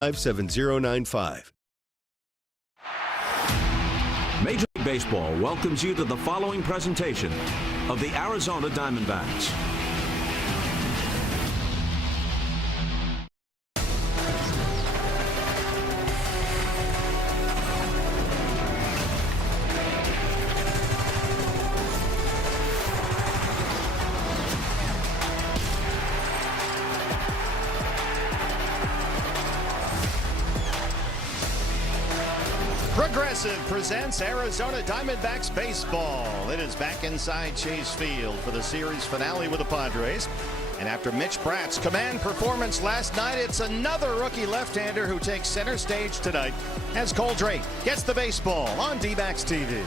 7095. Major League Baseball welcomes you to the following presentation of the Arizona Diamondbacks. Progressive presents Arizona Diamondbacks baseball. It is back inside Chase Field for the series finale with the Padres. And after Mitch Bratt's command performance last night, it's another rookie left-hander who takes center stage tonight as Cole Drake gets the baseball on D-Backs TV.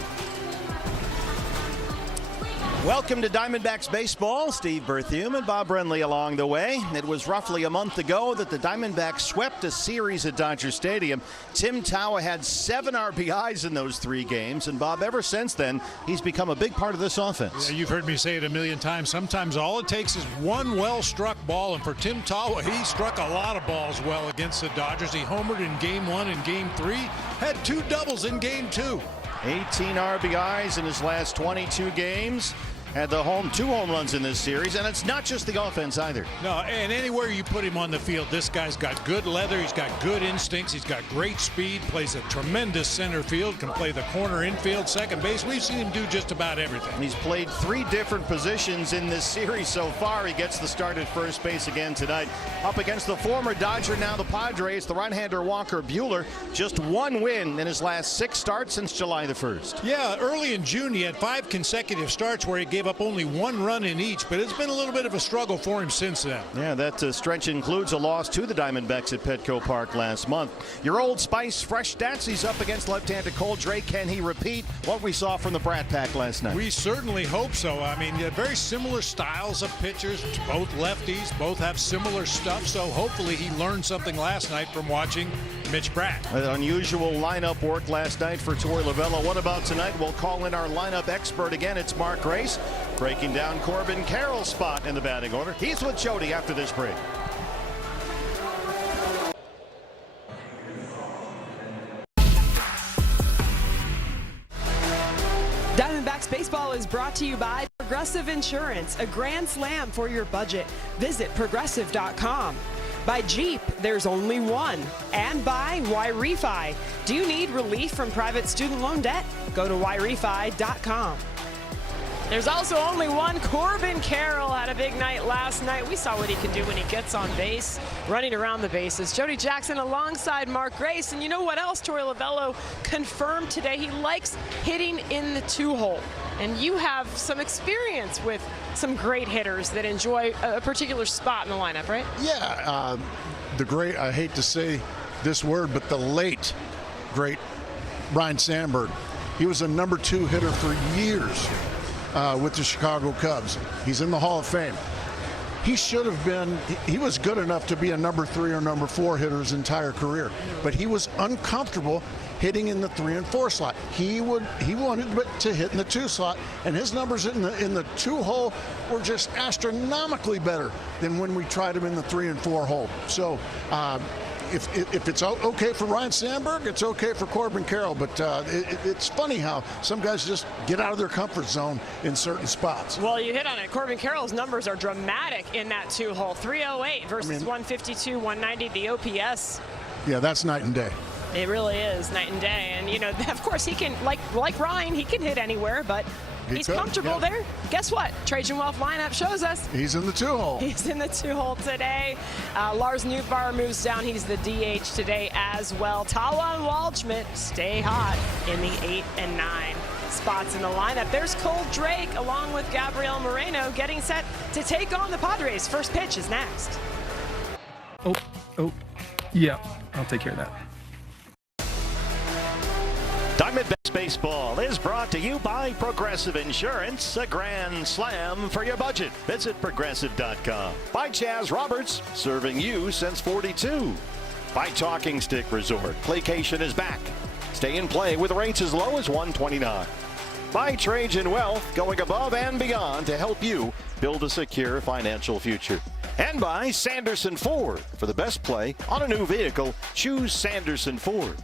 Welcome to Diamondbacks baseball. Steve Berthiaume and Bob Brenly along the way. It was roughly a month ago that the Diamondbacks swept a series at Dodger Stadium. Tim Tawa had 7 RBIs in those 3 games, and Bob, ever since then, he's become a big part of this offense. Yeah, you've heard me say it a million times. Sometimes all it takes is one well-struck ball, and for Tim Tawa, he struck a lot of balls well against the Dodgers. He homered in Game 1 and Game 3, had 2 doubles in Game 2. 18 RBIs in his last 22 games. Had the 2 home runs in this series, and it's not just the offense either. No, and anywhere you put him on the field, this guy's got good leather, he's got good instincts, he's got great speed, plays a tremendous center field, can play the corner, infield, second base. We've seen him do just about everything. He's played 3 different positions in this series so far. He gets the start at first base again tonight. Up against the former Dodger, now the Padres, the right-hander Walker Buehler. Just 1 win in his last 6 starts since July the 1st. Yeah, early in June, he had 5 consecutive starts where he gave up only 1 run in each, but it's been a little bit of a struggle for him since then. Yeah, that stretch includes a loss to the Diamondbacks at Petco Park last month. Your Old Spice fresh stats. He's up against left-hander Cole Drake. Can he repeat what we saw from the Brat Pack last night? We certainly hope so. I mean, very similar styles of pitchers, both lefties, both have similar stuff, so hopefully he learned something last night from watching Mitch Bratt. An unusual lineup work last night for Torey Lovullo. What about tonight? We'll call in our lineup expert again. It's Mark Grace, breaking down Corbin Carroll's spot in the batting order. He's with Jody after this break. Diamondbacks baseball is brought to you by Progressive Insurance, a grand slam for your budget. Visit progressive.com. By Jeep, there's only one. And by YRefi. Do you need relief from private student loan debt? Go to YRefi.com. There's also only one. Corbin Carroll had a big night last night. We saw what he can do when he gets on base, running around the bases. Jody Jackson alongside Mark Grace. And you know what else Torey Lovullo confirmed today? He likes hitting in the 2-hole. And you have some experience with some great hitters that enjoy a particular spot in the lineup, right? Yeah, the great, I hate to say this word, but the late, great Ryne Sandberg. He was a number 2 hitter for years with the Chicago Cubs. He's in the Hall of Fame. He should have been, he was good enough to be a number 3 or number 4 hitter his entire career, but he was uncomfortable hitting in the 3 and 4 slot. He wanted to hit in the 2 slot, and his numbers in the 2-hole were just astronomically better than when we tried him in the 3 and 4 hole. So if it's okay for Ryne Sandberg, it's okay for Corbin Carroll, but it's funny how some guys just get out of their comfort zone in certain spots. Well, you hit on it. Corbin Carroll's numbers are dramatic in that 2-hole. 308 versus 152, 190, the OPS. Yeah, that's night and day. It really is night and day. And, you know, of course, he can, like Ryan, he can hit anywhere, but he's comfortable there. Guess what? Trajan Wealth lineup shows us. He's in the 2-hole. He's in the 2-hole today. Lars Nootbaar moves down. He's the DH today as well. Tawa and Waldschmidt stay hot in the 8 and 9 spots in the lineup. There's Cole Drake along with Gabriel Moreno getting set to take on the Padres. First pitch is next. Oh, yeah, I'll take care of that. Diamondbacks baseball is brought to you by Progressive Insurance, a grand slam for your budget. Visit progressive.com. By Chaz Roberts, serving you since 42. By Talking Stick Resort, Playcation is back. Stay in play with rates as low as $129. By Trajan Wealth, going above and beyond to help you build a secure financial future. And by Sanderson Ford. For the best play on a new vehicle, choose Sanderson Ford.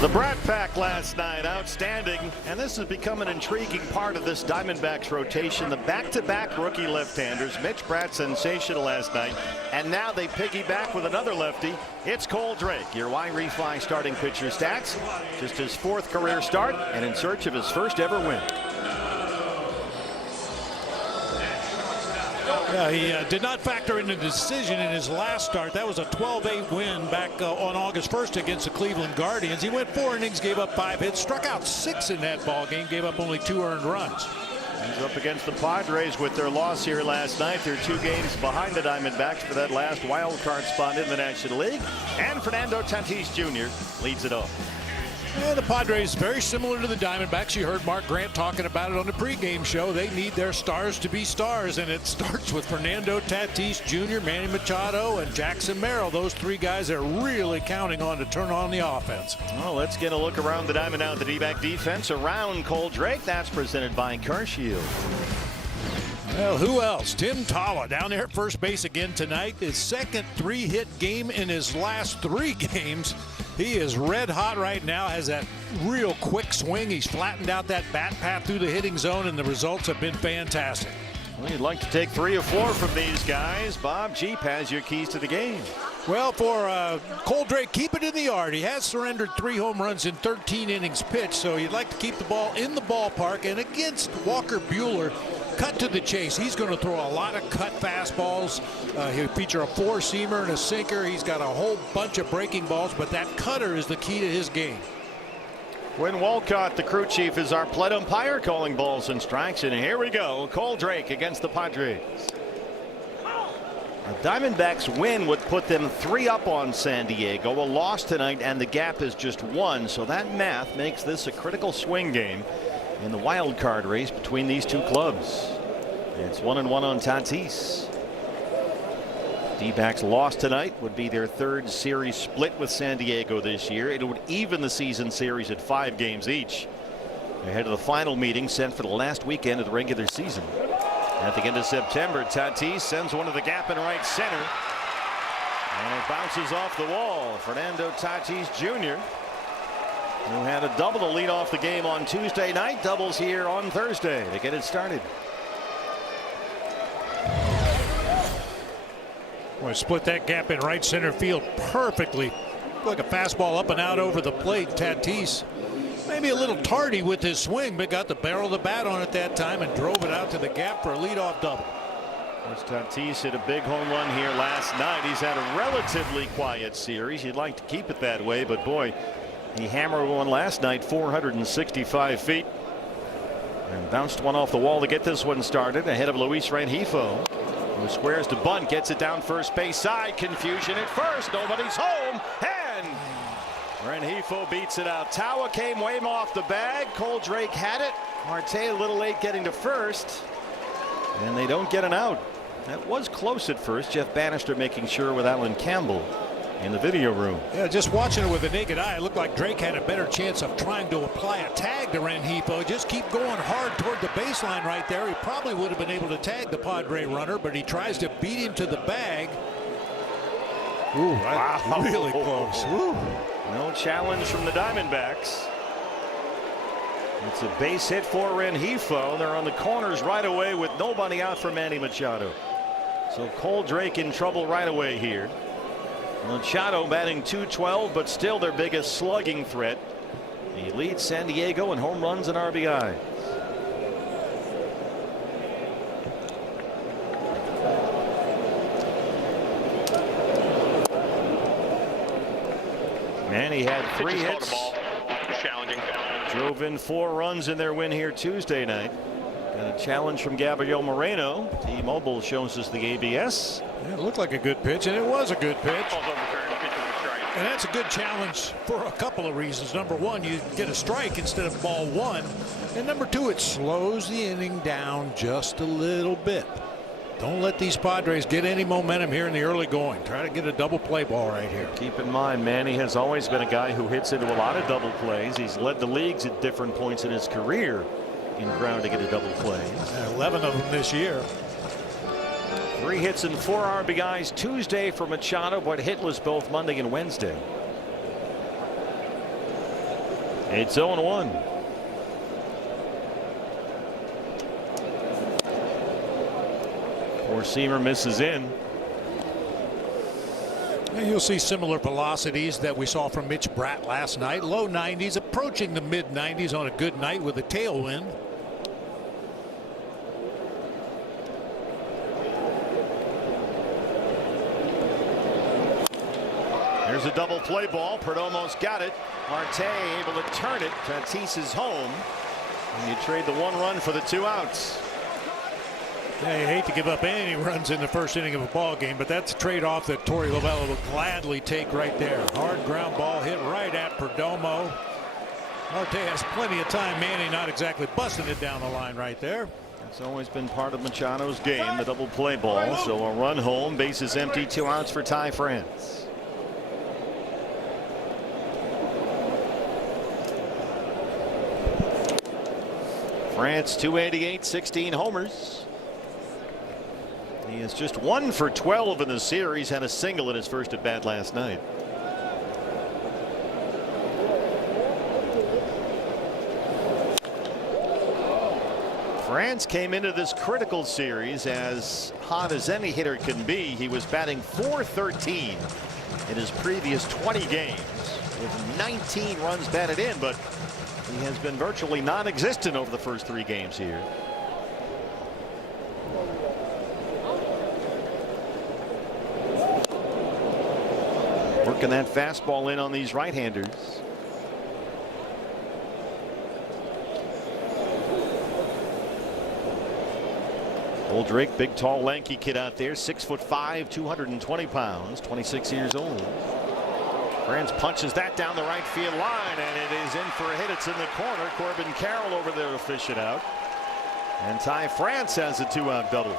The Brat Pack last night, outstanding, and this has become an intriguing part of this Diamondbacks rotation. The back-to-back rookie left-handers, Mitch Bratt sensational last night, and now they piggyback with another lefty. It's Cole Drake, your Y-Refly starting pitcher stats. Just his 4th career start and in search of his first ever win. Yeah, he did not factor in the decision in his last start. That was a 12-8 win back on August 1st against the Cleveland Guardians. He went 4 innings, gave up 5 hits, struck out 6 in that ball game, gave up only 2 earned runs. He's up against the Padres with their loss here last night. They're 2 games behind the Diamondbacks for that last wild card spot in the National League. And Fernando Tatis Jr. leads it off. Yeah, the Padres very similar to the Diamondbacks. You heard Mark Grant talking about it on the pregame show. They need their stars to be stars, and it starts with Fernando Tatis Jr., Manny Machado, and Jackson Merrill. Those 3 guys are really counting on to turn on the offense. Well, let's get a look around the diamond now. The D-back defense around Cole Drake. That's presented by CarShield. Well, who else? Tim Tawa down there at first base again tonight. His second 3-hit game in his last 3 games. He is red hot right now, has that real quick swing. He's flattened out that bat path through the hitting zone, and the results have been fantastic. Well, you'd like to take 3 or 4 from these guys. Bob Jeep has your keys to the game. Well, for Cole Drake, keep it in the yard. He has surrendered 3 home runs in 13 innings pitched, so you'd like to keep the ball in the ballpark. And against Walker Buehler, cut to the chase. He's going to throw a lot of cut fastballs. He'll feature a 4-seamer and a sinker. He's got a whole bunch of breaking balls, but that cutter is the key to his game. Quinn Walcott, the crew chief, is our plate umpire calling balls and strikes. And here we go. Cole Drake against the Padres. The Diamondbacks win would put them 3 up on San Diego. A loss tonight, and the gap is just 1. So that math makes this a critical swing game in the wild card race between these 2 clubs. It's 1-1 on Tatis. D-backs lost tonight, would be their 3rd series split with San Diego this year. It would even the season series at 5 games each. Ahead of the final meeting set for the last weekend of the regular season. At the end of September, Tatis sends one to the gap in right center. And it bounces off the wall. Fernando Tatis Jr., who had a double to lead off the game on Tuesday night, doubles here on Thursday to get it started. Boy, split that gap in right center field perfectly. Like a fastball up and out over the plate. Tatis maybe a little tardy with his swing, but got the barrel of the bat on it that time and drove it out to the gap for a leadoff double. Tatis hit a big home run here last night. He's had a relatively quiet series. You'd like to keep it that way, but boy, he hammered one last night, 465 feet, and bounced one off the wall to get this one started ahead of Luis Rengifo, who squares to bunt, gets it down first base side. Confusion at first. Nobody's home, and Rengifo beats it out. Tawa came way off the bag. Cole Drake had it. Marte a little late getting to first, and they don't get an out. That was close at first. Jeff Bannister making sure with Alan Campbell in the video room. Yeah, just watching it with the naked eye, it looked like Drake had a better chance of trying to apply a tag to Rengifo. Just keep going hard toward the baseline right there. He probably would have been able to tag the Padre runner, but he tries to beat him to the bag. Ooh, wow. Really close. Ooh. No challenge from the Diamondbacks. It's a base hit for Rengifo. They're on the corners right away with nobody out for Manny Machado. So Cole Drake in trouble right away here. Machado batting .212, but still their biggest slugging threat. He leads San Diego in home runs and RBI. Manny had 3 hits. Drove in 4 runs in their win here Tuesday night. Got a challenge from Gabriel Moreno. T-Mobile shows us the ABS. Yeah, it looked like a good pitch, and it was a good pitch. And that's a good challenge for a couple of reasons. Number one, you get a strike instead of ball 1. And number 2, it slows the inning down just a little bit. Don't let these Padres get any momentum here in the early going. Try to get a double play ball right here. Keep in mind, Manny has always been a guy who hits into a lot of double plays. He's led the leagues at different points in his career in ground to get a double play. 11 of them this year. 3 hits and 4 RBIs Tuesday for Machado, but hitless both Monday and Wednesday. It's 0-1. Four-seamer misses in. You'll see similar velocities that we saw from Mitch Bratt last night. Low 90s, approaching the mid 90s on a good night with a tailwind. There's a double play ball. Perdomo's got it. Marte able to turn it. Tatis is home. And you trade the 1 run for the 2 outs. Yeah, you hate to give up any runs in the first inning of a ball game, but that's a trade-off that Torey Lovullo will gladly take right there. Hard ground ball hit right at Perdomo. Marte has plenty of time. Manny not exactly busting it down the line right there. It's always been part of Machado's game, the double play ball. So a run home, bases empty, 2 outs for Ty France. France 288, 16 homers. He is just 1 for 12 in the series. Had a single in his first at bat last night. France came into this critical series as hot as any hitter can be. He was batting .413 in his previous 20 games with 19 runs batted in, but he has been virtually non-existent over the first 3 games here. Working that fastball in on these right-handers. Drake, big, tall, lanky kid out there, 6'5", 220 pounds, 26 years old. France punches that down the right field line, and it is in for a hit. It's in the corner. Corbin Carroll over there to fish it out. And Ty France has a 2-out double.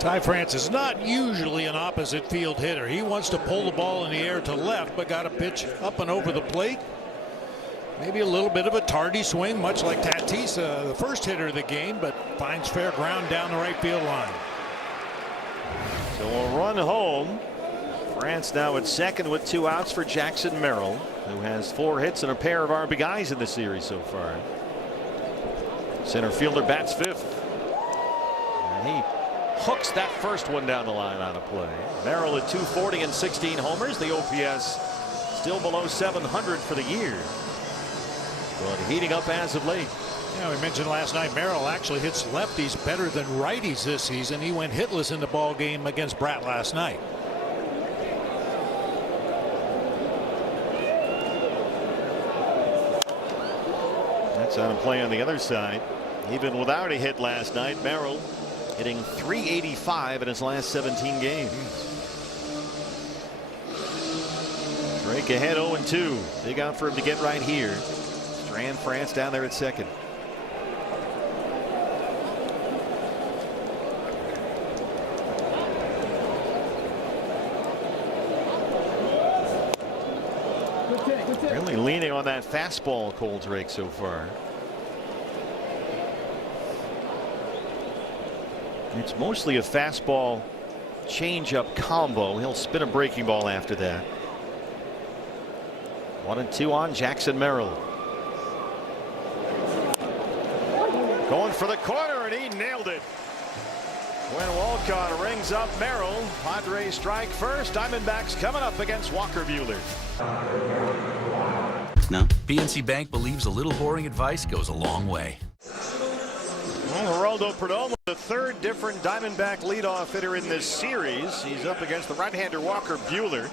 Ty France is not usually an opposite field hitter. He wants to pull the ball in the air to left, but got a pitch up and over the plate. Maybe a little bit of a tardy swing, much like Tatis, the first hitter of the game, but finds fair ground down the right field line. So a run home. France now at second with 2 outs for Jackson Merrill, who has 4 hits and a pair of RBIs in the series so far. Center fielder bats 5th. And he hooks that first one down the line on a play. Merrill at 240 and 16 homers. The OPS still below 700 for the year, but heating up as of late. Yeah, we mentioned last night Merrill actually hits lefties better than righties this season. He went hitless in the ball game against Bratt last night. That's on a play on the other side. Even without a hit last night, Merrill hitting .385 in his last 17 games. Drake ahead 0-2. Big out for him to get right here. Strand France down there at second. Really leaning on that fastball, Cole Drake, so far. It's mostly a fastball changeup combo. He'll spin a breaking ball after that. 1-2 on Jackson Merrill. Going for the corner, and he nailed it. When Walcott rings up Merrill, Padres strike first. Diamondbacks coming up against Walker Buehler. No. PNC Bank believes a little boring advice goes a long way. Well, Geraldo Perdomo, the 3rd different Diamondback leadoff hitter in this series. He's up against the right-hander Walker Buehler.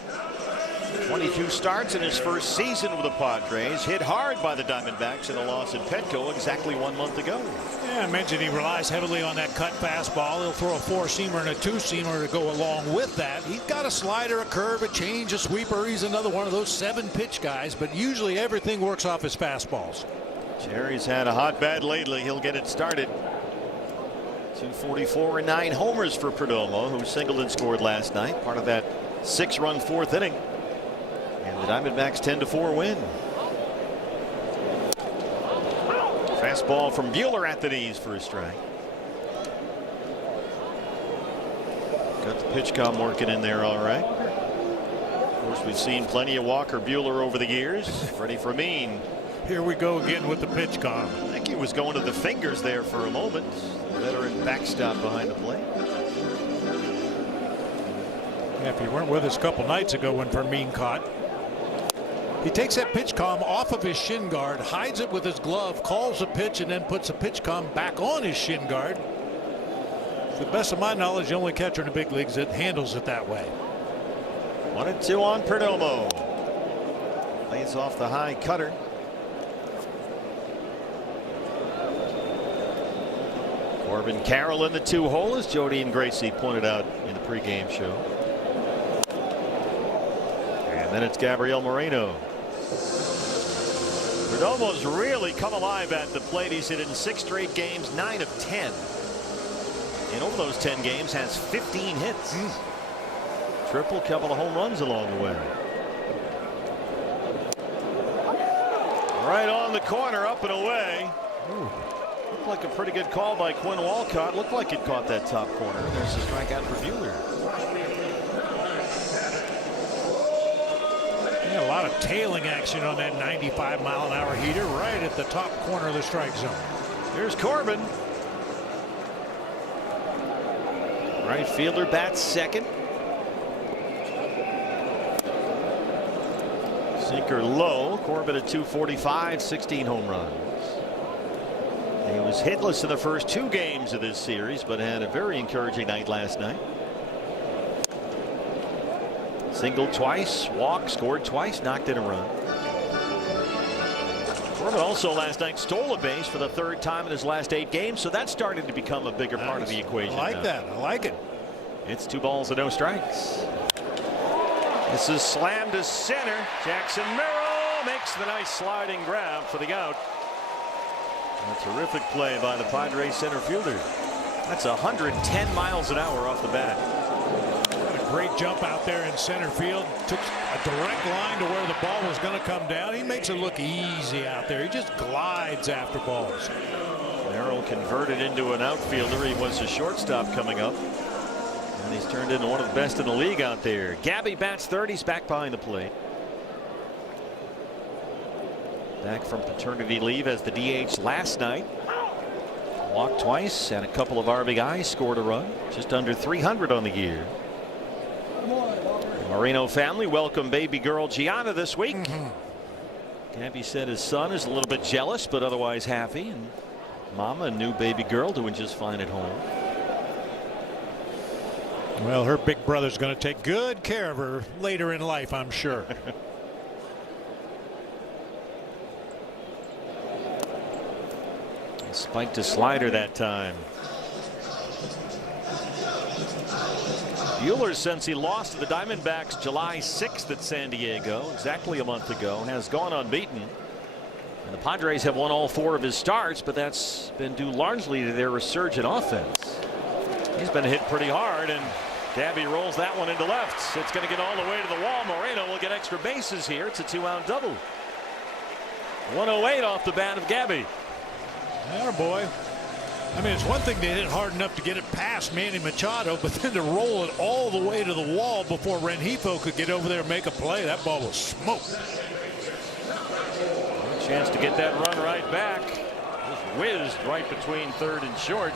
22 starts in his first season with the Padres. Hit hard by the Diamondbacks in a loss at Petco exactly 1 month ago. Yeah, I mentioned he relies heavily on that cut fastball. He'll throw a 4-seamer and a 2-seamer to go along with that. He's got a slider, a curve, a change, a sweeper. He's another one of those 7-pitch guys, but usually everything works off his fastballs. Jerry's had a hot bat lately. He'll get it started. 244 and 9 homers for Perdomo, who singled and scored last night. Part of that 6-run fourth inning. And the Diamondbacks 10-4 win. Fastball from Buehler at the knees for a strike. Got the pitch com working in there all right. Of course, we've seen plenty of Walker Buehler over the years. Freddie Fermin. Here we go again with the pitch com. I think he was going to the fingers there for a moment. Veteran backstop behind the plate. Yeah, if you weren't with us a couple nights ago when Fermin caught, he takes that pitch com off of his shin guard, hides it with his glove, calls the pitch, and then puts the pitch com back on his shin guard. To the best of my knowledge, the only catcher in the big leagues that handles it that way. 1-2 on Perdomo. Lays off the high cutter. Corbin Carroll in the 2-hole, as Jody and Gracie pointed out in the pregame show. And then it's Gabriel Moreno. Perdomo's really come alive at the plate. He's hit in 6 straight games, 9 of 10. And over those 10 games has 15 hits. Triple, couple of home runs along the way. Right on the corner, up and away. Looked like a pretty good call by Quinn Walcott. Looked like it caught that top corner. There's a strikeout for Buehler. Yeah, a lot of tailing action on that 95-mile-an-hour heater right at the top corner of the strike zone. Here's Corbin. Right fielder bats second. Sinker low. Corbin at 245, 16 home runs. He was hitless in the first 2 games of this series, but had a very encouraging night last night. Singled twice, walked, scored twice, knocked in a run. Corbin also last night stole a base for the 3rd time in his last 8 games, so that's starting to become a bigger part of the equation. I like now. that. I like it. It's 2 balls and no strikes. This is slammed to center. Jackson Merrill makes the nice sliding grab for the out. A terrific play by the Padres center fielder. That's 110 miles an hour off the bat. A great jump out there in center field. Took a direct line to where the ball was going to come down. He makes it look easy out there. He just glides after balls. Merrill converted into an outfielder. He was a shortstop coming up. And he's turned into one of the best in the league out there. Gabby bats 30. He's back behind the plate. Back from paternity leave as the DH last night. Walked twice, had a couple of RBIs, scored a run. Just under 300 on the year. The Moreno family welcome baby girl Gianna this week. Gabby said his son is a little bit jealous, but otherwise happy. And mama and new baby girl doing just fine at home. Well, her big brother's going to take good care of her later in life, I'm sure. Spiked a slider that time. Buehler, since he lost to the Diamondbacks July 6th at San Diego, exactly a month ago, has gone unbeaten. And the Padres have won all 4 of his starts, but that's been due largely to their resurgent offense. He's been hit pretty hard, and Gabby rolls that one into left. It's going to get all the way to the wall. Moreno will get extra bases here. It's a 2-out double. 108 off the bat of Gabby. Atta boy. I mean, it's one thing to hit hard enough to get it past Manny Machado, but then to roll it all the way to the wall before Rengifo could get over there and make a play. That ball was smoked. A chance to get that run right back. Just whizzed right between 3rd and short.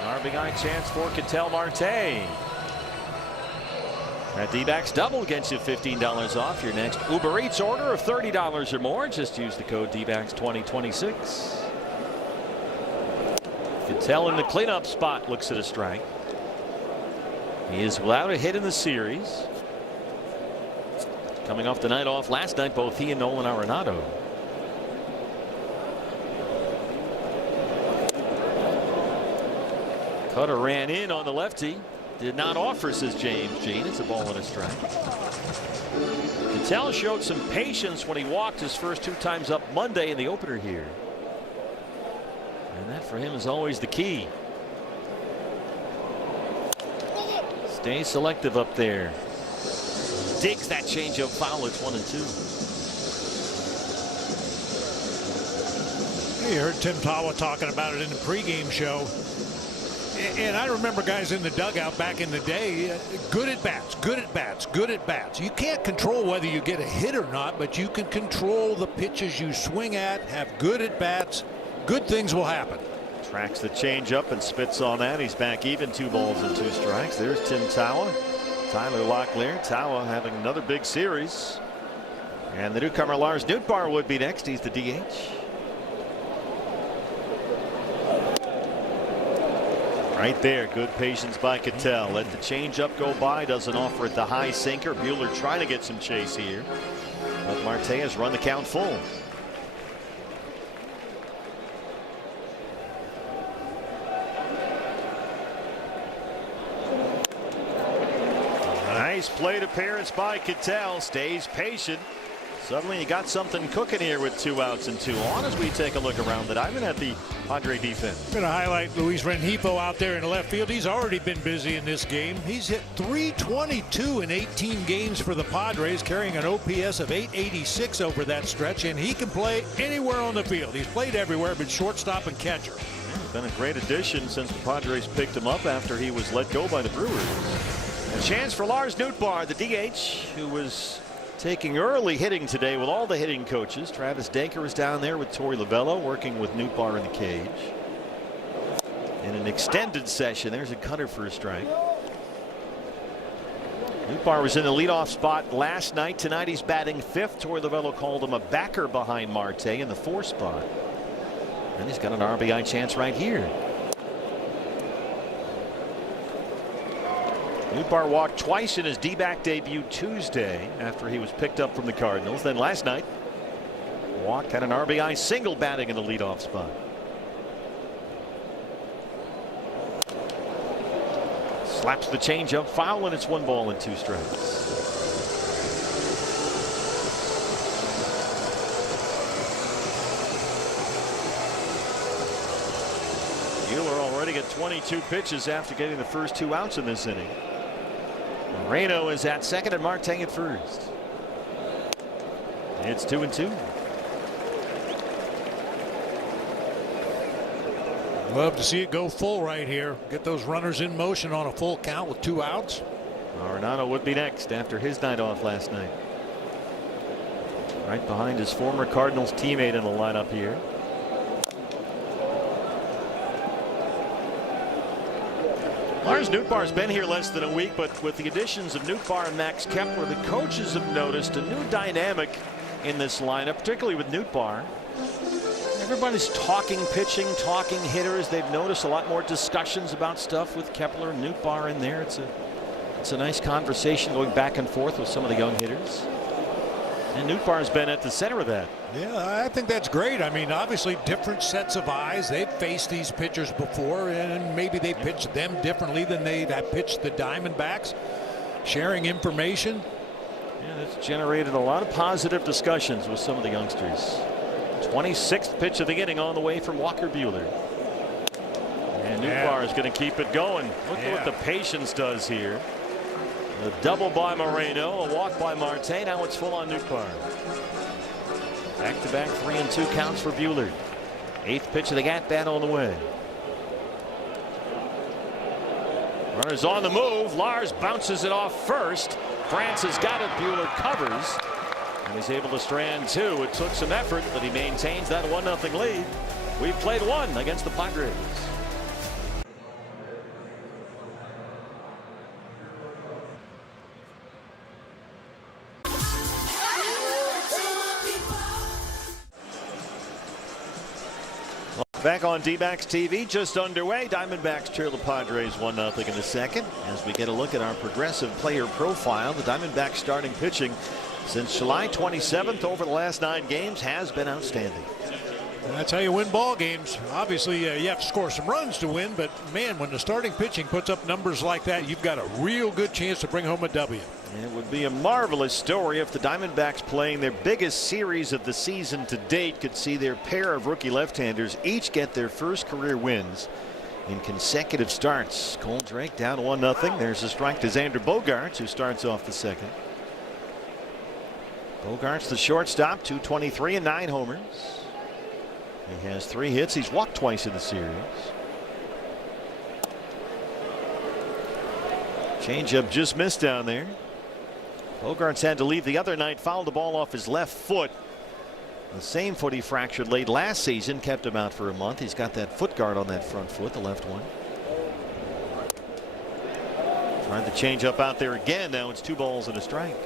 An RBI chance for Ketel Marte. That D-backs double gets you $15 off your next Uber Eats order of $30 or more. Just use the code D-backs 2026. Ketel in the cleanup spot looks at a strike. He is without a hit in the series. Coming off the night off last night, both he and Nolan Arenado. Cutter ran in on the lefty. Did not offer, says James Jean. It's a ball and a strike. Ketel showed some patience when he walked his first 2 times up Monday in the opener here. And that for him is always the key. Stay selective up there. digs that changeup foul. It's 1-2. You heard Tim Tawa talking about it in the pregame show. And I remember guys in the dugout back in the day, good at bats, good at bats, good at bats. You can't control whether you get a hit or not, but you can control the pitches you swing at, have good at bats. Good things will happen. Tracks the changeup and spits on that. He's back even, 2 balls and 2 strikes. There's Tim Tawa. Tyler Locklear. Tawa having another big series. And the newcomer Lars Nootbaar would be next. He's the DH. Right there, good patience by Cattell. Let the changeup go by. Doesn't offer it the high sinker. Buehler trying to get some chase here, but Marte has run the count full. Nice plate appearance by Cattell. Stays patient. Suddenly he got something cooking here with 2 outs and 2 on as we take a look around the diamond at the Padre defense. I'm going to highlight Luis Rengifo out there in the left field. He's already been busy in this game. He's hit .322 in 18 games for the Padres, carrying an OPS of .886 over that stretch, and he can play anywhere on the field. He's played everywhere but shortstop and catcher. Been a great addition since the Padres picked him up after he was let go by the Brewers. A chance for Lars Nootbaar, the DH, who was taking early hitting today with all the hitting coaches. Travis Danker is down there with Torey Lovullo working with Nootbaar in the cage. In an extended session, there's a cutter for a strike. Nootbaar was in the leadoff spot last night. Tonight he's batting 5th. Torey Lovullo called him a backer behind Marte in the 4th spot. And he's got an RBI chance right here. Nootbaar walked twice in his D-back debut Tuesday after he was picked up from the Cardinals. Then last night, walked, had an RBI single batting in the leadoff spot. Slaps the changeup foul, and it's 1 ball and 2 strikes. Buehler already got 22 pitches after getting the first 2 outs in this inning. Moreno is at second and Marte at first. It's 2-2. Love to see it go full right here. Get those runners in motion on a full count with 2 outs. Arenado would be next after his night off last night. Right behind his former Cardinals teammate in the lineup here. Lars Nootbaar's been here less than a week, but with the additions of Nootbaar and Max Kepler, the coaches have noticed a new dynamic in this lineup, particularly with Nootbaar. Everybody's talking pitching, talking hitters. They've noticed a lot more discussions about stuff with Kepler and Nootbaar in there. It's a nice conversation going back and forth with some of the young hitters. And Nootbaar's been at the center of that. Yeah, I think that's great. I mean, obviously different sets of eyes. They've faced these pitchers before, and maybe they pitched them differently than they have pitched the Diamondbacks. Sharing information. Yeah, that's generated a lot of positive discussions with some of the youngsters. 26th pitch of the inning on the way from Walker Buehler. And Nootbaar is going to keep it going. Look at what the patience does here. A double by Moreno, a walk by Marte. Now it's full on Nootbaar. Back-to-back 3-2 counts for Buehler. 8th pitch of the at-bat on the way. Runners on the move. Lars bounces it off first. France has got it. Buehler covers. And he's able to strand 2. It took some effort, but he maintains that 1-0 lead. We've played 1 against the Padres. Back on D-backs TV, just underway. Diamondbacks trail the Padres 1-0 in the second. As we get a look at our progressive player profile, the Diamondbacks starting pitching since July 27th over the last 9 games has been outstanding. And that's how you win ball games. Obviously, you have to score some runs to win, but man, when the starting pitching puts up numbers like that, you've got a real good chance to bring home a W. It would be a marvelous story if the Diamondbacks, playing their biggest series of the season to date, could see their pair of rookie left-handers each get their first career wins in consecutive starts. Cole Drake down 1-0. There's a strike to Xander Bogaerts, who starts off the second. Bogarts, the shortstop, 223 and 9 homers. He has 3 hits. He's walked twice in the series. Changeup just missed down there. Bogarts had to leave the other night, fouled the ball off his left foot. The same foot he fractured late last season, kept him out for a month. He's got that foot guard on that front foot, the left one. Tried the changeup out there again. Now it's 2 balls and a strike.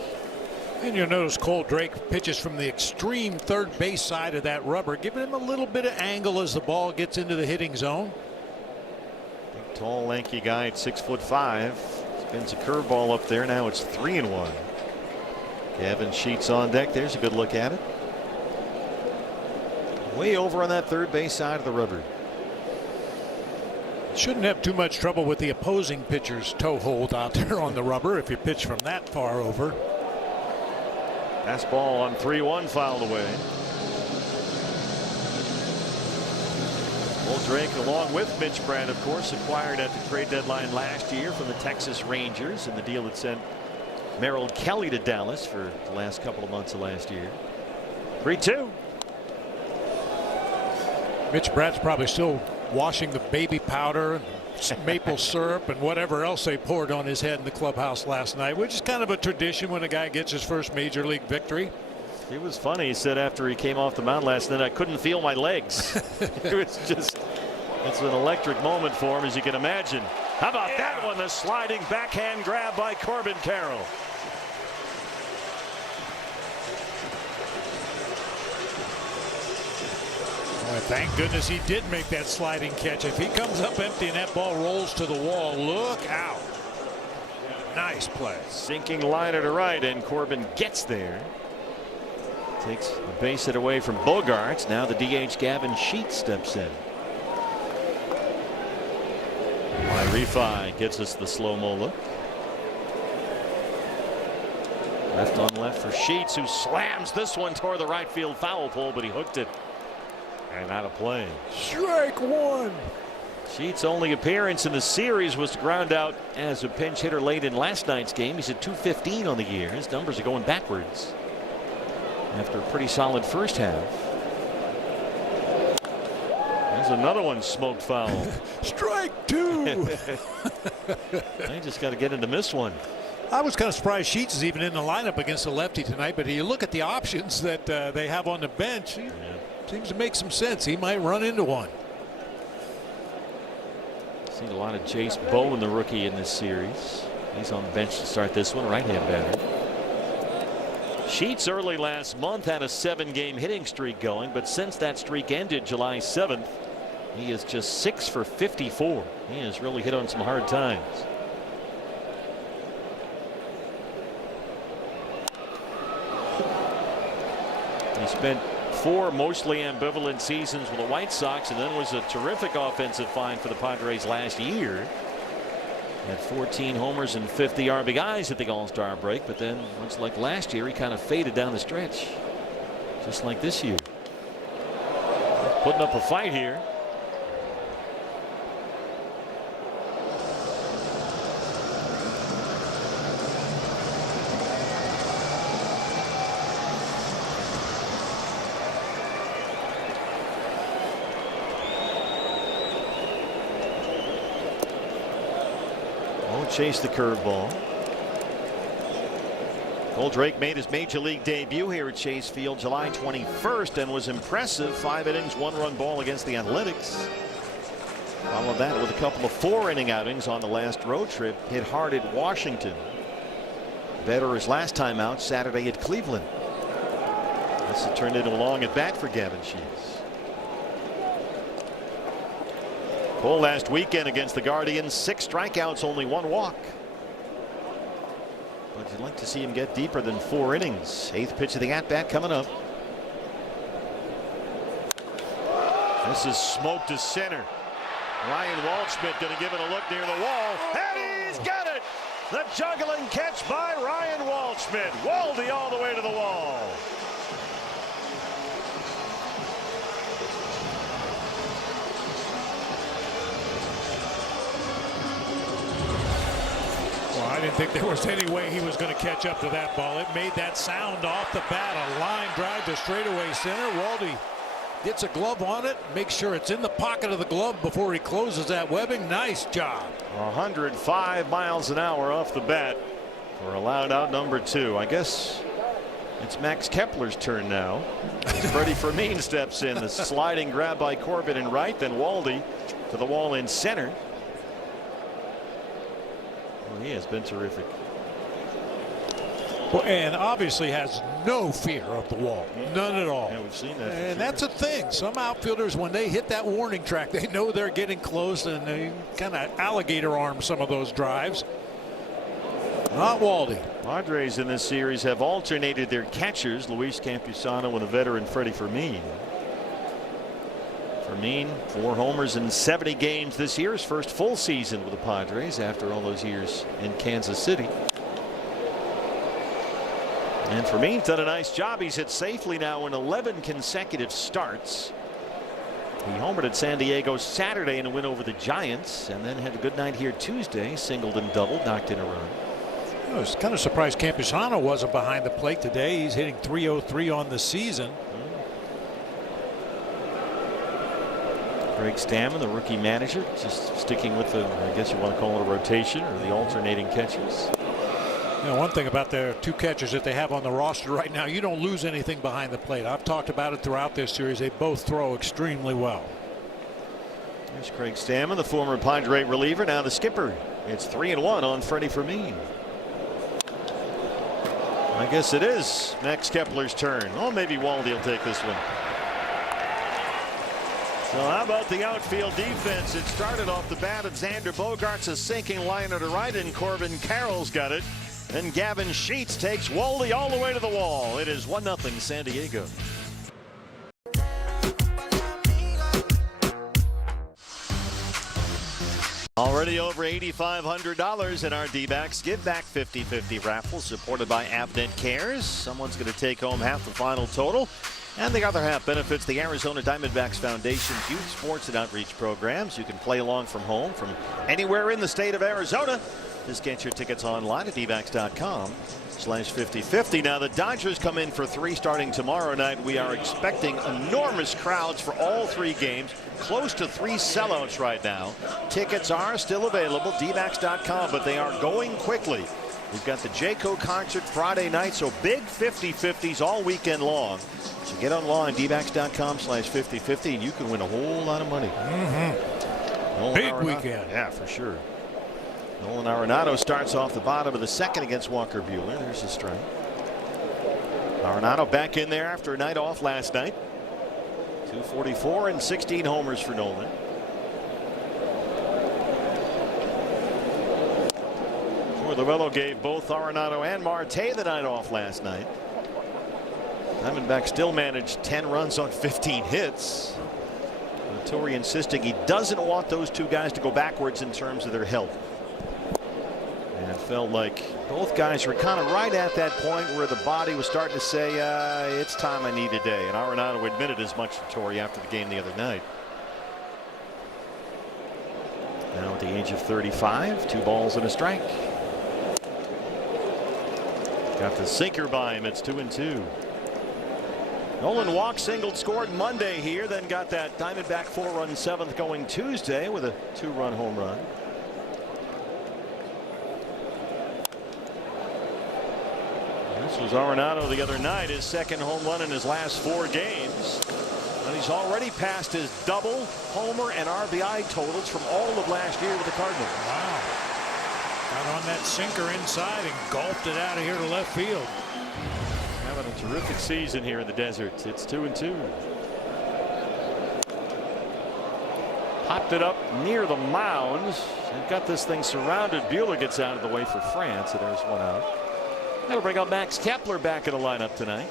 And you'll notice Cole Drake pitches from the extreme third base side of that rubber, giving him a little bit of angle as the ball gets into the hitting zone. Big, tall, lanky guy at 6'5". Spins a curveball up there. Now it's 3-1. Gavin Sheets on deck. There's a good look at it. Way over on that third base side of the rubber. Shouldn't have too much trouble with the opposing pitcher's toe hold out there on the rubber if you pitch from that far over. Fastball on 3-1, fouled away. Cole Drake, along with Mitch Brad, of course, acquired at the trade deadline last year from the Texas Rangers in the deal that sent Merrill Kelly to Dallas for the last couple of months of last year. 3-2. Mitch Brad's probably still washing the baby powder and maple syrup and whatever else they poured on his head in the clubhouse last night, which is kind of a tradition when a guy gets his first major league victory. It was funny. He said after he came off the mound last night, I couldn't feel my legs. It was just, it's an electric moment for him, as you can imagine. How about that one? The sliding backhand grab by Corbin Carroll. Boy, thank goodness he did make that sliding catch. If he comes up empty and that ball rolls to the wall, look out. Nice play. Sinking liner to right, and Corbin gets there. Takes a base hit away from Bogarts. Now the DH Gavin Sheets steps in. Refi gets us the slow-mo look. Left on left for Sheets, who slams this one toward the right field foul pole, but he hooked it. And out of play. Strike 1. Sheets' only appearance in the series was to ground out as a pinch hitter late in last night's game. He's at .215 on the year. His numbers are going backwards after a pretty solid first half. There's another one smoked foul. Strike 2. I just got to get him to miss one. I was kind of surprised Sheets is even in the lineup against the lefty tonight, but you look at the options that they have on the bench. Seems to make some sense. He might run into one. Seen a lot of Jace Bowen, the rookie, in this series. He's on the bench to start this one, right-hand batter. Sheets early last month had a 7-game hitting streak going, but since that streak ended July 7th, he is just 6 for 54. He has really hit on some hard times. He spent 4 mostly ambivalent seasons with the White Sox, and then was a terrific offensive find for the Padres last year. Had 14 homers and 50 RBIs at the All-Star break, but then much like last year, he kind of faded down the stretch, just like this year. Putting up a fight here. Chase the curveball. Cole Drake made his major league debut here at Chase Field July 21st and was impressive. 5 innings, 1-run ball against the Analytics. Followed that with a couple of 4-inning outings on the last road trip. Hit hard at Washington. Better his last time out Saturday at Cleveland. This has turned into a long at bat for Gavin Sheets. Cole last weekend against the Guardians, 6 strikeouts, only 1 walk. But you'd like to see him get deeper than 4 innings. 8th pitch of the at-bat coming up. This is smoked to center. Ryan Waldschmidt going to give it a look near the wall, and he's got it. The juggling catch by Ryan Waldschmidt. Waldy all the way to the wall. I didn't think there was any way he was going to catch up to that ball. It made that sound off the bat. A line drive to straightaway center. Waldy gets a glove on it, makes sure it's in the pocket of the glove before he closes that webbing. Nice job. 105 miles an hour off the bat for allowed out number 2. I guess it's Max Kepler's turn now. Freddie Fermin steps in. The sliding grab by Corbett in right, then Waldy to the wall in center. Well, he has been terrific. Well, and obviously has no fear of the wall. None at all. Yeah, we've seen that. And that's a thing. Some outfielders, when they hit that warning track, they know they're getting close, and they kind of alligator arm some of those drives. Not Waldy. Padres in this series have alternated their catchers, Luis Campusano and a veteran Freddie Fermin. Fermin, 4 homers in 70 games this year, his first full season with the Padres after all those years in Kansas City. And Fermin's done a nice job. He's hit safely now in 11 consecutive starts. He homered at San Diego Saturday in a win over the Giants, and then had a good night here Tuesday. Singled and doubled, knocked in a run. I was kind of surprised Campusano wasn't behind the plate today. He's hitting .303 on the season. Greg Stammen, the rookie manager, just sticking with the, I guess you want to call it a rotation, or the alternating catchers. You know, one thing about the 2 catchers that they have on the roster right now, you don't lose anything behind the plate. I've talked about it throughout this series. They both throw extremely well. There's Craig Stammen, the former Padre reliever, now the skipper. It's 3-1 on Freddie Fermin. I guess it is Max Kepler's turn. Oh, maybe Waldy will take this one. So how about the outfield defense? It started off the bat of Xander Bogaerts, a sinking liner to right, and Corbin Carroll's got it. Then Gavin Sheets takes Waldy all the way to the wall. It is 1-0 San Diego. Already over $8,500 in our D-backs Give Back 50/50 raffle, supported by Avnet Cares. Someone's going to take home half the final total, and the other half benefits the Arizona Diamondbacks Foundation's youth sports and outreach programs. You can play along from home from anywhere in the state of Arizona. Just get your tickets online at dbacks.com/50/50. Now the Dodgers come in for 3 starting tomorrow night. We are expecting enormous crowds for all 3 games. Close to 3 sellouts right now. Tickets are still available, dbacks.com, but they are going quickly. We've got the Jayco concert Friday night, so big 50/50s all weekend long. So get online, dbacks.com/50/50, and you can win a whole lot of money. Big weekend. Yeah, for sure. Nolan Arenado starts off the bottom of the 2nd against Walker Buehler. There's a strike. Arenado back in there after a night off last night. 244 and 16 homers for Nolan. Portobello gave both Arenado and Marte the night off last night. Diamondbacks still managed 10 runs on 15 hits. Torrey insisting he doesn't want those 2 guys to go backwards in terms of their health. And it felt like both guys were kind of right at that point where the body was starting to say, it's time I need a day. And Arenado admitted as much to Torrey after the game the other night. Now at the age of 35, 2 balls and a strike. Got the sinker by him. It's 2-2. Nolan walked, singled, scored Monday here, then got that Diamondback 4-run 7th going Tuesday with a 2-run home run. This was Arenado the other night, his 2nd home run in his last 4 games. And he's already passed his double, homer, and RBI totals from all of last year with the Cardinals. Wow. Got on that sinker inside and golfed it out of here to left field. Having a terrific season here in the desert. It's 2-2. Popped it up near the mound. They've got this thing surrounded. Buehler gets out of the way for France, and there's 1 out. That'll bring up Max Kepler back in the lineup tonight.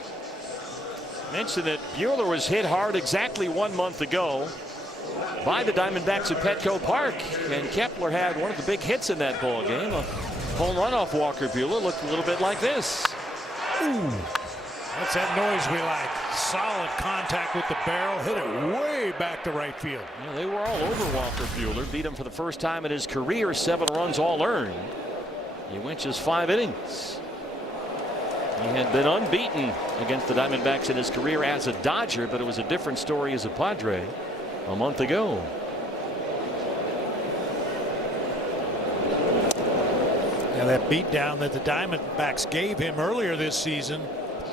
Mentioned that Buehler was hit hard exactly 1 month ago by the Diamondbacks at Petco Park, and Kepler had one of the big hits in that ball game. A home run off Walker Buehler looked a little bit like this. Ooh. That's that noise we like. Solid contact with the barrel. Hit it way back to right field. Yeah, they were all over Walker Buehler. Beat him for the first time in his career. 7 runs all earned. He went just 5 innings. He had been unbeaten against the Diamondbacks in his career as a Dodger, but it was a different story as a Padre a month ago. Now that beatdown that the Diamondbacks gave him earlier this season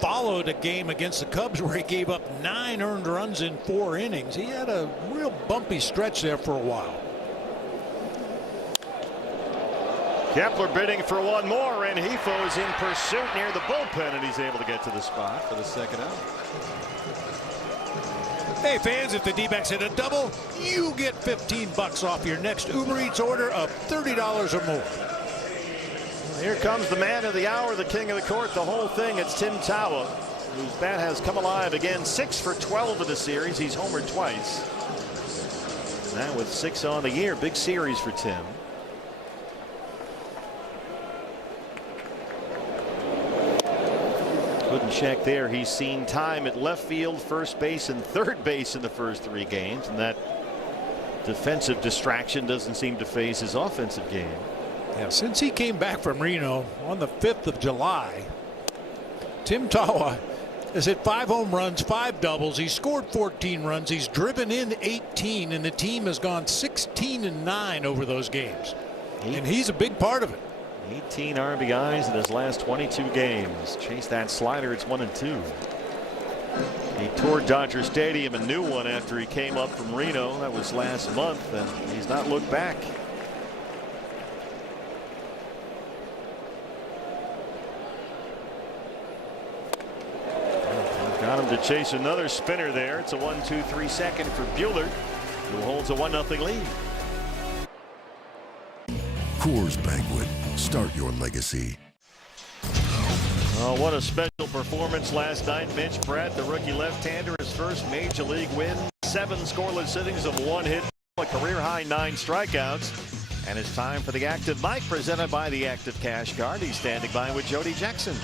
followed a game against the Cubs where he gave up 9 earned runs in 4 innings. He had a real bumpy stretch there for a while. Kepler bidding for one more, and Hifo is in pursuit near the bullpen, and he's able to get to the spot for the second out. Hey fans, if the D-backs hit a double, you get $15 off your next Uber Eats order of $30 or more. Here comes the man of the hour, the king of the court, the whole thing. It's Tim Tawa, whose bat has come alive again. 6 for 12 of the series. He's homered twice. Now with 6 on the year, big series for Tim. Couldn't check there. He's seen time at left field, first base, and third base in the first 3 games, and that defensive distraction doesn't seem to phase his offensive game. Yeah, since he came back from Reno on the 5th of July, Tim Tawa has hit 5 home runs, 5 doubles. He's scored 14 runs. He's driven in 18, and the team has gone 16-9 over those games. And he's a big part of it. 18 RBIs in his last 22 games. Chase that slider. It's 1-2. He toured Dodger Stadium, a new one, after he came up from Reno. That was last month, and he's not looked back. Got him to chase another spinner there. It's a 1-2-3 second for Buehler, who holds a 1-0 lead. Coors Banquet. Start your legacy. Oh, what a special performance last night. Mitch Pratt, the rookie left-hander, his first major league win. 7 scoreless innings of 1 hit, a career-high 9 strikeouts. And it's time for the Active Mike, presented by the Active Cash Card. He's standing by with Jody Jackson.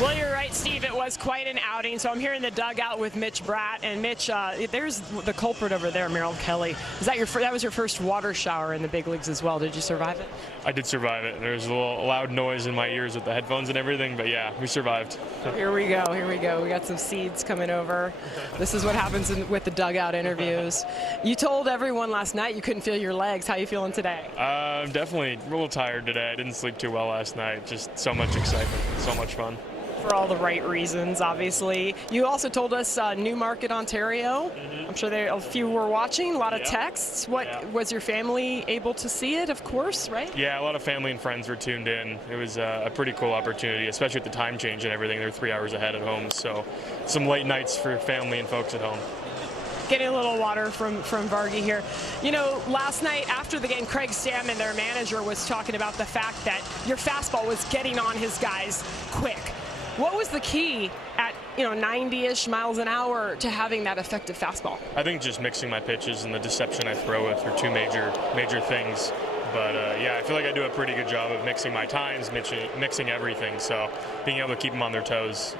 Well, you're right, Steve. It was quite an outing. So I'm here in the dugout with Mitch Bratt, and Mitch, there's the culprit over there, Merrill Kelly. Is that that was your first water shower in the big leagues as well? Did you survive it? I did survive it. There was a little loud noise in my ears with the headphones and everything, but yeah, we survived. Here we go. Here we go. We got some seeds coming over. This is what happens with the dugout interviews. You told everyone last night you couldn't feel your legs. How are you feeling today? I'm definitely a little tired today. I didn't sleep too well last night. Just so much excitement, so much fun. For all the right reasons, obviously. You also told us Newmarket, Ontario. I'm sure a few were watching, a lot of texts. Was your family able to see it, of course, right? Yeah, a lot of family and friends were tuned in. It was a pretty cool opportunity, especially with the time change and everything. They're 3 hours ahead at home, so some late nights for family and folks at home. Getting a little water from Vargy here. You know, last night after the game, Craig Stammen, their manager, was talking about the fact that your fastball was getting on his guys quick. What was the key at 90-ish miles an hour to having that effective fastball? I think just mixing my pitches and the deception I throw with are 2 major things. But yeah, I feel like I do a pretty good job of mixing my times, mixing everything. So being able to keep them on their toes.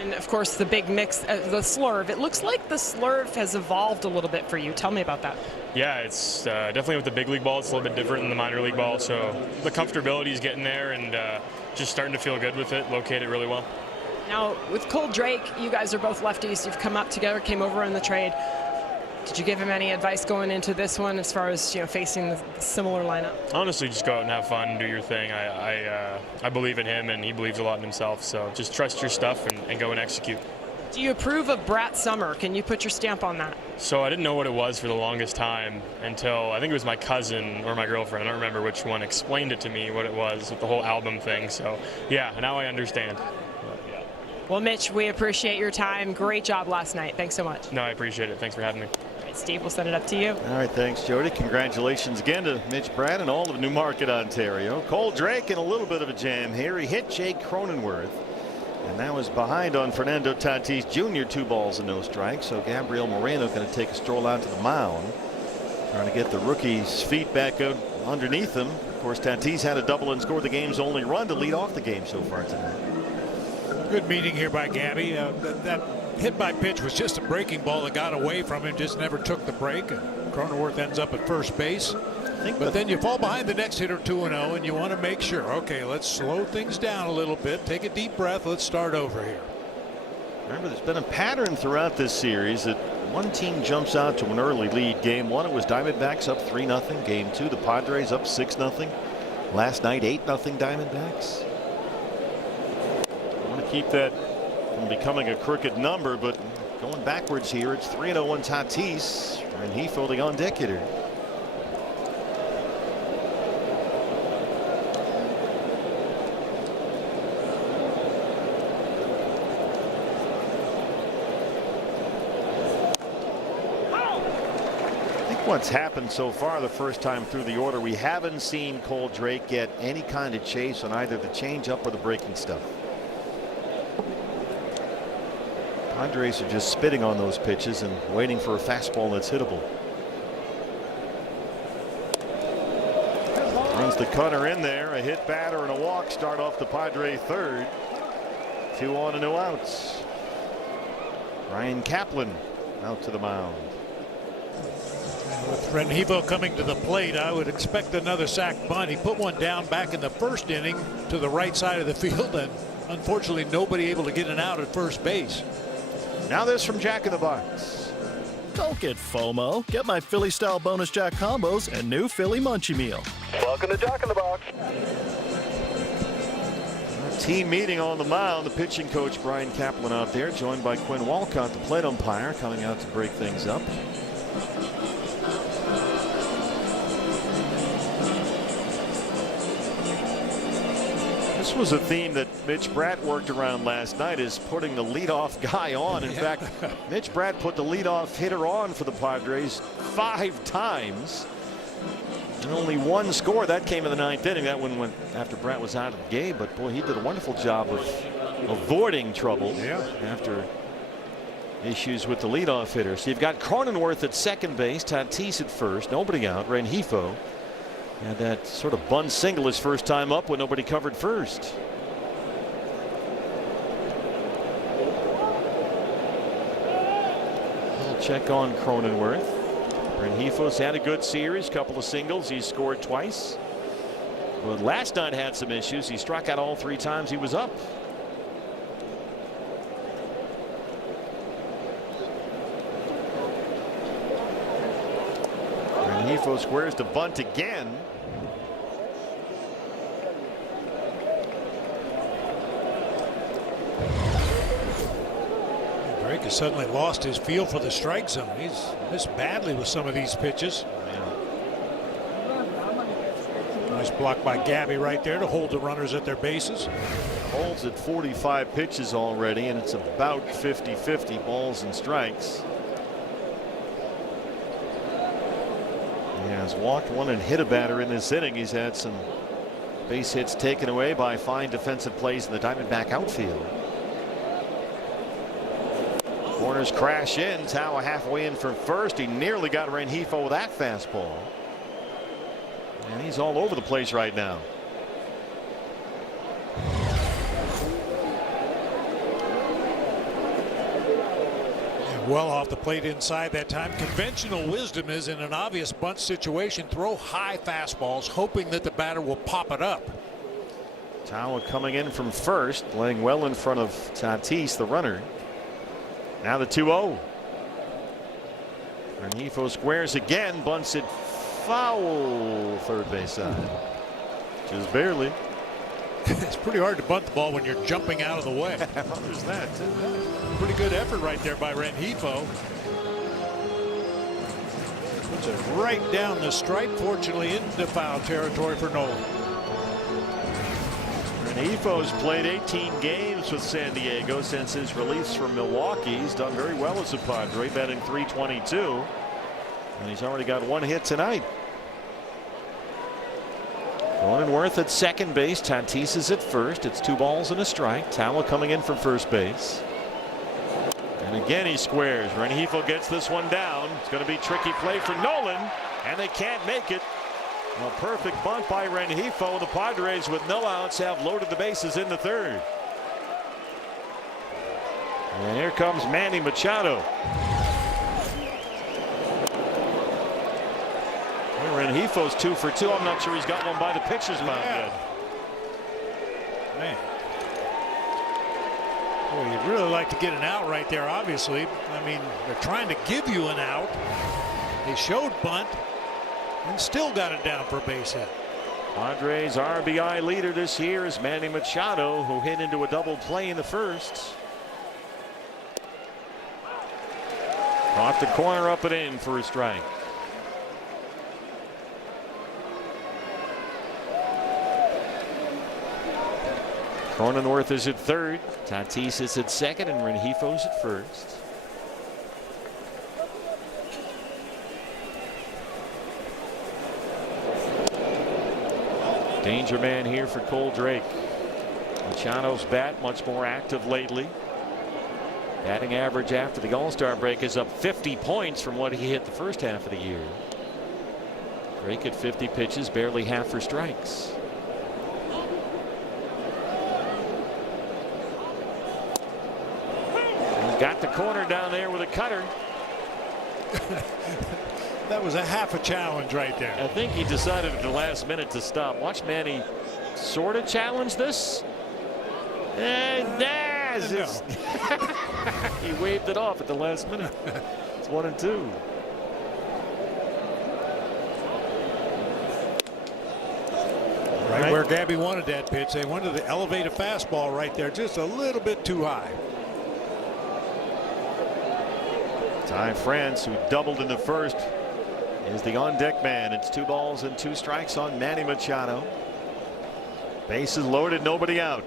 And of course, the big mix, the slurve. It looks like the slurve has evolved a little bit for you. Tell me about that. Yeah, it's definitely with the big league ball, it's a little bit different than the minor league ball. So the comfortability is getting there, and just starting to feel good with it, locate it really well. Now, with Cole Drake, you guys are both lefties. You've come up together, came over in the trade. Did you give him any advice going into this one as far as facing the similar lineup? Honestly, just go out and have fun and do your thing. I believe in him, and he believes a lot in himself. So just trust your stuff and go and execute. Do you approve of Brat Summer? Can you put your stamp on that? So I didn't know what it was for the longest time until I think it was my cousin or my girlfriend, I don't remember which one, explained it to me what it was with the whole album thing. So yeah, now I understand. Well, Mitch, we appreciate your time. Great job last night. Thanks so much. No, I appreciate it. Thanks for having me. All right, Steve, we'll send it up to you. All right, thanks, Jody. Congratulations again to Mitch Pratt and all of Newmarket, Ontario. Cole Drake in a little bit of a jam here. He hit Jake Cronenworth, and that was behind on Fernando Tatis Jr. 2 balls and no strikes. So Gabriel Moreno going to take a stroll out to the mound, trying to get the rookie's feet back out underneath him. Of course, Tatis had a double and scored the game's only run to lead off the game so far tonight. Good meeting here by Gabby. That hit by pitch was just a breaking ball that got away from him, just never took the break. And Cronenworth ends up at first base. But then you fall behind the next hitter 2-0, and you want to make sure, okay, let's slow things down a little bit, take a deep breath, let's start over here. Remember, there's been a pattern throughout this series that one team jumps out to an early lead. Game 1, it was Diamondbacks up 3-0. Game 2, the Padres up 6-0. Last night, 8-0 Diamondbacks. I want to keep that from becoming a crooked number, but going backwards here, it's 3-0 Tatis, and he the on-deck hitter. What's happened so far the first time through the order, we haven't seen Cole Drake get any kind of chase on either the changeup or the breaking stuff. Padres are just spitting on those pitches and waiting for a fastball that's hittable. Runs the cutter in there. A hit batter and a walk start off the Padre third. 2 on and no outs. Ryan Kaplan out to the mound. With Rengifo coming to the plate, I would expect another sac bunt. He put one down back in the first inning to the right side of the field, and unfortunately nobody able to get an out at first base. Now this from Jack in the Box. Don't get FOMO. Get my Philly style bonus Jack combos and new Philly Munchie Meal. Welcome to Jack in the Box. Team meeting on the mound. The pitching coach Brian Kaplan out there, joined by Quinn Walcott, the plate umpire, coming out to break things up. This was a theme that Mitch Bratt worked around last night, is putting the leadoff guy on. In fact, Mitch Bratt put the leadoff hitter on for the Padres 5 times. And only one score. That came in the 9th inning. That one went after Bratt was out of the game. But boy, he did a wonderful job of avoiding trouble after issues with the leadoff hitter. So you've got Cronenworth at second base, Tatis at first, nobody out. Rengifo had that sort of bunt single his first time up when nobody covered first. We'll check on Cronenworth. Rengifo's had a good series, couple of singles. He's scored twice. Well, last night had some issues. He struck out all 3 times he was up. Rengifo squares to bunt again. Drake has suddenly lost his feel for the strike zone. He's missed badly with some of these pitches. Nice block by Gabby right there to hold the runners at their bases. Holds at 45 pitches already, and it's about 50-50 balls and strikes. He has walked one and hit a batter in this inning. He's had some base hits taken away by fine defensive plays in the Diamondback outfield. Corners crash in. Tao halfway in for first. He nearly got Rengifo with that fastball. And he's all over the place right now. Well off the plate inside that time. Conventional wisdom is, in an obvious bunt situation, throw high fastballs, hoping that the batter will pop it up. Tao coming in from first, laying well in front of Tatis, the runner. Now the 2-0. Rengifo squares again, bunts it foul third base side. Just barely. It's pretty hard to bunt the ball when you're jumping out of the way. Well, there's that too. Pretty good effort right there by Rengifo. Puts it right down the stripe, fortunately into foul territory for Nolan. Rengifo's played 18 games with San Diego since his release from Milwaukee. He's done very well as a Padre, batting .322, and he's already got 1 hit tonight. Cronenworth at second base. Tatis is at first. It's 2 balls and a strike. Tao coming in from first base. And again he squares. Rengifo gets this one down. It's going to be a tricky play for Nolan, and they can't make it. A perfect bunt by Rengifo. The Padres, with no outs, have loaded the bases in the third. And here comes Manny Machado. Rengifo's 2 for 2. I'm not sure he's got one by the pitcher's mound yet. Man. Boy, you'd really like to get an out right there, obviously. I mean, they're trying to give you an out. They showed bunt and still got it down for a base hit. Padres RBI leader this year is Manny Machado, who hit into a double play in the first. Off the corner, up and in for a strike. Cronenworth is at third. Tatis is at second, and Rengifo's at first. Danger man here for Cole Drake. Machado's bat much more active lately. Batting average after the All-Star break is up 50 points from what he hit the first half of the year. Drake at 50 pitches, barely half for strikes. He's got the corner down there with a cutter. That was a half a challenge right there. I think he decided at the last minute to stop. Watch Manny sort of challenge this. And there's he waved it off at the last minute. It's 1-2. Right where Gabby wanted that pitch. They wanted to elevate a fastball right there, just a little bit too high. Ty France, who doubled in the first, is the on-deck man. It's 2 balls and 2 strikes on Manny Machado. Bases loaded, nobody out.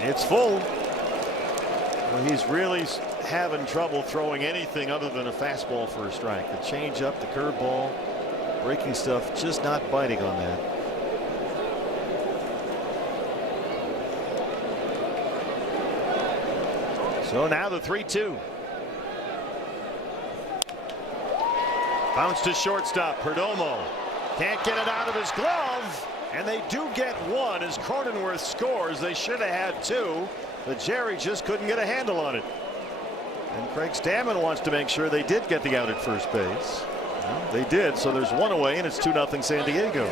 It's full. Well, he's really having trouble throwing anything other than a fastball for a strike. The changeup, the curveball, breaking stuff, just not biting on that. So now the 3-2. Bounce to shortstop. Perdomo can't get it out of his glove, and they do get one as Cronenworth scores. They should have had 2, but Jerry just couldn't get a handle on it. And Craig Stammen wants to make sure they did get the out at first base. Well, they did, so there's 1 away, and it's 2-0 San Diego.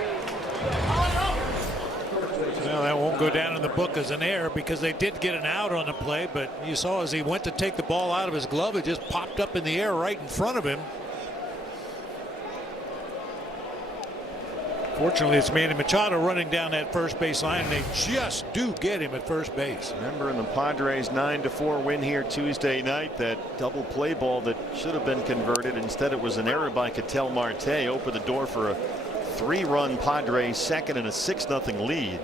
Well, that won't go down in the book as an error because they did get an out on the play, but you saw as he went to take the ball out of his glove, it just popped up in the air right in front of him. Fortunately, it's Manny Machado running down that first base line, and they just do get him at first base. Remember in the Padres 9-4 win here Tuesday night, that double play ball that should have been converted. Instead, it was an error by Ketel Marte. Opened the door for a 3-run Padres second and a 6-0 lead.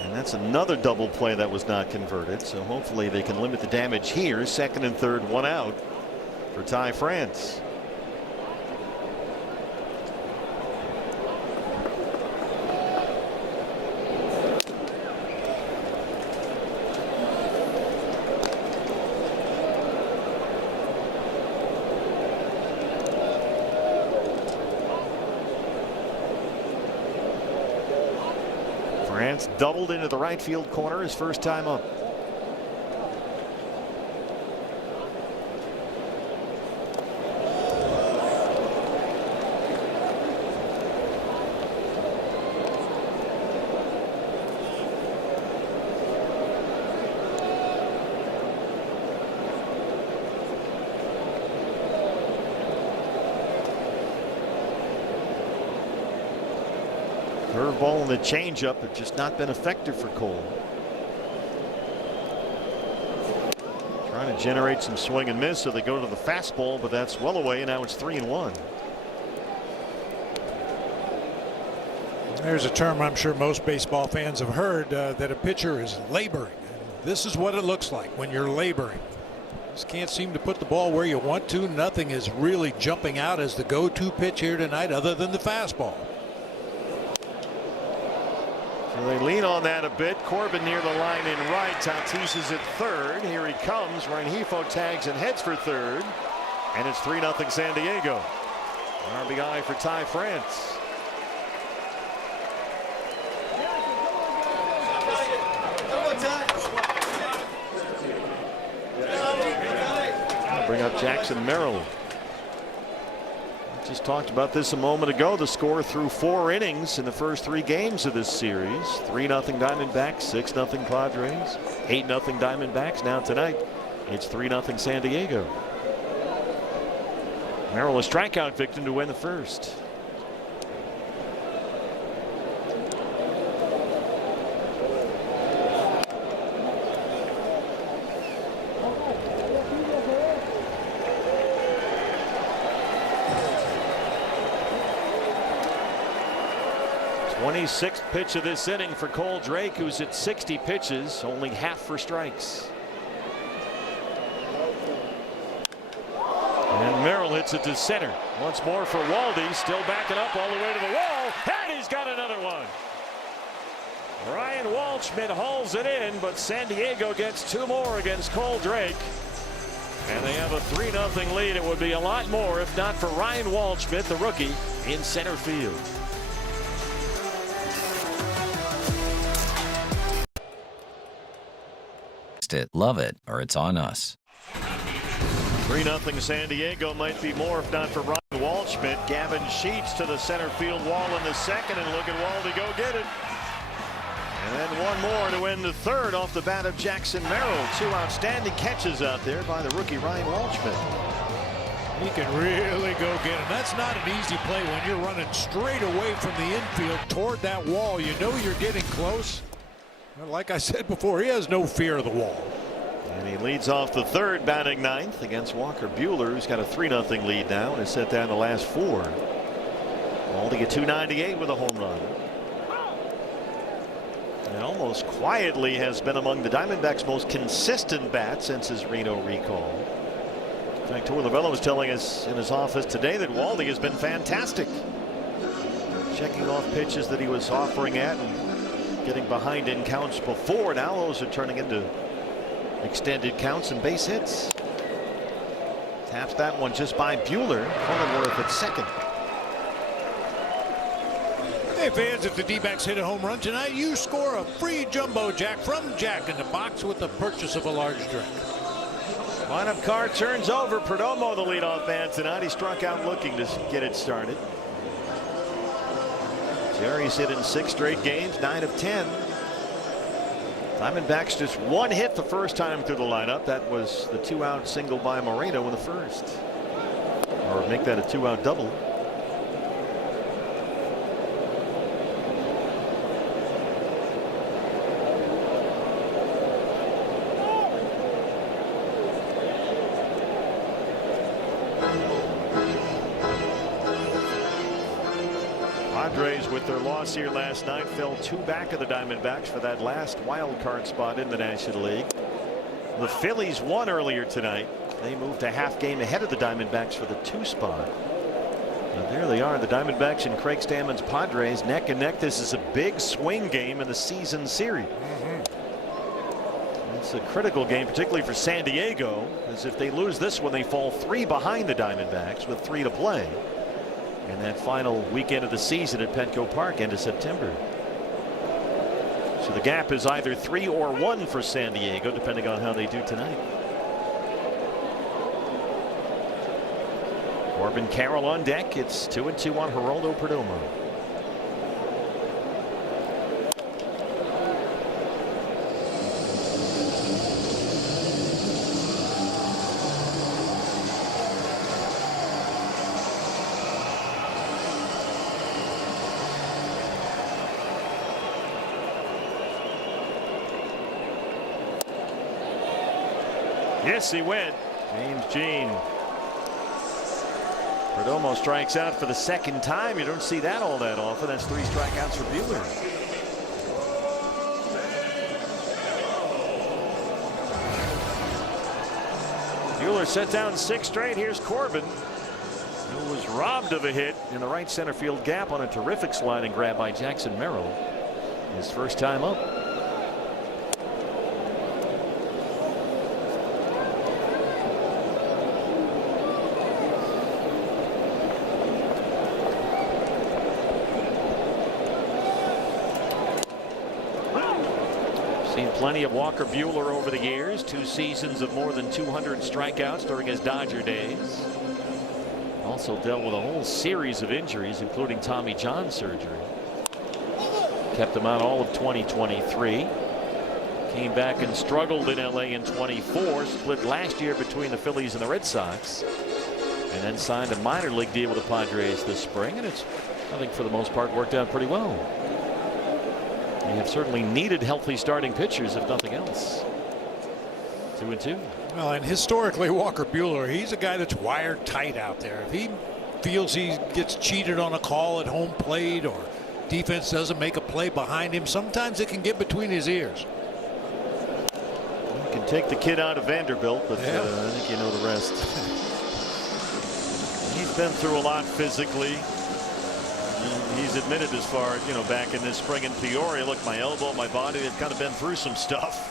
And that's another double play that was not converted. So hopefully they can limit the damage here. Second and third, 1 out for Ty France. France doubled into the right field corner his first time up. Curveball and the changeup have just not been effective for Cole. Trying to generate some swing and miss, so they go to the fastball, but that's well away, and now it's 3-1. There's a term I'm sure most baseball fans have heard, that a pitcher is laboring. And this is what it looks like when you're laboring. Just can't seem to put the ball where you want to. Nothing is really jumping out as the go-to pitch here tonight other than the fastball. So they lean on that a bit. Corbin near the line in right. Tatis is at third. Here he comes. Rengifo tags and heads for third. And it's 3-0 San Diego. RBI for Ty France. Bring up Jackson Merrill. Just talked about this a moment ago. The score through 4 innings in the first 3 games of this series. 3-0 Diamondbacks, 6-0 Padres, 8-0 Diamondbacks. Now tonight it's 3-0 San Diego. Merrill a strikeout victim to win the first. Sixth pitch of this inning for Cole Drake, who's at 60 pitches, only half for strikes. And Merrill hits it to center. Once more for Waldy, still backing up all the way to the wall, and he's got another one. Ryan Waldschmidt hauls it in, but San Diego gets 2 more against Cole Drake. And they have a 3-0 lead. It would be a lot more if not for Ryan Waldschmidt, the rookie, in center field. It, love it, or it's on us. 3-0 San Diego might be more if not for Ryan Waldschmidt. Gavin Sheets to the center field wall in the second, and look at Waldy go get it. And then one more to win the third off the bat of Jackson Merrill. 2 outstanding catches out there by the rookie Ryan Waldschmidt. He can really go get him. That's not an easy play when you're running straight away from the infield toward that wall. You know you're getting close. Like I said before, he has no fear of the wall. And he leads off the third, batting 9th against Walker Buehler, who's got a 3-0 lead now and has set down the last 4. Waldy at 298 with a home run. And almost quietly has been among the Diamondbacks' most consistent bats since his Reno recall. In fact, Tor Lavello was telling us in his office today that Waldy has been fantastic. Checking off pitches that he was offering at and getting behind in counts before. Now those are turning into extended counts and base hits. Taps that one just by Buehler. Cronenworth at second. Hey fans, if the D-backs hit a home run tonight, you score a free jumbo jack from Jack in the Box with the purchase of a large drink. Lineup card turns over. Perdomo, the leadoff man tonight. He struck out looking to get it started. Jerry's hit in 6 straight games, 9 of 10. Diamondbacks just 1 hit the first time through the lineup. That was the 2-out single by Moreno in the first. Or make that a 2-out double. Padres, with their loss here last night, fell 2 back of the Diamondbacks for that last wild card spot in the National League. The Phillies won earlier tonight. They moved a half game ahead of the Diamondbacks for the 2 spot. Now there they are, the Diamondbacks and Craig Stammen's Padres neck and neck. This is a big swing game in the season series. It's a critical game, particularly for San Diego, as if they lose this one, they fall 3 behind the Diamondbacks with 3 to play. And that final weekend of the season at Petco Park, end of September. So the gap is either 3 or 1 for San Diego, depending on how they do tonight. Corbin Carroll on deck. It's 2-2 on Geraldo Perdomo. Yes, he went. James Jean. Perdomo strikes out for the 2nd time. You don't see that all that often. That's 3 strikeouts for Buehler. Buehler set down 6 straight. Here's Corbin, who was robbed of a hit in the right center field gap on a terrific sliding grab by Jackson Merrill. His first time up. Seen plenty of Walker Buehler over the years. 2 seasons of more than 200 strikeouts during his Dodger days. Also dealt with a whole series of injuries, including Tommy John surgery. Kept him out all of 2023. Came back and struggled in LA in 24. Split last year between the Phillies and the Red Sox. And then signed a minor league deal with the Padres this spring. And it's, I think, for the most part, worked out pretty well. They have certainly needed healthy starting pitchers, if nothing else. 2-2. Well, and historically, Walker Buehler, he's a guy that's wired tight out there. If he feels he gets cheated on a call at home plate or defense doesn't make a play behind him, sometimes it can get between his ears. You can take the kid out of Vanderbilt, but I think you know the rest. He's been through a lot physically. He's admitted as far, back in this spring in Peoria, look, my elbow, my body, they've kind of been through some stuff.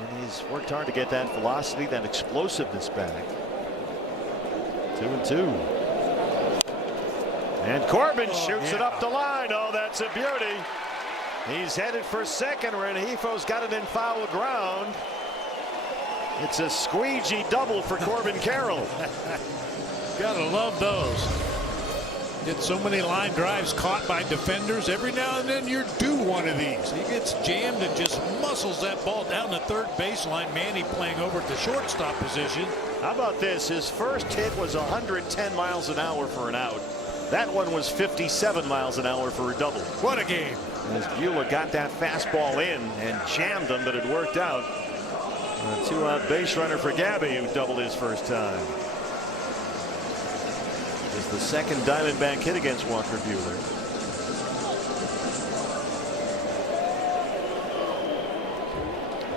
And he's worked hard to get that velocity, that explosiveness back. 2-2. And Corbin shoots it up the line. Oh, that's a beauty. He's headed for second. Rengifo's got it in foul ground. It's a squeegee double for Corbin Carroll. Gotta love those. Get so many line drives caught by defenders. Every now and then you're due one of these. He gets jammed and just muscles that ball down the third baseline. Manny playing over at the shortstop position. How about this? His first hit was 110 miles an hour for an out. That one was 57 miles an hour for a double. What a game. As Buehler got that fastball in and jammed him, but it worked out. A two-out base runner for Gabby, who doubled his first time. It's the second Diamondback hit against Walker Buehler.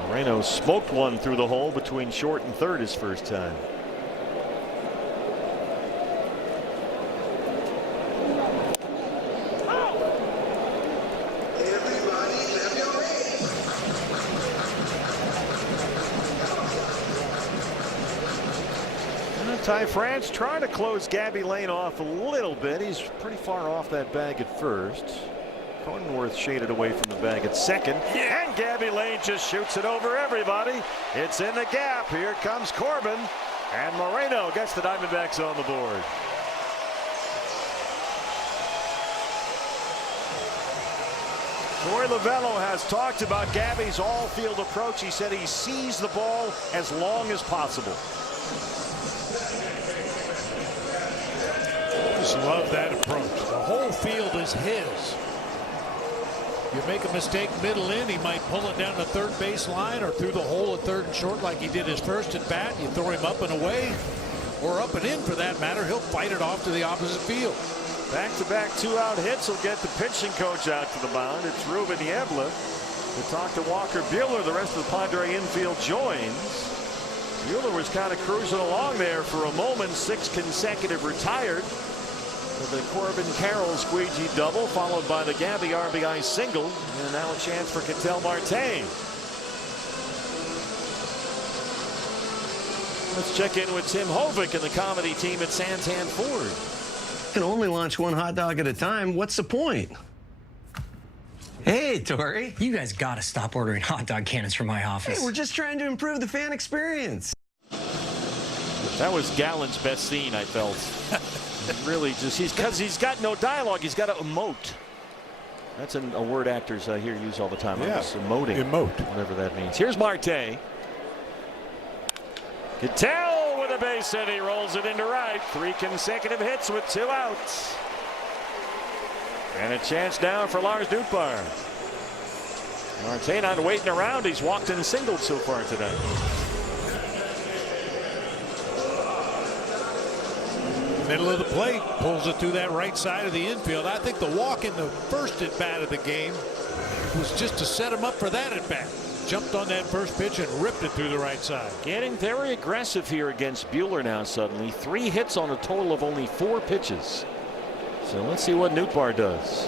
Moreno smoked one through the hole between short and third his first time. Ty France trying to close Gabby Lane off a little bit. He's pretty far off that bag at first. Cronenworth shaded away from the bag at second. And Gabby Lane just shoots it over everybody. It's in the gap. Here comes Corbin. And Moreno gets the Diamondbacks on the board. Troy Lavello has talked about Gabby's all-field approach. He said he sees the ball as long as possible. Just love that approach. The whole field is his. You make a mistake middle in, he might pull it down the third base line or through the hole at third and short like he did his first at bat. You throw him up and away, or up and in for that matter. He'll fight it off to the opposite field. Back-to-back two-out hits will get the pitching coach out to the mound. It's Ruben Niebla to talk to Walker Buehler. The rest of the Padre infield joins. Buehler was kind of cruising along there for a moment. 6 consecutive retired. The Corbin Carroll squeegee double, followed by the Gabby RBI single, and now a chance for Ketel Marte. Let's check in with Tim Hovick and the comedy team at Santan Ford. You can only launch one hot dog at a time. What's the point? Hey, Tori. You guys gotta stop ordering hot dog cannons from my office. Hey, we're just trying to improve the fan experience. That was Gallen's best scene, I felt. Really, just because he's got no dialogue, he's got to emote. That's a word actors I hear use all the time. Yeah, emoting. Emote. Whatever that means. Here's Marte. Ketel with a base hit. He rolls it into right. 3 consecutive hits with 2 outs. And a chance now for Lars Nootbaar. Marte not waiting around. He's walked and singled so far today. Middle of the plate, pulls it through that right side of the infield. I think the walk in the first at bat of the game was just to set him up for that at bat. Jumped on that first pitch and ripped it through the right side. Getting very aggressive here against Buehler now suddenly. 3 hits on a total of only 4 pitches. So let's see what Nootbaar does.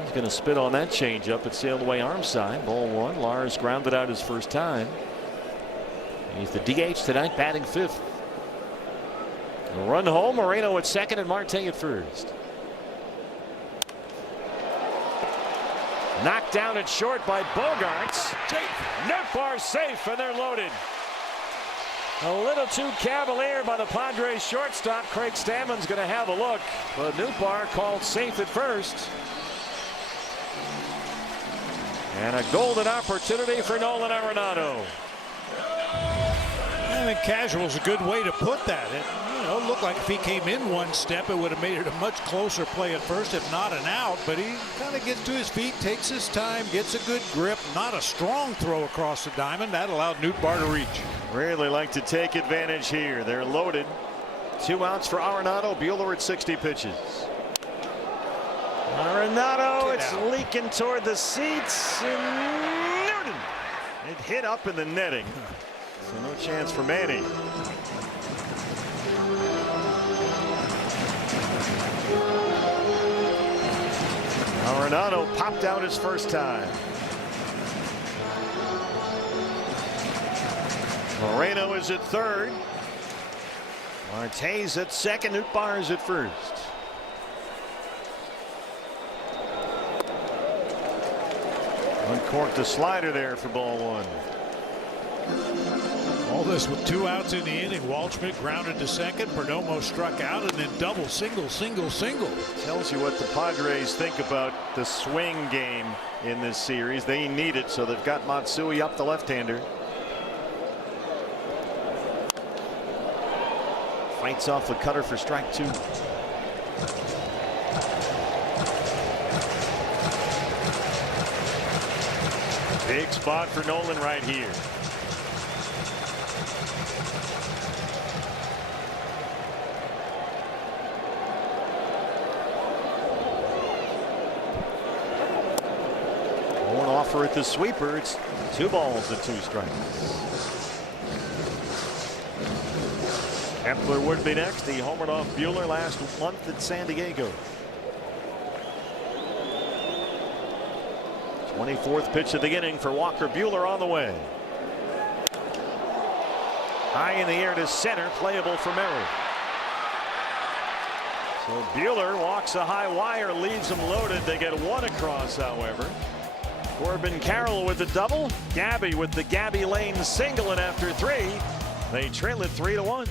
He's going to spit on that changeup. It sailed away arm side. Ball 1. Lars grounded out his first time. He's the DH tonight, batting 5th. A run home. Moreno at second and Marte at first. Knocked down at short by Bogarts. Nootbaar safe, and they're loaded. A little too cavalier by the Padres shortstop. Craig Stammen's going to have a look, but Nootbaar called safe at first. And a golden opportunity for Nolan Arenado. I think casual is a good way to put that. It looked like if he came in one step, it would have made it a much closer play at first, if not an out. But he kind of gets to his feet, takes his time, gets a good grip. Not a strong throw across the diamond. That allowed Nootbaar to reach. Really like to take advantage here. They're loaded. 2 outs for Arenado. Buehler at 60 pitches. Arenado, it's leaking toward the seats. And Newton. It hit up in the netting. So no chance for Manny. Arenado popped out his first time. Moreno is at third. Marte's at second. Nootbaar is at first. Uncorked the slider there for ball 1. All this with 2 outs in the inning. Waldschmidt grounded to second. Perdomo struck out, and then double, single. Tells you what the Padres think about the swing game in this series. They need it, so they've got Matsui up, the left-hander. Fights off the cutter for strike 2. Big spot for Nolan right here. One offer at the sweeper. It's 2 balls and 2 strikes. Kepler would be next. He homered off Buehler last month at San Diego. 24th pitch of the inning for Walker Buehler on the way. High in the air to center, playable for Merrill. So Buehler walks a high wire, leaves him loaded. They get 1 across, however. Corbin Carroll with the double. Gabby with the Gabby Lane single, and after 3, they trail it 3-1.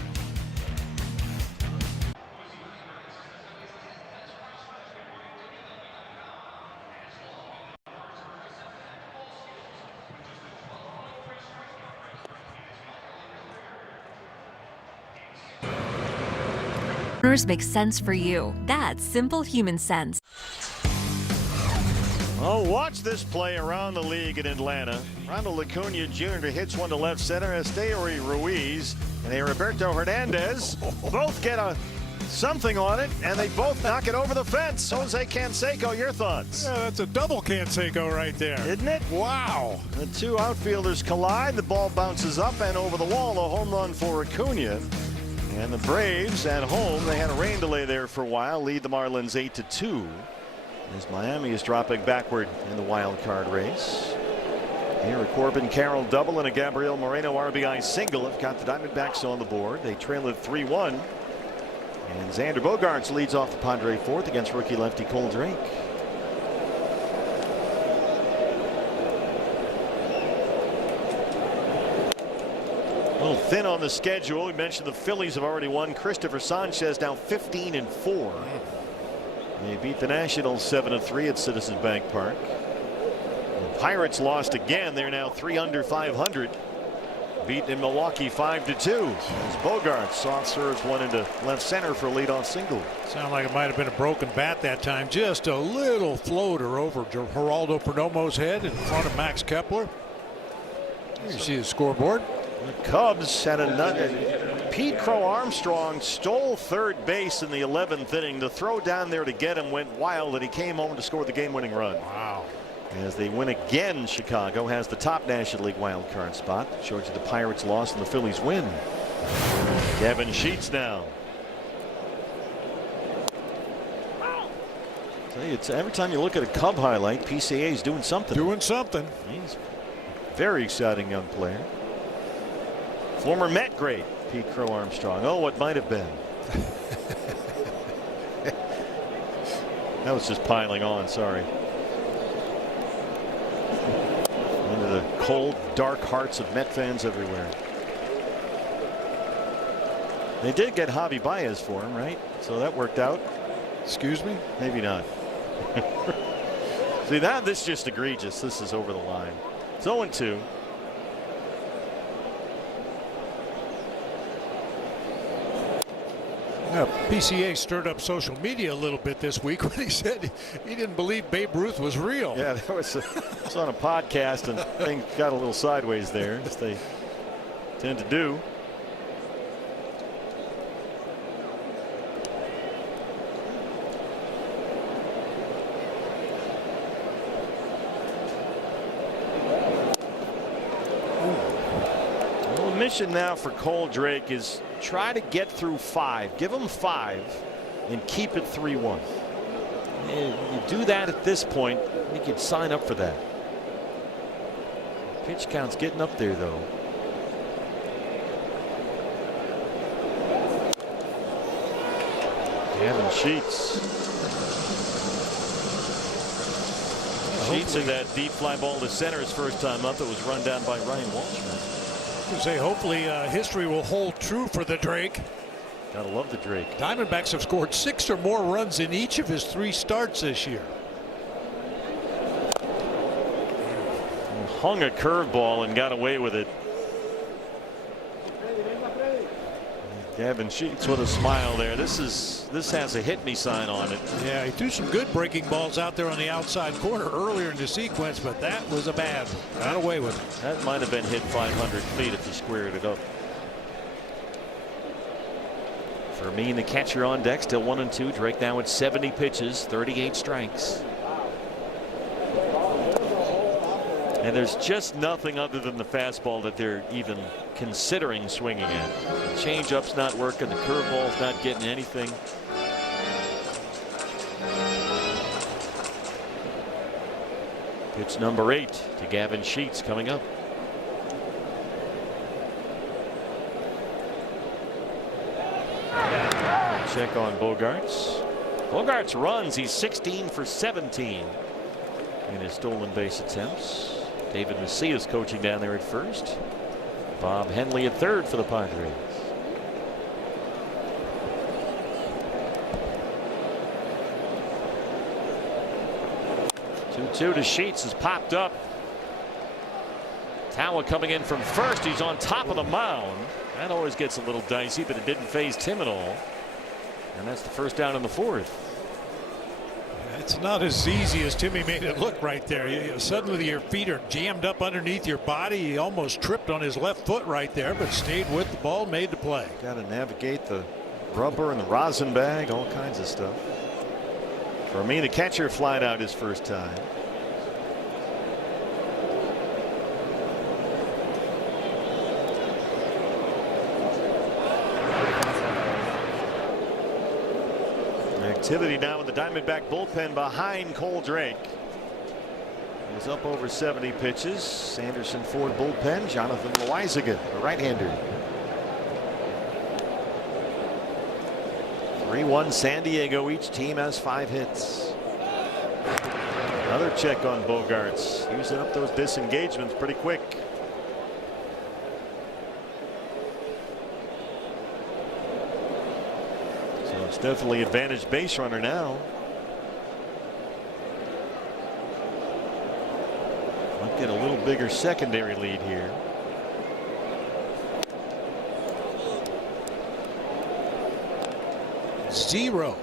Makes sense for you. That's simple human sense. Oh, watch this play around the league in Atlanta. Ronald Acuna Jr. hits one to left center. Esteury Ruiz and Heriberto Hernandez both get something on it, and they both knock it over the fence. Jose Canseco, your thoughts? Yeah, that's a double Canseco right there. Isn't it? Wow. The 2 outfielders collide. The ball bounces up and over the wall. A home run for Acuna. And the Braves at home, they had a rain delay there for a while, lead the Marlins 8-2 as Miami is dropping backward in the wild card race. Here a Corbin Carroll double and a Gabriel Moreno RBI single have got the Diamondbacks on the board. They trail it 3-1. And Xander Bogaerts leads off the Padre 4th against rookie lefty Cole Drake. A little thin on the schedule. We mentioned the Phillies have already won. Christopher Sanchez now 15-4. They beat the Nationals 7-3 at Citizens Bank Park. The Pirates lost again. They're now 3 under 500. Beaten in Milwaukee 5-2. As Bogaerts soft serves one into left center for a leadoff single. Sounded like it might have been a broken bat that time. Just a little floater over Geraldo Perdomo's head in front of Max Kepler. You see the scoreboard. The Cubs had another. Pete Crow Armstrong stole third base in the 11th inning. The throw down there to get him went wild, and he came home to score the game-winning run. Wow. As they win again, Chicago has the top National League wild card spot. Shows you the Pirates lost and the Phillies win. Kevin Sheets now. Tell you, it's every time you look at a Cub highlight, PCA is doing something. Doing something. He's a very exciting young player. Former Met great Pete Crow Armstrong. Oh, what might have been. That was just piling on. Sorry. Into the cold, dark hearts of Met fans everywhere. They did get Javi Baez for him, right? So that worked out. Excuse me? Maybe not. See, this is just egregious. This is over the line. It's 0-2. Yeah, PCA stirred up social media a little bit this week when he said he didn't believe Babe Ruth was real. Yeah, that was on a podcast, and things got a little sideways there, as they tend to do. Well, the mission now for Cole Drake is try to get through 5. Give him 5 and keep it 3-1. You do that at this point, you could sign up for that. Pitch count's getting up there, though. Gavin Sheets. Sheets in that deep fly ball to center his first time up. It was run down by Ryan Walshman. Say hopefully history will hold true for the Drake. Gotta love the Drake. Diamondbacks have scored 6 or more runs in each of his 3 starts this year. Hung a curveball and got away with it. Gavin Sheets with a smile there. This has a hit me sign on it. Yeah, he threw some good breaking balls out there on the outside corner earlier in the sequence, but that was a bad one. Got away with it. That might have been hit 500 feet if he squared it up. For me, the catcher on deck, still 1-2. Drake now at 70 pitches, 38 strikes. And there's just nothing other than the fastball that they're even considering swinging at. The changeup's not working. The curveball's not getting anything. Pitch number 8 to Gavin Sheets coming up. Check on Bogaerts. Bogaerts runs. He's 16 for 17 in his stolen base attempts. David Macias coaching down there at first. Bob Henley at third for the Padres. 2-2 to Sheets has popped up. Tawa coming in from first. He's on top of the mound. That always gets a little dicey, but it didn't phase Tim at all. And that's the first down in the 4th. It's not as easy as Timmy made it look right there. Suddenly your feet are jammed up underneath your body. He almost tripped on his left foot right there, but stayed with the ball, made the play. Got to navigate the rubber and the rosin bag, all kinds of stuff. For me, the catcher flying out his first time. Activity now in the Diamondback bullpen behind Cole Drake. He's up over 70 pitches. Sanderson Ford bullpen. Jonathan Loizaga, the right-hander. 3-1 San Diego. Each team has 5 hits. Another check on Bogaerts. Using up those disengagements pretty quick. It's definitely advantage base runner now. Might get a little bigger secondary lead here. Zero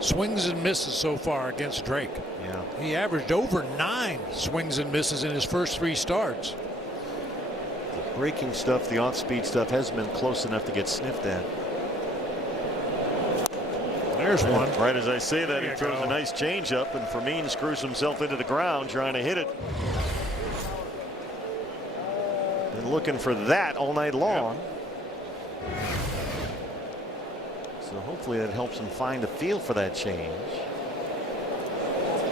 swings and misses so far against Drake. Yeah. He averaged over 9 swings and misses in his first 3 starts. The breaking stuff, the off-speed stuff hasn't been close enough to get sniffed at. There's one. Right as I say that, he throws a nice changeup, and Fermin screws himself into the ground trying to hit it. And looking for that all night long. Yep. So hopefully that helps him find a feel for that change.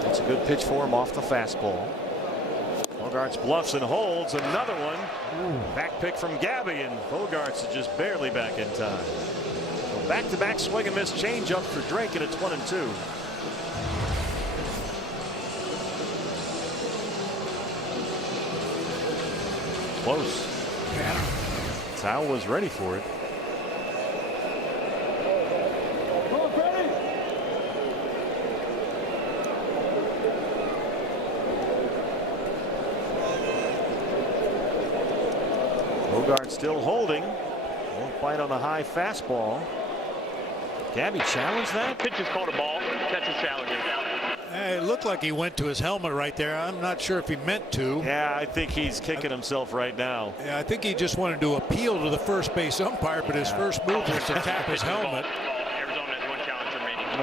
That's a good pitch for him off the fastball. Bogaerts bluffs and holds. Another one. Ooh. Back pick from Gabby, and Bogaerts is just barely back in time. Back-to-back swing and miss changeup for Drake, and it's 1-2. Close. Tao was ready for it. Bogart still holding. Won't bite on the high fastball. Gabby challenged that. Pitch is called a ball. Catch is challenging. It looked like he went to his helmet right there. I'm not sure if he meant to. Yeah, I think he's kicking himself right now. Yeah, I think he just wanted to appeal to the first base umpire, but his first move was to tap his helmet. Arizona has 1 challenge remaining.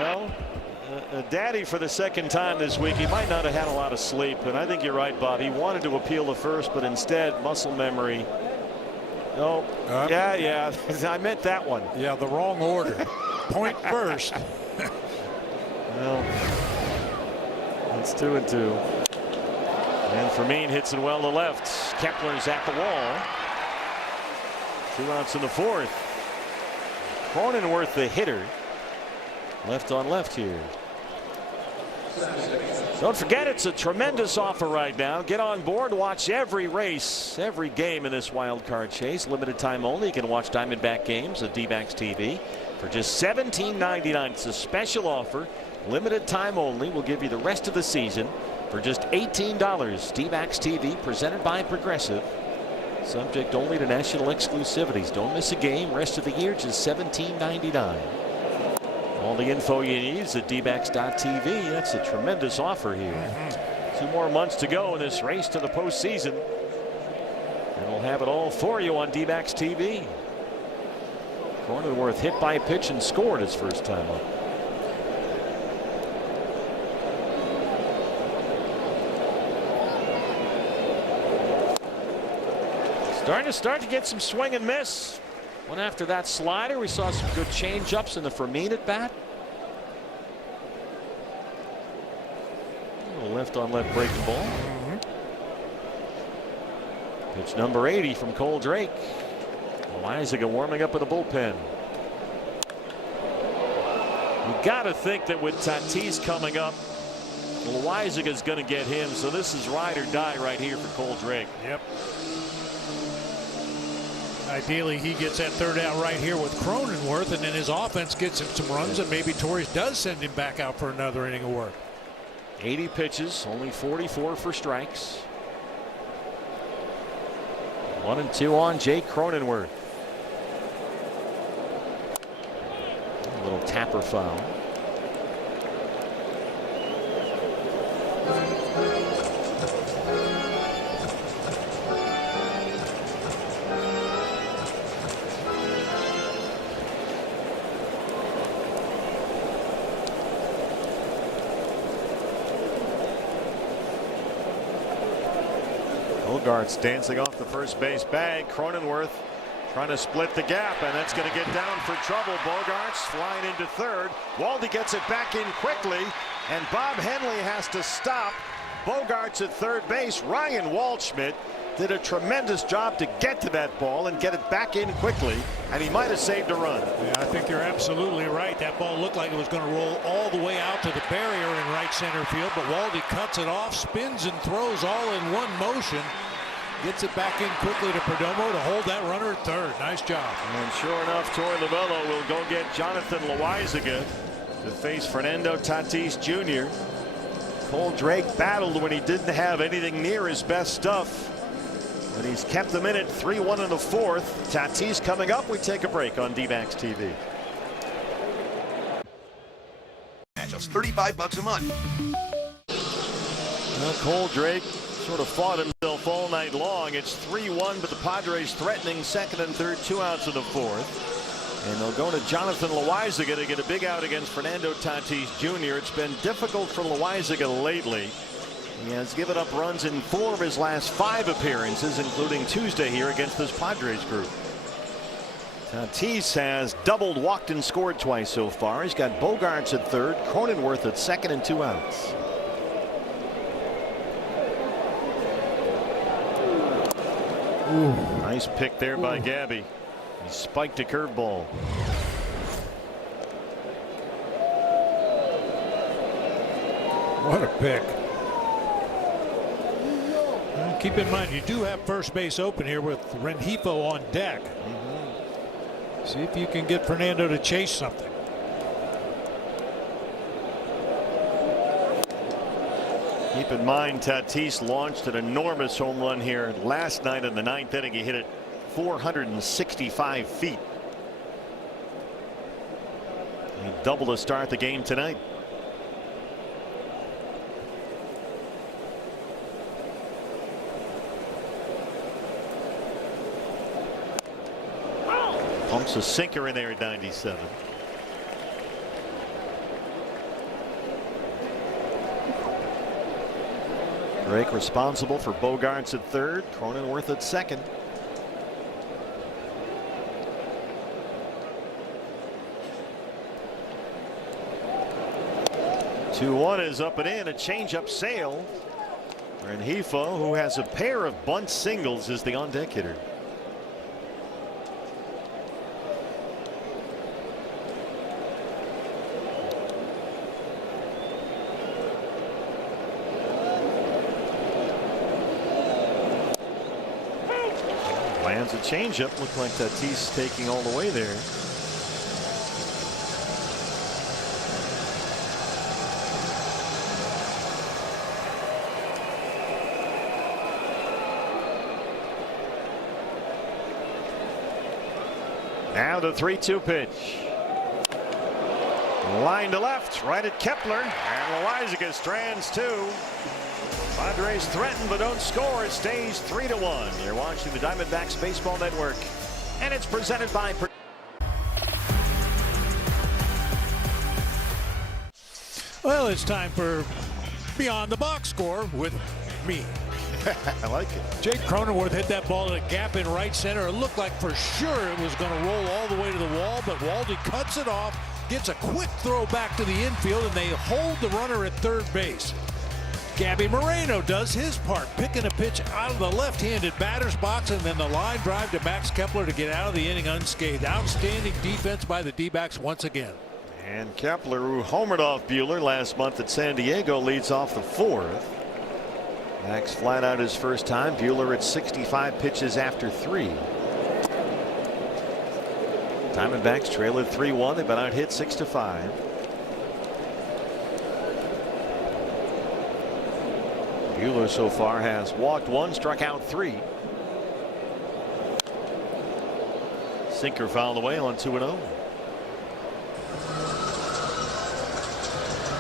Well, Daddy for the second time this week. He might not have had a lot of sleep, and I think you're right, Bob. He wanted to appeal to first, but instead, muscle memory. Oh, yeah, I meant that one. Yeah, the wrong order. Point first. Well, it's 2-2. And Fermin hits it well to left. Kepler's at the wall. 2 outs in the 4th. Cronenworth, the hitter. Left on left here. Don't forget, it's a tremendous offer right now. Get on board, watch every race, every game in this wild card chase. Limited time only. You can watch Diamondback games at D-Backs TV for just $17.99. It's a special offer. Limited time only. We'll give you the rest of the season for just $18. D-Backs TV, presented by Progressive. Subject only to national exclusivities. Don't miss a game. Rest of the year, just $17.99. All the info you need is at dbacks.tv. That's a tremendous offer here. 2 more months to go in this race to the postseason. And we'll have it all for you on D-Backs TV. Cronenworth hit by a pitch and scored his first time up. Starting to get some swing and miss. One after that slider. We saw some good change ups in the Fermin at bat. A little left on left breaking ball. Pitch number 80 from Cole Drake. Loizaga warming up in the bullpen. You got to think that with Tatis coming up, Loizaga is going to get him. So this is ride or die right here for Cole Drake. Yep. Ideally, he gets that third out right here with Cronenworth, and then his offense gets him some runs, and maybe Torres does send him back out for another inning of work. 80 pitches, only 44 for strikes. 1-2 on Jake Cronenworth. A little tapper foul. Bogart's dancing off the first base bag. Cronenworth trying to split the gap, and that's going to get down for trouble. Bogart's flying into third. Waldy gets it back in quickly, and Bob Henley has to stop. Bogart's at third base. Ryan Waldschmidt did a tremendous job to get to that ball and get it back in quickly, and he might have saved a run. Yeah, I think you're absolutely right. That ball looked like it was going to roll all the way out to the barrier in right center field, but Waldy cuts it off, spins and throws all in one motion. Gets it back in quickly to Perdomo to hold that runner at third. Nice job. And sure enough, Torey Lovullo will go get Jonathan Loizaga to face Fernando Tatis Jr. Cole Drake battled when he didn't have anything near his best stuff, but he's kept them in at 3-1 in the 4th. Tatis coming up. We take a break on D-Backs TV. Just $35 a month. Well, Cole Drake sort of fought himself all night long. It's 3-1, but the Padres threatening second and third, 2 outs in the 4th. And they'll go to Jonathan Loizaga to get a big out against Fernando Tatis Jr. It's been difficult for Loizaga lately. He has given up runs in 4 of his last 5 appearances, including Tuesday here against this Padres group. Tatis has doubled, walked, and scored twice so far. He's got Bogarts at third, Cronenworth at second, and 2 outs. Ooh. Nice pick there by Gabby. He spiked a curveball. What a pick. Well, keep in mind, you do have first base open here with Rengifo on deck. See if you can get Fernando to chase something. Keep in mind, Tatis launched an enormous home run here last night in the 9th inning. He hit it 465 feet. He doubled to start the game tonight. Pumps a sinker in there at 97. Drake responsible for Bogaerts at third, Cronenworth at second. Two one is up and in, a changeup sail. Rengifo, who has a pair of bunt singles, is the on-deck hitter. Lands a changeup. Looked like Tatis taking all the way there. Now the 3-2 pitch. Line to left, right at Kepler, and Loaisiga strands two. Padres threaten but don't score. It stays 3-1. You're watching the Diamondbacks Baseball Network, and it's presented by. Well, it's time for Beyond the Box Score with me. I like it. Jake Cronenworth hit that ball at a gap in right center. It looked like for sure it was going to roll all the way to the wall, but Waldy cuts it off, gets a quick throw back to the infield, and they hold the runner at third base. Gabby Moreno does his part, picking a pitch out of the left-handed batter's box, and then the line drive to Max Kepler to get out of the inning unscathed. Outstanding defense by the D-backs once again. And Kepler, who homered off Buehler last month at San Diego, leads off the fourth. Max flat out his first time. Buehler at 65 pitches after 3. Diamondbacks trail at 3-1. They've been out hit 6-5. Buehler so far has walked 1, struck out 3. Sinker fouled away on 2-0.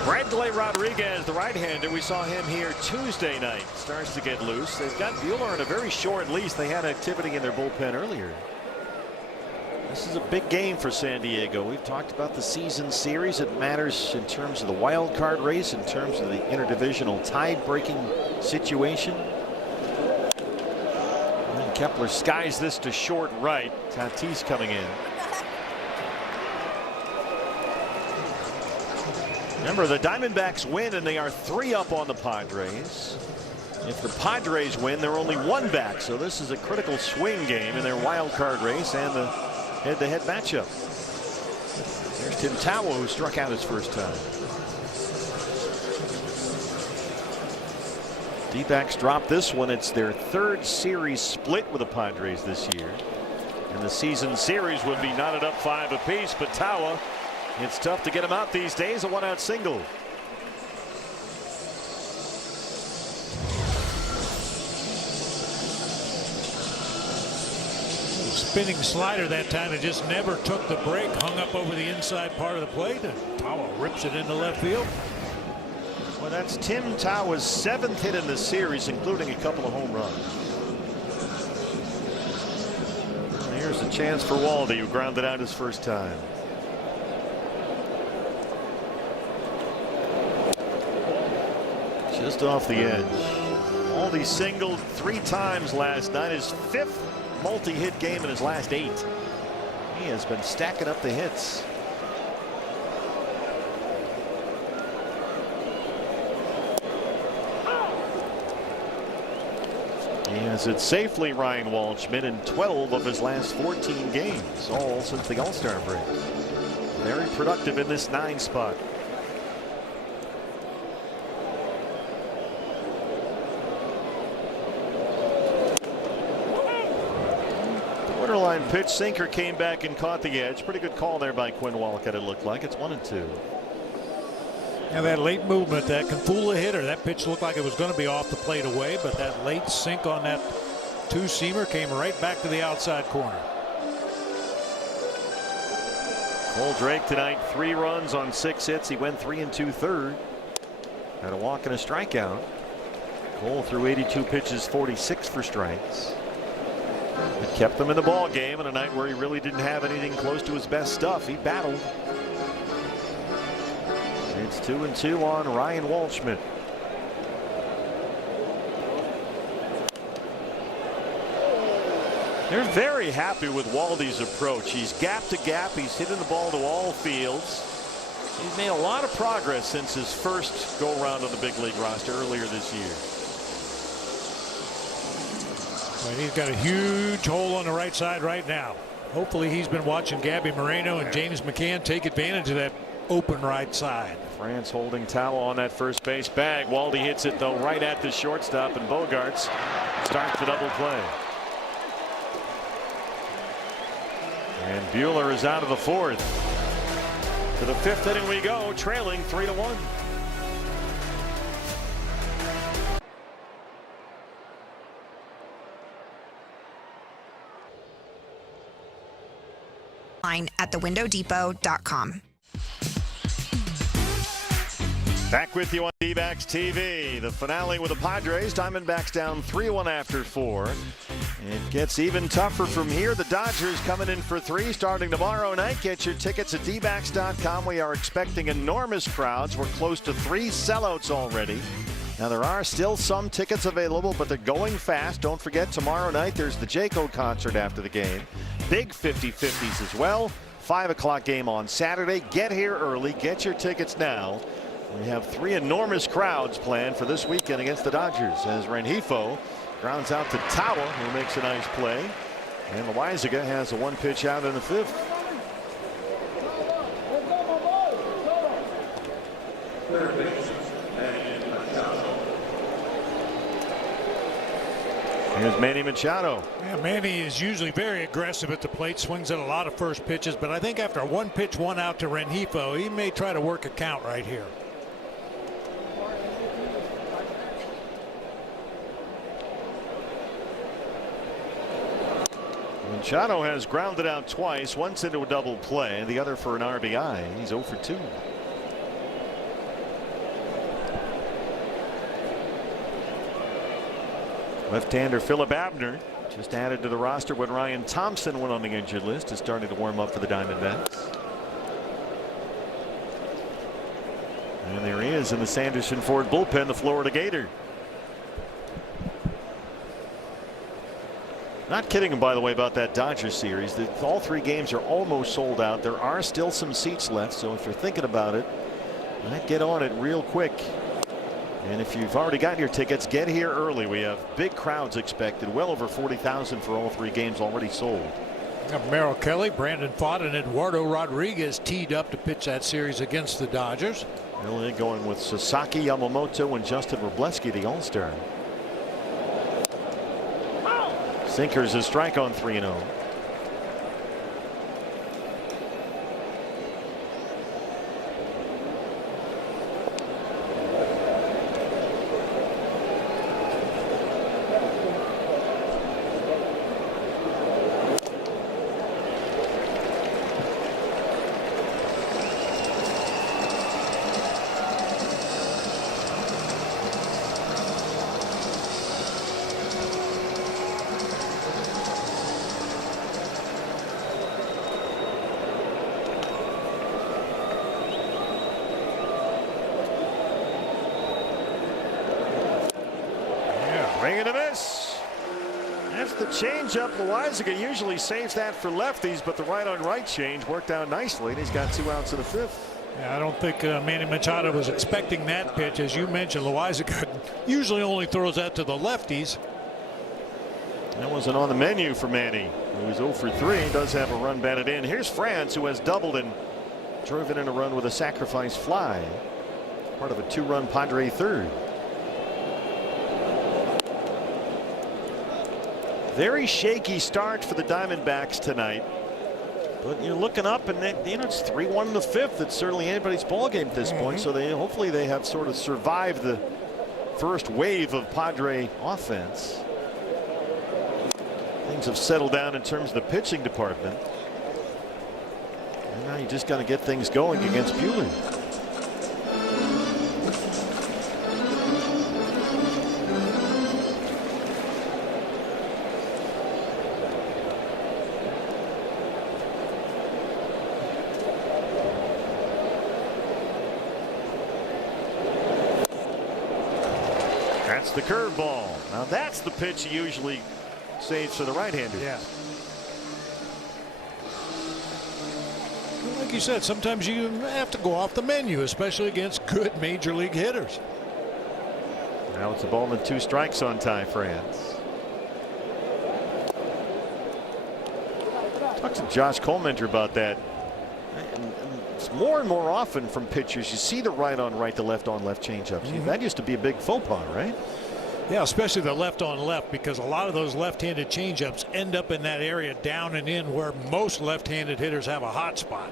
Bradley Rodriguez, the right-hander, we saw him here Tuesday night. Starts to get loose. They've got Buehler on a very short leash. They had activity in their bullpen earlier. This is a big game for San Diego. We've talked about the season series. It matters in terms of the wild card race, in terms of the interdivisional tie-breaking situation. And Kepler skies this to short right. Tatis coming in. Remember, the Diamondbacks win and they are 3 up on the Padres. If the Padres win, they're only 1 back. So this is a critical swing game in their wild card race and the head-to-head matchup. There's Tim Tawa, who struck out his first time. D-backs dropped this one. It's their 3rd series split with the Padres this year. And the season series would be knotted up 5 apiece, but Tawa, it's tough to get him out these days. A 1-out single. Spinning slider that time. It just never took the break. Hung up over the inside part of the plate, and Tawa rips it into left field. Well, that's Tim Tawa's 7th hit in the series, including a couple of home runs. And here's a chance for Waldy, who grounded out his first time. Just off the edge. Waldy singled 3 times last night. His 5th multi-hit game in his last 8. He has been stacking up the hits. He has it safely, Ryan Walshman, in 12 of his last 14 games, all since the All-Star break. Very productive in this 9 spot. Borderline pitch, sinker came back and caught the edge. Pretty good call there by Quinn Walcott, it looked like. It's 1-2. And that late movement that can fool a hitter. That pitch looked like it was going to be off the plate away, but that late sink on that Two-seamer came right back to the outside corner. Cole Drake tonight, 3 runs on 6 hits. He went 3 2/3. Had a walk and a strikeout. Cole threw 82 pitches, 46 for strikes. It kept them in the ball game on a night where he really didn't have anything close to his best stuff. He battled. It's 2-2 on Ryan Waldschmidt. They're very happy with Waldy's approach. He's gap to gap. He's hitting the ball to all fields. He's made a lot of progress since his first go around on the big league roster earlier this year. And he's got a huge hole on the right side right now. Hopefully he's been watching Gabby Moreno and James McCann take advantage of that open right side. France holding towel on that first base bag. Waldy hits it though right at the shortstop, and Bogarts starts the double play. And Buehler is out of the 4th. To the 5th inning we go, trailing 3-1. At thewindow.depot.com. Back with you on D-backs TV. The finale with the Padres. Diamondbacks down 3-1 after 4. It gets even tougher from here. The Dodgers coming in for 3 starting tomorrow night. Get your tickets at dbacks.com. We are expecting enormous crowds. We're close to 3 sellouts already. Now there are still some tickets available, but they're going fast. Don't forget, tomorrow night there's the Jayco concert after the game. Big 50-50s as well. 5 o'clock game on Saturday. Get here early. Get your tickets now. We have 3 enormous crowds planned for this weekend against the Dodgers as Rengifo grounds out to Tawa, who makes a nice play. And Loaizaga has a 1-pitch out in the 5th. Here's Manny Machado. Yeah, Manny is usually very aggressive at the plate, swings at a lot of first pitches, but I think after a 1-pitch 1 out to Rengifo, he may try to work a count right here. Machado has grounded out twice, once into a double play, the other for an RBI. He's 0 for 2. Left-hander Philip Abner just added to the roster when Ryan Thompson went on the injured list, is starting to warm up for the Diamondbacks. And there he is in the Sanderson Ford bullpen, the Florida Gator. Not kidding him, by the way, about that Dodgers series. All 3 games are almost sold out. There are still some seats left, so if you're thinking about it, I'd get on it real quick. And if you've already got your tickets, get here early. We have big crowds expected. Well over 40,000 for all 3 games already sold. Merrill Kelly, Brandon Pfaadt, and Eduardo Rodriguez teed up to pitch that series against the Dodgers. Really going with Sasaki, Yamamoto, and Justin Wroblewski, the All-Star. Sinkers a strike on 3-0. Swing and a miss. That's the changeup. Loaizaga usually saves that for lefties, but the right-on-right change worked out nicely, and he's got 2 outs in the 5th. Yeah, I don't think Manny Machado was expecting that pitch. As you mentioned, Loaizaga usually only throws that to the lefties. That wasn't on the menu for Manny. He was 0 for 3. He does have a run batted in. Here's France, who has doubled and driven in a run with a sacrifice fly. Part of a 2-run Padre third. Very shaky start for the Diamondbacks tonight. But you're looking up, and it's 3-1 in the 5th. It's certainly anybody's ball game at this point. So hopefully they have sort of survived the first wave of Padre offense. have settled down in terms of the pitching department. And now you just got to get things going against Buehler. That's the curveball. Now that's the pitch he usually saves for the right-hander. Yeah. Like you said, sometimes you have to go off the menu, especially against good major league hitters. Now it's a ball and 2 strikes on Ty France. Talked to Josh Colmenter about that. And it's more and more often from pitchers. You see the right on right, the left on left changeups. That used to be a big faux pas, right? Yeah, especially the left on left, because a lot of those left-handed changeups end up in that area down and in where most left-handed hitters have a hot spot.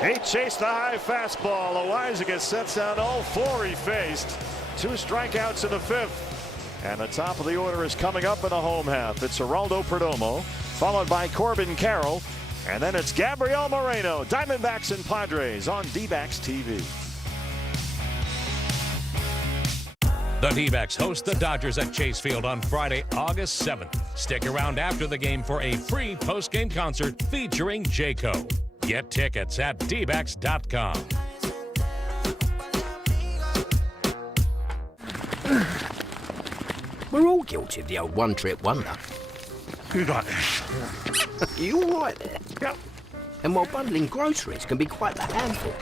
He chased the high fastball. Loizaga sets down all 4 he faced. 2 strikeouts in the 5th. And the top of the order is coming up in the home half. It's Geraldo Perdomo, followed by Corbin Carroll. And then it's Gabriel Moreno. Diamondbacks and Padres on D-backs TV. The D-backs host the Dodgers at Chase Field on Friday, August 7th. Stick around after the game for a free post-game concert featuring Jayco. Get tickets at dbacks.com. We're all guilty of the old one-trip wonder. You got this. You all right there? Yep. And while bundling groceries can be quite the handful,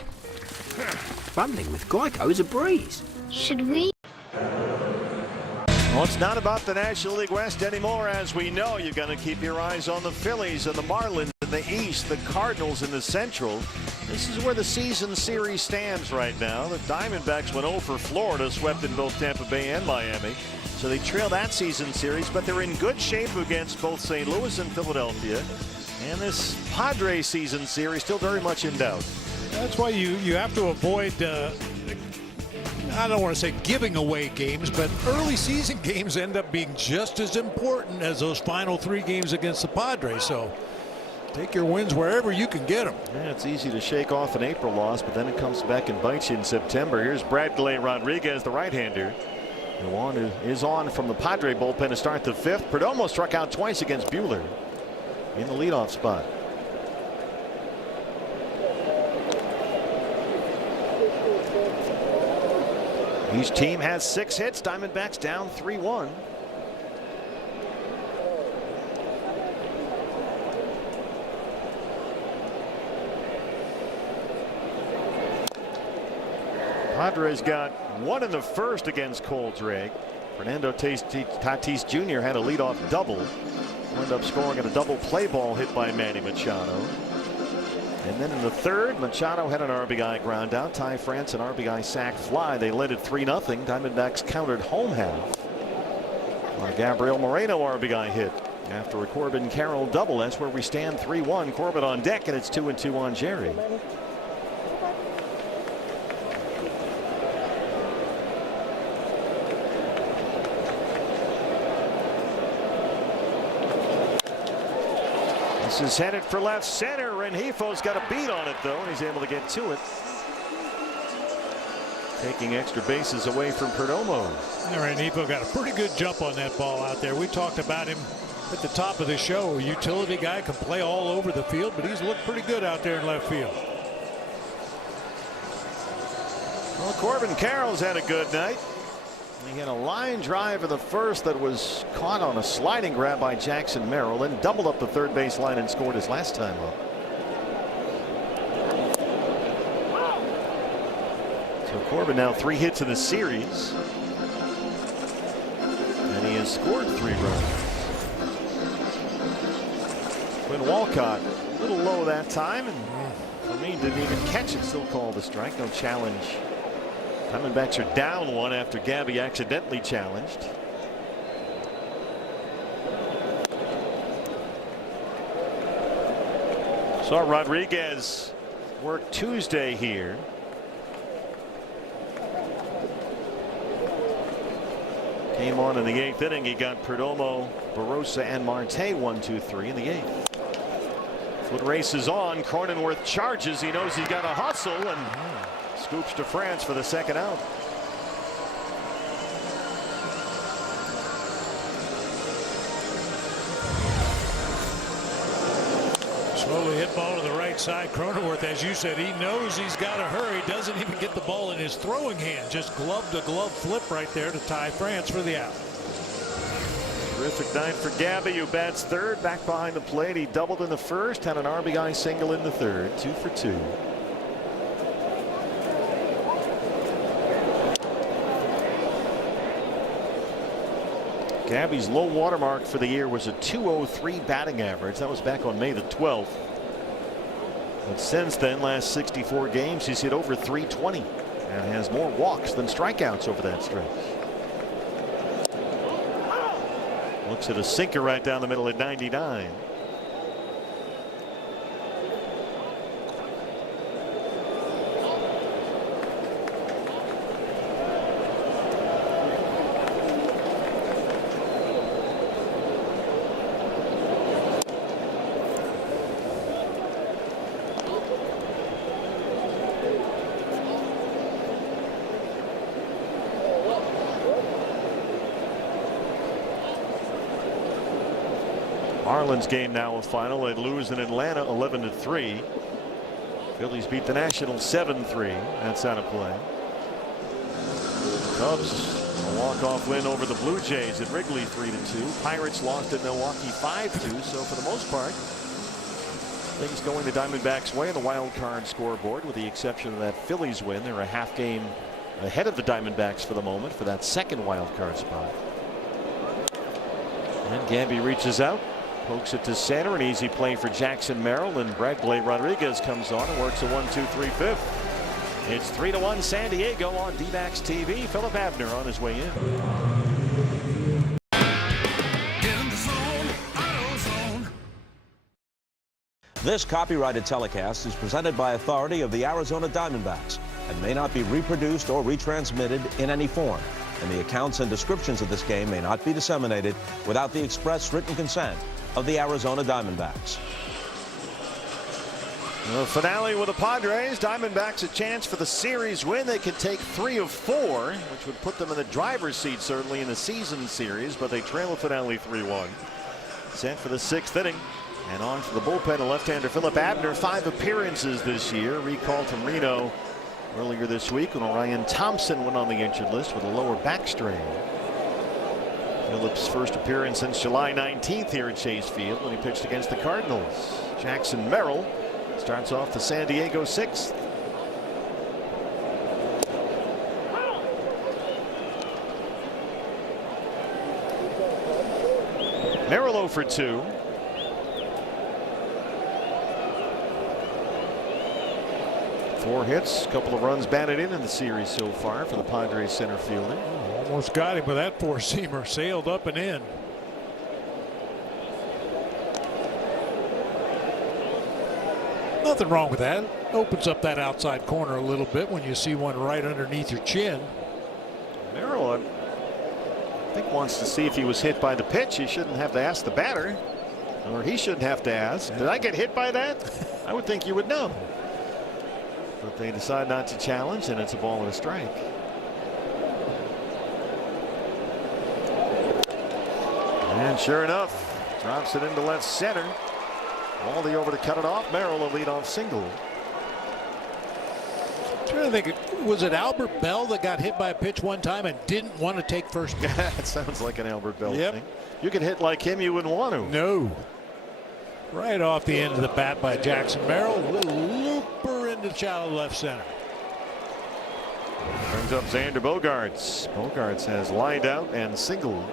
bundling with Geico is a breeze. Should we? Well, it's not about the National League West anymore. As we know, you're going to keep your eyes on the Phillies and the Marlins in the East, the Cardinals in the Central. This is where the season series stands right now. The Diamondbacks went 0 for Florida, swept in both Tampa Bay and Miami. So they trail that season series, but they're in good shape against both St. Louis and Philadelphia. And this Padres season series still very much in doubt. That's why you have to avoid, I don't want to say giving away games, but early season games end up being just as important as those final 3 games against the Padres. So take your wins wherever you can get them. Yeah, it's easy to shake off an April loss, but then it comes back and bites you in September. Here's Bradley Rodriguez, the right-hander, who is on from the Padre bullpen to start the 5th. Perdomo struck out twice against Buehler in the leadoff spot. Each team has 6 hits. Diamondbacks down 3-1. Padres got 1 in the 1st against Cole Drake. Fernando Tatis Jr. had a leadoff double. Wound up scoring on a double play ball hit by Manny Machado. And then in the 3rd, Machado had an RBI ground out. Ty France an RBI sac fly. They led it 3-0. Diamondbacks countered home half on a Gabriel Moreno RBI hit after a Corbin Carroll double. That's where we stand 3-1. Corbin on deck, and it's 2-2 on Jerry. This is headed for left center. Rengifo's got a beat on it, though, and he's able to get to it. Taking extra bases away from Perdomo. Rengifo got a pretty good jump on that ball out there. We talked about him at the top of the show. A utility guy, can play all over the field, but he's looked pretty good out there in left field. Well, Corbin Carroll's had a good night. He had a line drive in the 1st that was caught on a sliding grab by Jackson Merrill, and doubled up the 3rd base line and scored his last time up. So Corbin now 3 hits in the series, and he has scored 3 runs. Quinn Walcott a little low that time, and for me didn't even catch it. Still called a strike. No challenge. Diamondbacks are down 1 after Gabby accidentally challenged. Saw Rodriguez work Tuesday here. Came on in the 8th inning. He got Perdomo, Barossa, and Marte 1-2-3 in the 8th. Foot races on. Cronenworth charges. He knows he's got a hustle and scoops to France for the second out. Slowly hit ball to the right side. Cronenworth, as you said, he knows he's got to hurry. Doesn't even get the ball in his throwing hand. Just glove to glove flip right there to tie France for the out. Terrific night for Gabby, who bats third, back behind the plate. He doubled in the first, had an RBI single in the third, 2 for 2. Gabby's low watermark for the year was a .203 batting average. That was back on May the 12th. But since then, last 64 games, he's hit over .320 and has more walks than strikeouts over that stretch. Looks at a sinker right down the middle at 99. Marlins game now a final. They lose in Atlanta 11-3. Phillies beat the Nationals 7-3. That's out of play. Cubs a walk-off win over the Blue Jays at Wrigley 3-2. Pirates lost at Milwaukee 5-2. So for the most part, things going the Diamondbacks' way on the wild card scoreboard, with the exception of that Phillies win. They're a half game ahead of the Diamondbacks for the moment for that second wild card spot. And Gabby reaches out. Pokes it to center, an easy play for Jackson Merrill, and Bradley Rodriguez comes on and works a 1-2-3 fifth. It's 3-1 San Diego on D-backs TV. Philip Abner on his way in. This copyrighted telecast is presented by authority of the Arizona Diamondbacks and may not be reproduced or retransmitted in any form. And the accounts and descriptions of this game may not be disseminated without the express written consent of the Arizona Diamondbacks. The finale with the Padres. Diamondbacks a chance for the series win. They could take 3 of 4, which would put them in the driver's seat certainly in the season series, but they trail the finale 3-1. Set for the 6th inning. And on for the bullpen, a left-hander Philip Abner, 5 appearances this year. Recall from Reno earlier this week when Orion Thompson went on the injured list with a lower back strain. Phillips' first appearance since July 19th here at Chase Field when he pitched against the Cardinals. Jackson Merrill starts off the San Diego 6th. Merrill 0 for 2. Four hits, a couple of runs batted in the series so far for the Padres center fielder. Almost got him with that four-seamer, sailed up and in. Nothing wrong with that. Opens up that outside corner a little bit when you see one right underneath your chin. Merrill, I think, wants to see if he was hit by the pitch. He shouldn't have to ask the batter, or he shouldn't have to ask. Did I get hit by that? I would think you would know. But they decide not to challenge, and it's a ball and a strike. And sure enough, drops it into left center. Waldy over to cut it off. Merrill a leadoff single. I'm trying to think, was it Albert Bell that got hit by a pitch one time and didn't want to take first base? That sounds like an Albert Bell thing. You could hit like him, you wouldn't want to. No. Right off the end of the bat by Jackson Merrill. Little looper into shallow left center. Brings up Xander Bogaerts. Bogaerts has lined out and singled.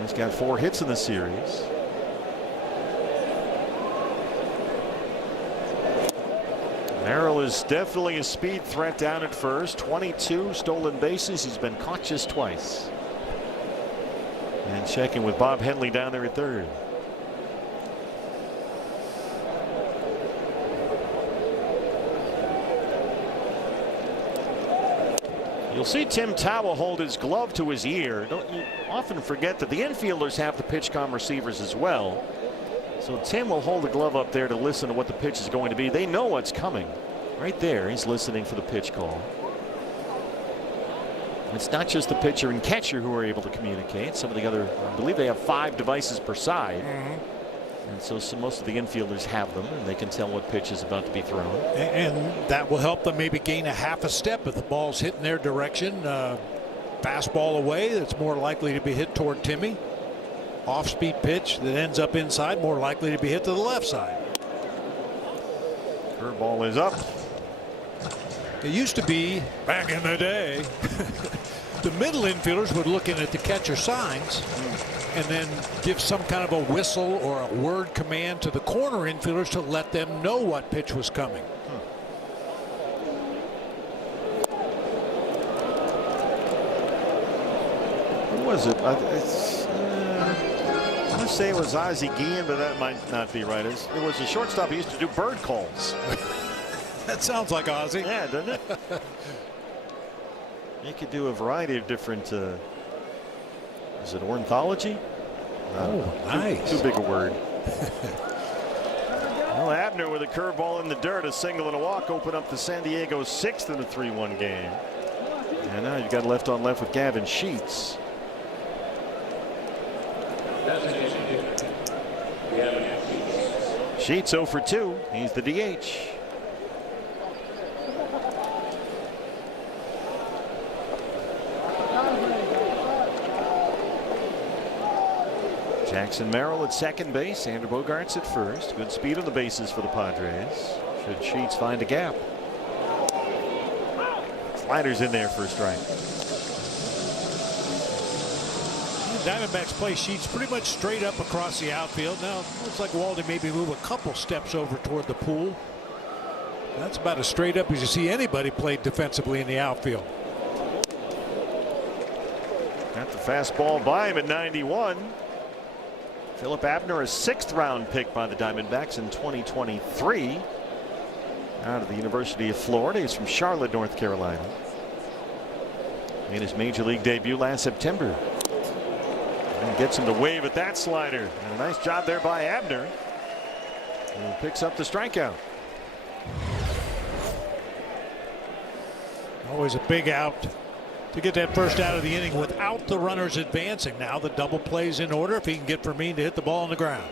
He's got 4 hits in the series. Merrill is definitely a speed threat down at first. 22 stolen bases. He's been caught just twice. And checking with Bob Henley down there at third. You'll see Tim Towel hold his glove to his ear. You often forget that the infielders have the PitchCom receivers as well. So Tim will hold the glove up there to listen to what the pitch is going to be. They know what's coming. Right there, he's listening for the pitch call. It's not just the pitcher and catcher who are able to communicate. Some of the other, I believe they have 5 devices per side. And so most of the infielders have them, and they can tell what pitch is about to be thrown. And that will help them maybe gain a half a step if the ball's hitting their direction. Fastball away, that's more likely to be hit toward Timmy. Off-speed pitch that ends up inside, more likely to be hit to the left side. Curveball is up. It used to be, back in the day, the middle infielders would look in at the catcher signs and then give some kind of a whistle or a word command to the corner infielders to let them know what pitch was coming. Who was it? I want to say it was Ozzie Guillen, but that might not be right. It was a shortstop who used to do bird calls. That sounds like Ozzie. Yeah, doesn't it? You could do a variety of different. Is it ornithology? Nice. Too big a word. Well, Abner with a curveball in the dirt, a single and a walk, open up the San Diego 6th in the 3-1 game. And now you've got left on left with Gavin Sheets. Sheets 0 for 2. He's the DH. Jackson Merrill at second base. Andrew Bogarts at first. Good speed on the bases for the Padres. Should Sheets find a gap. Sliders in there for a strike. Diamondbacks play Sheets pretty much straight up across the outfield. Now it looks like Walden maybe move a couple steps over toward the pool. That's about as straight up as you see anybody play defensively in the outfield. Got the fastball by him at 91. Philip Abner, a 6th round pick by the Diamondbacks in 2023. Out of the University of Florida. He's from Charlotte, North Carolina. Made his major league debut last September. And gets him to wave at that slider. And a nice job there by Abner. And picks up the strikeout. Always a big out to get that first out of the inning without the runners advancing. Now the double plays in order if he can get Fermin to hit the ball on the ground.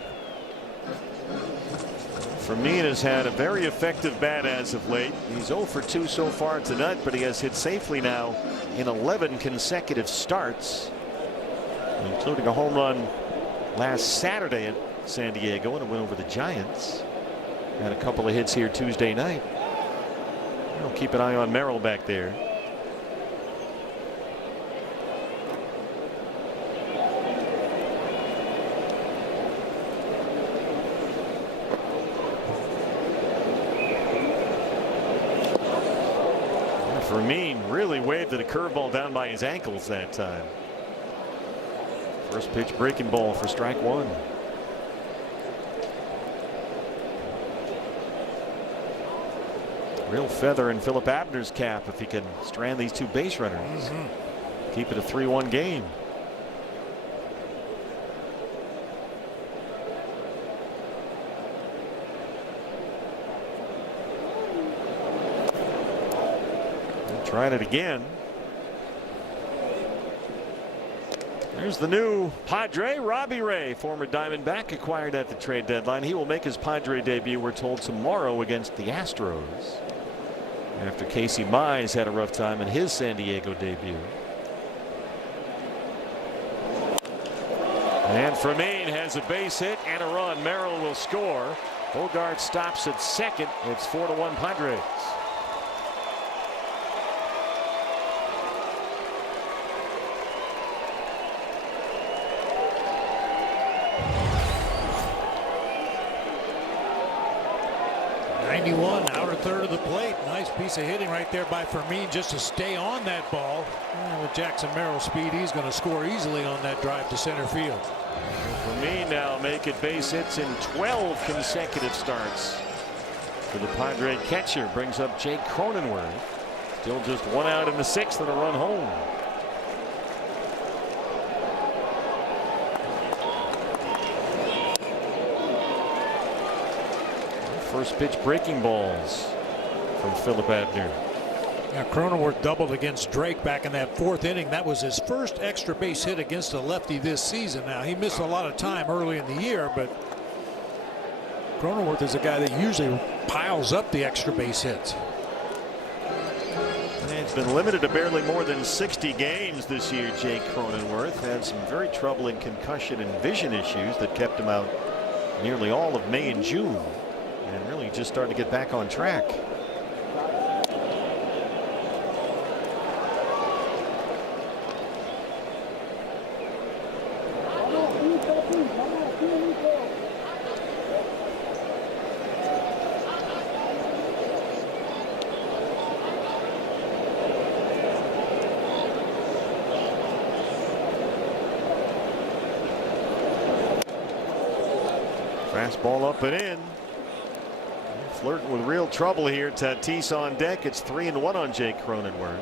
Fermin has had a very effective bat as of late. He's 0 for 2 so far tonight, but he has hit safely now in 11 consecutive starts, including a home run last Saturday at San Diego and a win over the Giants. Had a couple of hits here Tuesday night. We'll keep an eye on Merrill back there. Fermin really waved at a curveball down by his ankles that time. First pitch breaking ball for strike 1. Real feather in Philip Abner's cap if he can strand these 2 base runners. Keep it a 3-1 game. Trying it again. There's the new Padre, Robbie Ray, former Diamondback, acquired at the trade deadline. He will make his Padre debut, we're told, tomorrow against the Astros, after Casey Mize had a rough time in his San Diego debut. And Fermin has a base hit and a run. Merrill will score. Bogart stops at second. It's 4-1 Padres. Outer third of the plate. Nice piece of hitting right there by Fermin just to stay on that ball. With Jackson Merrill's speed, he's going to score easily on that drive to center field. Fermin now making base hits in 12 consecutive starts for the Padre catcher. Brings up Jake Cronenworth. Still just one out in the sixth and a run home. First pitch breaking balls from Philip Abner. Yeah, Cronenworth doubled against Drake back in that fourth inning. That was his first extra base hit against a lefty this season. Now, he missed a lot of time early in the year, but Cronenworth is a guy that usually piles up the extra base hits. And it's been limited to barely more than 60 games this year. Jake Cronenworth had some very troubling concussion and vision issues that kept him out nearly all of May and June, and really just starting to get back on track. Fastball up and in. Flirting with real trouble here. Tatis on deck. It's 3-1 on Jake Cronenworth.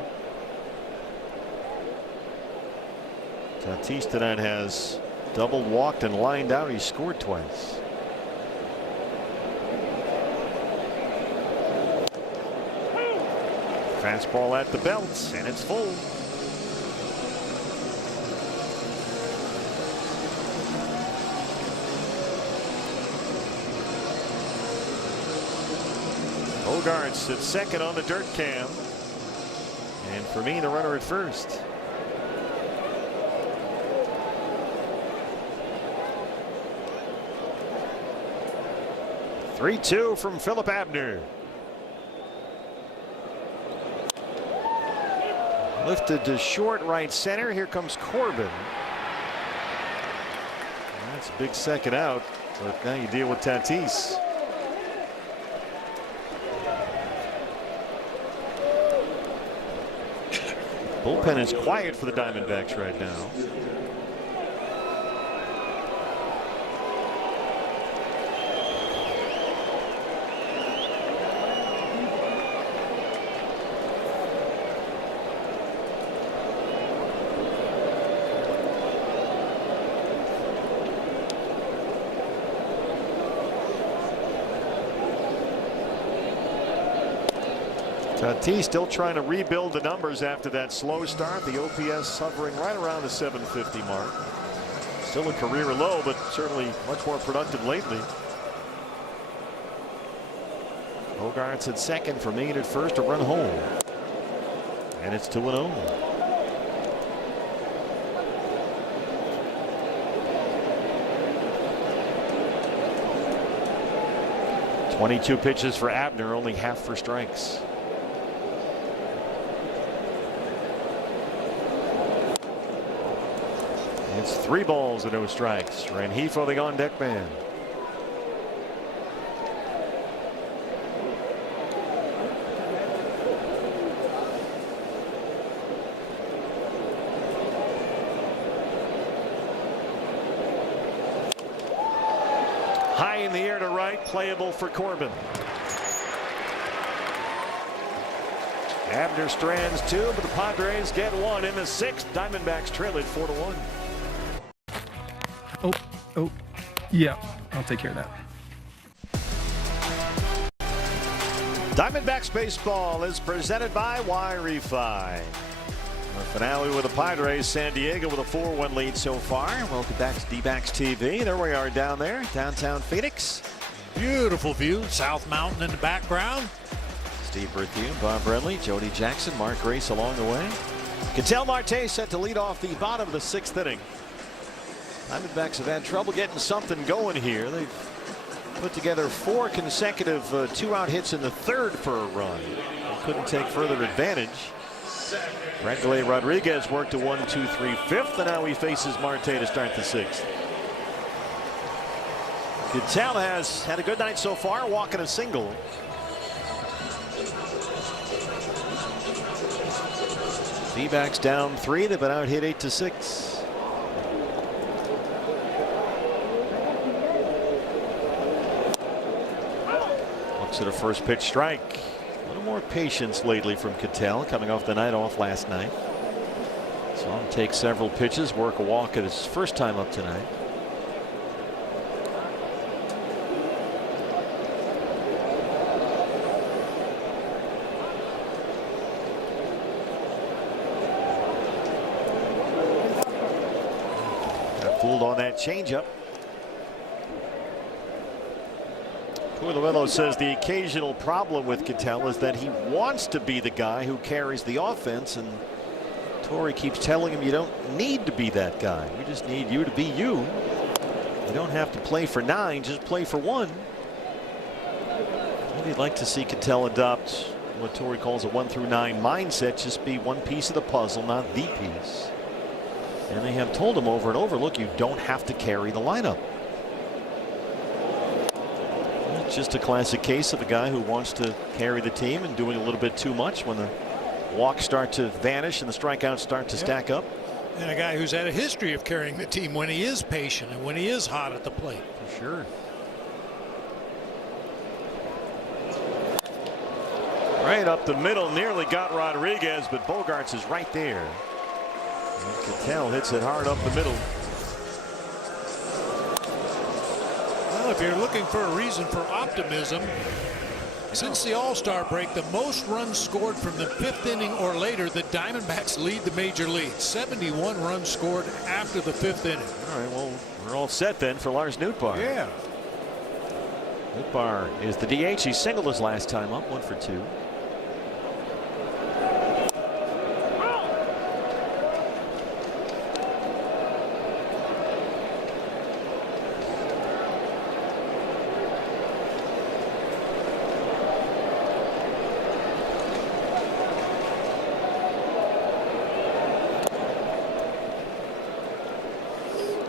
Tatis tonight has doubled, walked, and lined out. He scored twice. Fastball at the belt, and it's full. Bogarts at second on the dirt cam. And for me, the runner at first. "3-2 from Philip Abner. Lifted to short right center. Here comes Corbin. That's a big second out. But now you deal with Tatis. Bullpen is quiet for the Diamondbacks right now. Tatis still trying to rebuild the numbers after that slow start. The OPS hovering right around the 750 mark. Still a career low, but certainly much more productive lately. Bogarts at second, for Meade at first, a run home. And it's 2-0. "22 pitches for Abner, only half for strikes." It's 3 balls and no strikes. Rengifo, the on-deck man. High in the air to right, playable for Corbin. Abner strands 2, but the Padres get 1 in the 6th. Diamondbacks trail it 4-1. Oh, yeah, I'll take care of that. Diamondbacks baseball is presented by Y-Refi. The finale with the Padres. San Diego with a 4-1 lead so far. Welcome back to D-Backs TV. There we are down there, downtown Phoenix. Beautiful view, South Mountain in the background. Steve Berthew, Bob Brenly, Jody Jackson, Mark Grace along the way. Ketel Marte set to lead off the bottom of the 6th inning. Diamondbacks have had trouble getting something going here. They've put together 4 consecutive 2-out hits in the 3rd for a run. They couldn't take further advantage. Rangeley Rodriguez worked a 1-2-3 5th, and now he faces Marte to start the 6th. Ketel has had a good night so far, walking a single. D-backs down 3. They've been out hit 8-6. Looks at a first pitch strike. A little more patience lately from Ketel, coming off the night off last night. Saw him take several pitches, work a walk at his first time up tonight. Got fooled on that changeup. Puiluelo says the occasional problem with Ketel is that he wants to be the guy who carries the offense, and Torre keeps telling him you don't need to be that guy. We just need you to be you. You don't have to play for 9, just play for 1. Maybe I'd like to see Ketel adopt what Torre calls a 1 through 9 mindset, just be one piece of the puzzle, not the piece. And they have told him over and over, look, you don't have to carry the lineup. It's just a classic case of a guy who wants to carry the team and doing a little bit too much when the walks start to vanish and the strikeouts start to stack up. And a guy who's had a history of carrying the team when he is patient and when he is hot at the plate. For sure. Right up the middle, nearly got Rodriguez, but Bogarts is right there. And Ketel hits it hard up the middle. Well, if you're looking for a reason for optimism, since the All-Star break, the most runs scored from the 5th inning or later, the Diamondbacks lead the major league. 71 runs scored after the 5th inning. All right, well, we're all set then for Lars Nootbaar. Yeah. Nootbaar is the DH. He singled his last time up, 1 for 2.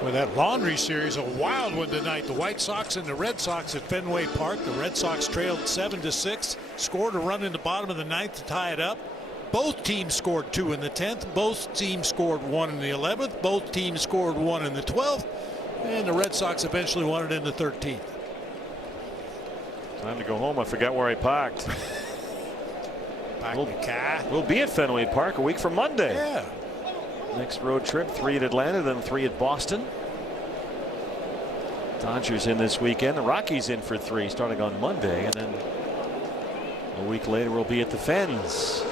Well, that laundry series, a wild one tonight. The White Sox and the Red Sox at Fenway Park. The Red Sox trailed 7-6, scored a run in the bottom of the 9th to tie it up. Both teams scored 2 in the 10th. Both teams scored 1 in the 11th. Both teams scored 1 in the 12th. And the Red Sox eventually won it in the 13th. Time to go home. I forgot where I parked. We'll be at Fenway Park a week from Monday. Yeah. Next road trip, 3 at Atlanta, then 3 at Boston. Dodgers in this weekend. The Rockies in for 3 starting on Monday, and then a week later we'll be at the Fens.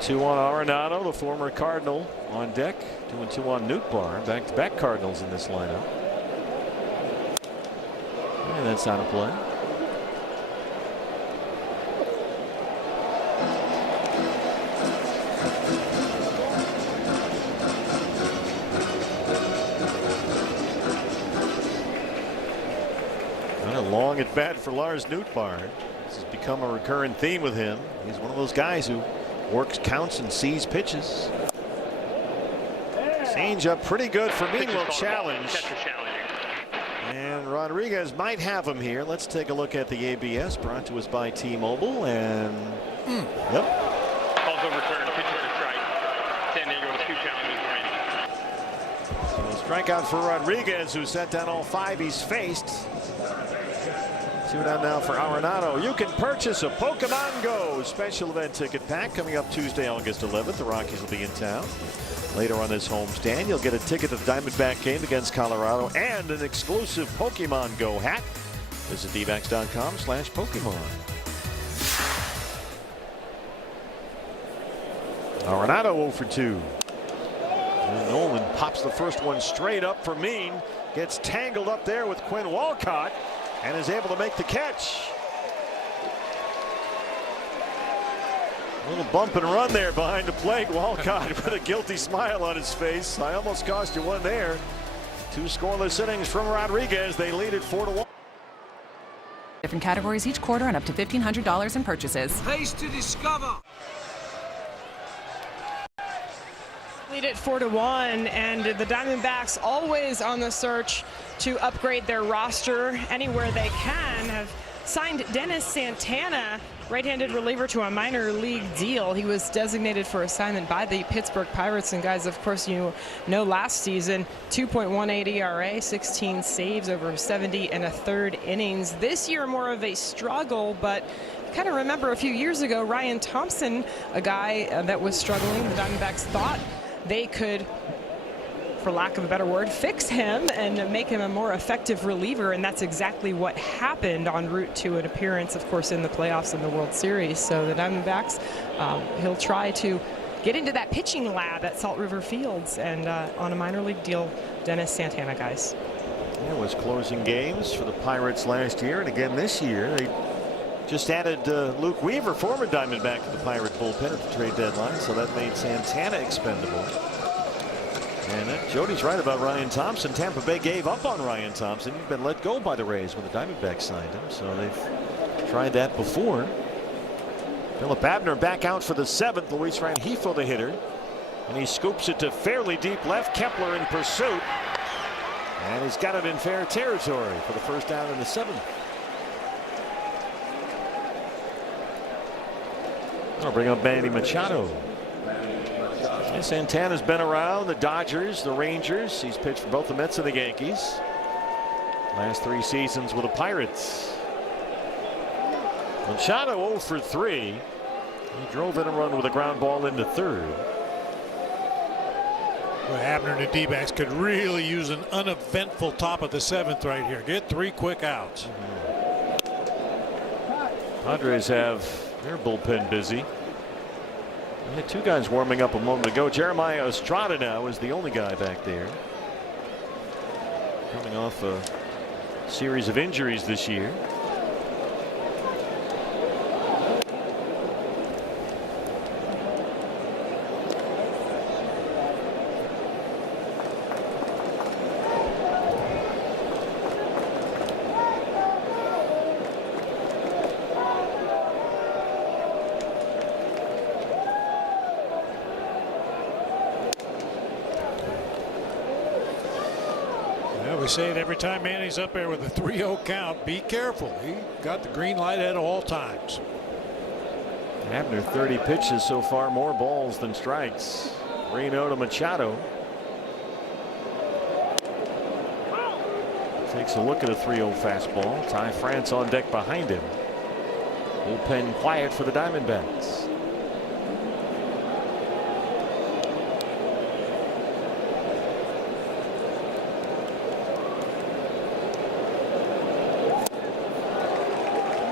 Two on Arenado, the former Cardinal, on deck. 2-2 on Nootbaar. Back-to-back Cardinals in this lineup. And that's out of play. And a long at bat for Lars Nootbaar. This has become a recurrent theme with him. He's one of those guys who works counts and sees pitches. Change up pretty good for Meanwhile challenge. And Rodriguez might have him here. Let's take a look at the ABS brought to us by T-Mobile. And yep. Calls overturned. Pitches to strike. San Diego with 2 challenges remaining. So a strikeout for Rodriguez, who set down all 5 he's faced. 2 down now for Arenado. You can purchase a Pokemon Go special event ticket pack coming up Tuesday, August 11th. The Rockies will be in town. Later on this homestand, you'll get a ticket to the Diamondback game against Colorado and an exclusive Pokemon Go hat. Visit dvax.com/Pokemon. Arenado 0 for 2. And Nolan pops the first one straight up for Mean. Gets tangled up there with Quinn Walcott and is able to make the catch. A little bump and run there behind the plate. Walcott with a guilty smile on his face. I almost cost you one there. 2 scoreless innings from Rodriguez. They lead it 4-1. Different categories each quarter and up to $1,500 in purchases. Place to discover. Lead it 4-1, and the Diamondbacks always on the search to upgrade their roster anywhere they can. Have signed Dennis Santana, right-handed reliever, to a minor league deal. He was designated for assignment by the Pittsburgh Pirates. And guys, of course, you know last season, 2.18 ERA, 16 saves over 70 1/3 innings. This year, more of a struggle, but kind of remember a few years ago, Ryan Thompson, a guy that was struggling. The Diamondbacks thought they could, for lack of a better word, fix him and make him a more effective reliever, and that's exactly what happened en route to an appearance, of course, in the playoffs and the World Series. So the Diamondbacks, he'll try to get into that pitching lab at Salt River Fields, and on a minor league deal, Dennis Santana, guys. It was closing games for the Pirates last year, and again this year. They just added Luke Weaver, former Diamondback, to the Pirate bullpen at the trade deadline, so that made Santana expendable. And Jody's right about Ryan Thompson. Tampa Bay gave up on Ryan Thompson. He'd been let go by the Rays when the Diamondbacks signed him, so they've tried that before. Philip Abner back out for the 7th. Luis Rengifo, the hitter, and he scoops it to fairly deep left. Kepler in pursuit, and he's got it in fair territory for the first down in the 7th. I'll bring up Manny Machado. And Santana's been around the Dodgers, the Rangers. He's pitched for both the Mets and the Yankees. Last 3 seasons with the Pirates. Machado 0 for 3. He drove in a run with a ground ball into 3rd. Well, Abner and the D-backs could really use an uneventful top of the 7th right here. Get 3 quick outs. Padres have their bullpen busy. We had 2 guys warming up a moment ago. Jeremiah Estrada now is the only guy back there, coming off a series of injuries this year. We say it every time Manny's up there with a 3-0 count. Be careful. He got the green light at all times. Abner 30 pitches so far, more balls than strikes. 3-0 to Machado. Takes a look at a 3-0 fastball. Ty France on deck behind him. Bullpen quiet for the Diamondbacks.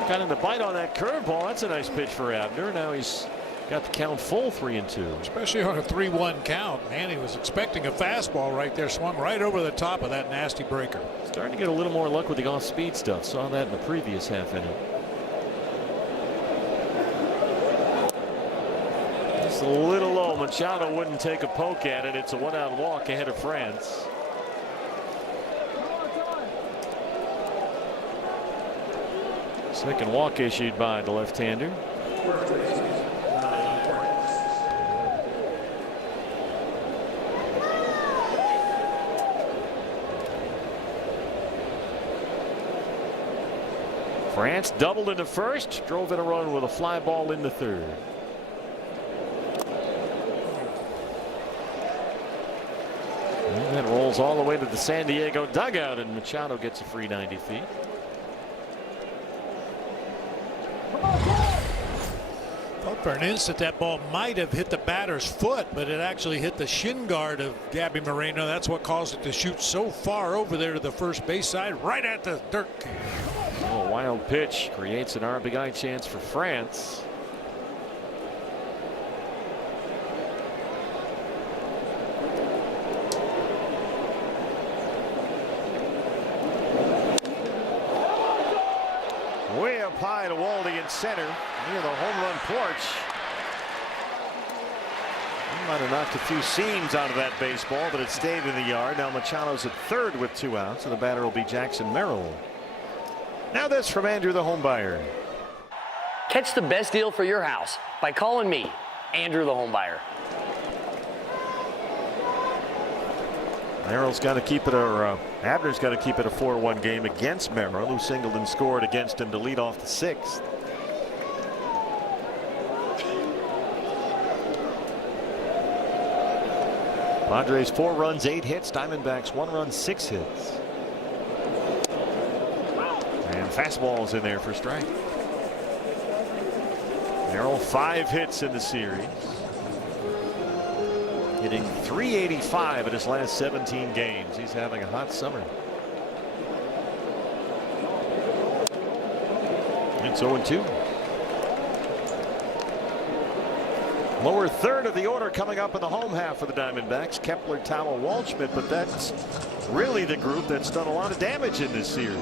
Got him to bite on that curveball. That's a nice pitch for Abner. Now he's got the count full, 3-2. Especially on a 3-1 count. Manny was expecting a fastball right there. Swung right over the top of that nasty breaker. Starting to get a little more luck with the off-speed stuff. Saw that in the previous half inning. Just a little low. Machado wouldn't take a poke at it. It's a 1-out walk ahead of France. Second walk issued by the left-hander. France doubled into first, drove in a run with a fly ball into 3rd. And that rolls all the way to the San Diego dugout, and Machado gets a free 90 feet. Thought for an instant that ball might have hit the batter's foot, but it actually hit the shin guard of Gabby Moreno. That's what caused it to shoot so far over there to the first base side, right at the dirt can. Oh, a wild pitch creates an RBI chance for France. Way up high to Waldy in center, near the home run porch. He might have knocked a few seams out of that baseball, but it stayed in the yard. Now Machado's at 3rd with 2 outs, and the batter will be Jackson Merrill. Now this from Andrew, the home buyer. Catch the best deal for your house by calling me, Andrew, the home buyer. Merrill's got to keep it, or Abner's got to keep it a 4-1 game against Merrill, who singled and scored against him to lead off the 6th. Padres 4 runs, 8 hits. Diamondbacks 1 run, 6 hits. And fastballs in there for strike. Merrill 5 hits in the series. Hitting .385 in his last 17 games. He's having a hot summer. It's 0-2. Lower third of the order coming up in the home half for the Diamondbacks. Kepler, Tawa, Waldschmidt, but that's really the group that's done a lot of damage in this series.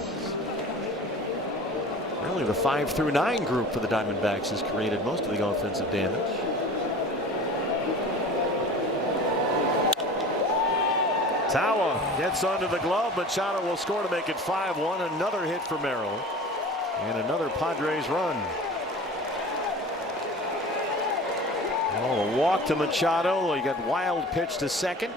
Really, the 5 through 9 group for the Diamondbacks has created most of the offensive damage. Tawa gets under the glove. Machado will score to make it 5-1. Another hit for Merrill. And another Padres run. Oh, a walk to Machado. He got wild pitch to second.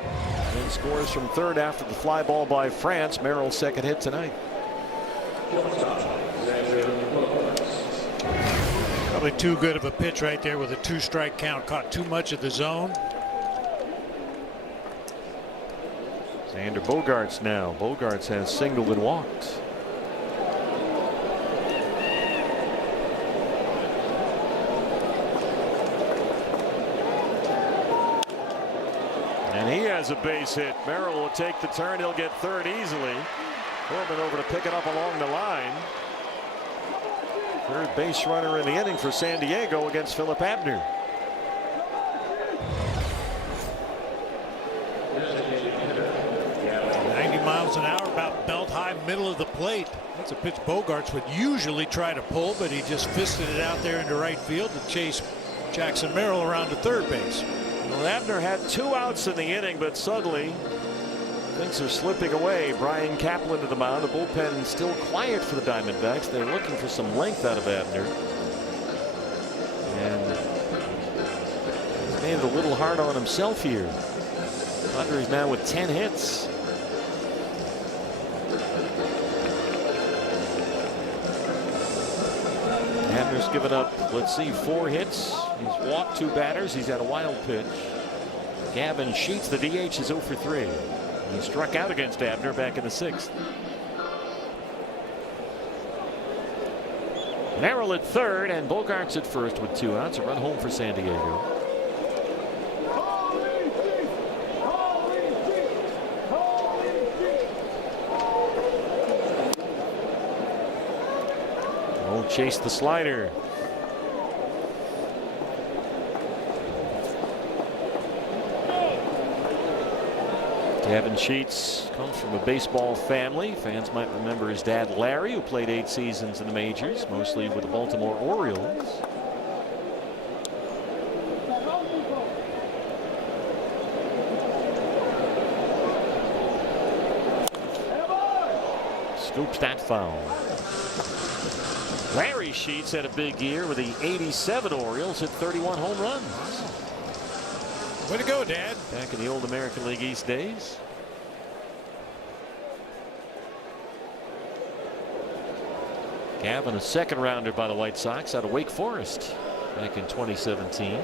And scores from third after the fly ball by France. Merrill's second hit tonight. Probably too good of a pitch right there with a 2-strike count. Caught too much of the zone. Xander Bogaerts now. Bogaerts has singled and walked. And he has a base hit. Merrill will take the turn. He'll get third easily. Corbin over to pick it up along the line. Third base runner in the inning for San Diego against Philip Abner. Miles an hour, about belt high, middle of the plate. That's a pitch Bogaerts would usually try to pull, but he just fisted it out there into right field to chase Jackson Merrill around to third base. Well, Abner had 2 outs in the inning, but suddenly things are slipping away. Brian Kaplan to the mound. The bullpen still quiet for the Diamondbacks. They're looking for some length out of Abner. And he's made it a little hard on himself here. Padres now with 10 hits. Abner's given up, let's see, 4 hits. He's walked 2 batters. He's had a wild pitch. Gavin Sheets, the DH, is 0 for 3. He struck out against Abner back in the 6th. Merrill at third and Bogaerts at first with 2 outs. A run home for San Diego. Chase the slider. Gavin Sheets comes from a baseball family. Fans might remember his dad Larry, who played 8 seasons in the majors, mostly with the Baltimore Orioles. Scoops that foul. Larry Sheets had a big year with the '87 Orioles, hit 31 home runs. Way to go, Dad. Back in the old American League East days. Gavin, a second rounder by the White Sox out of Wake Forest back in 2017.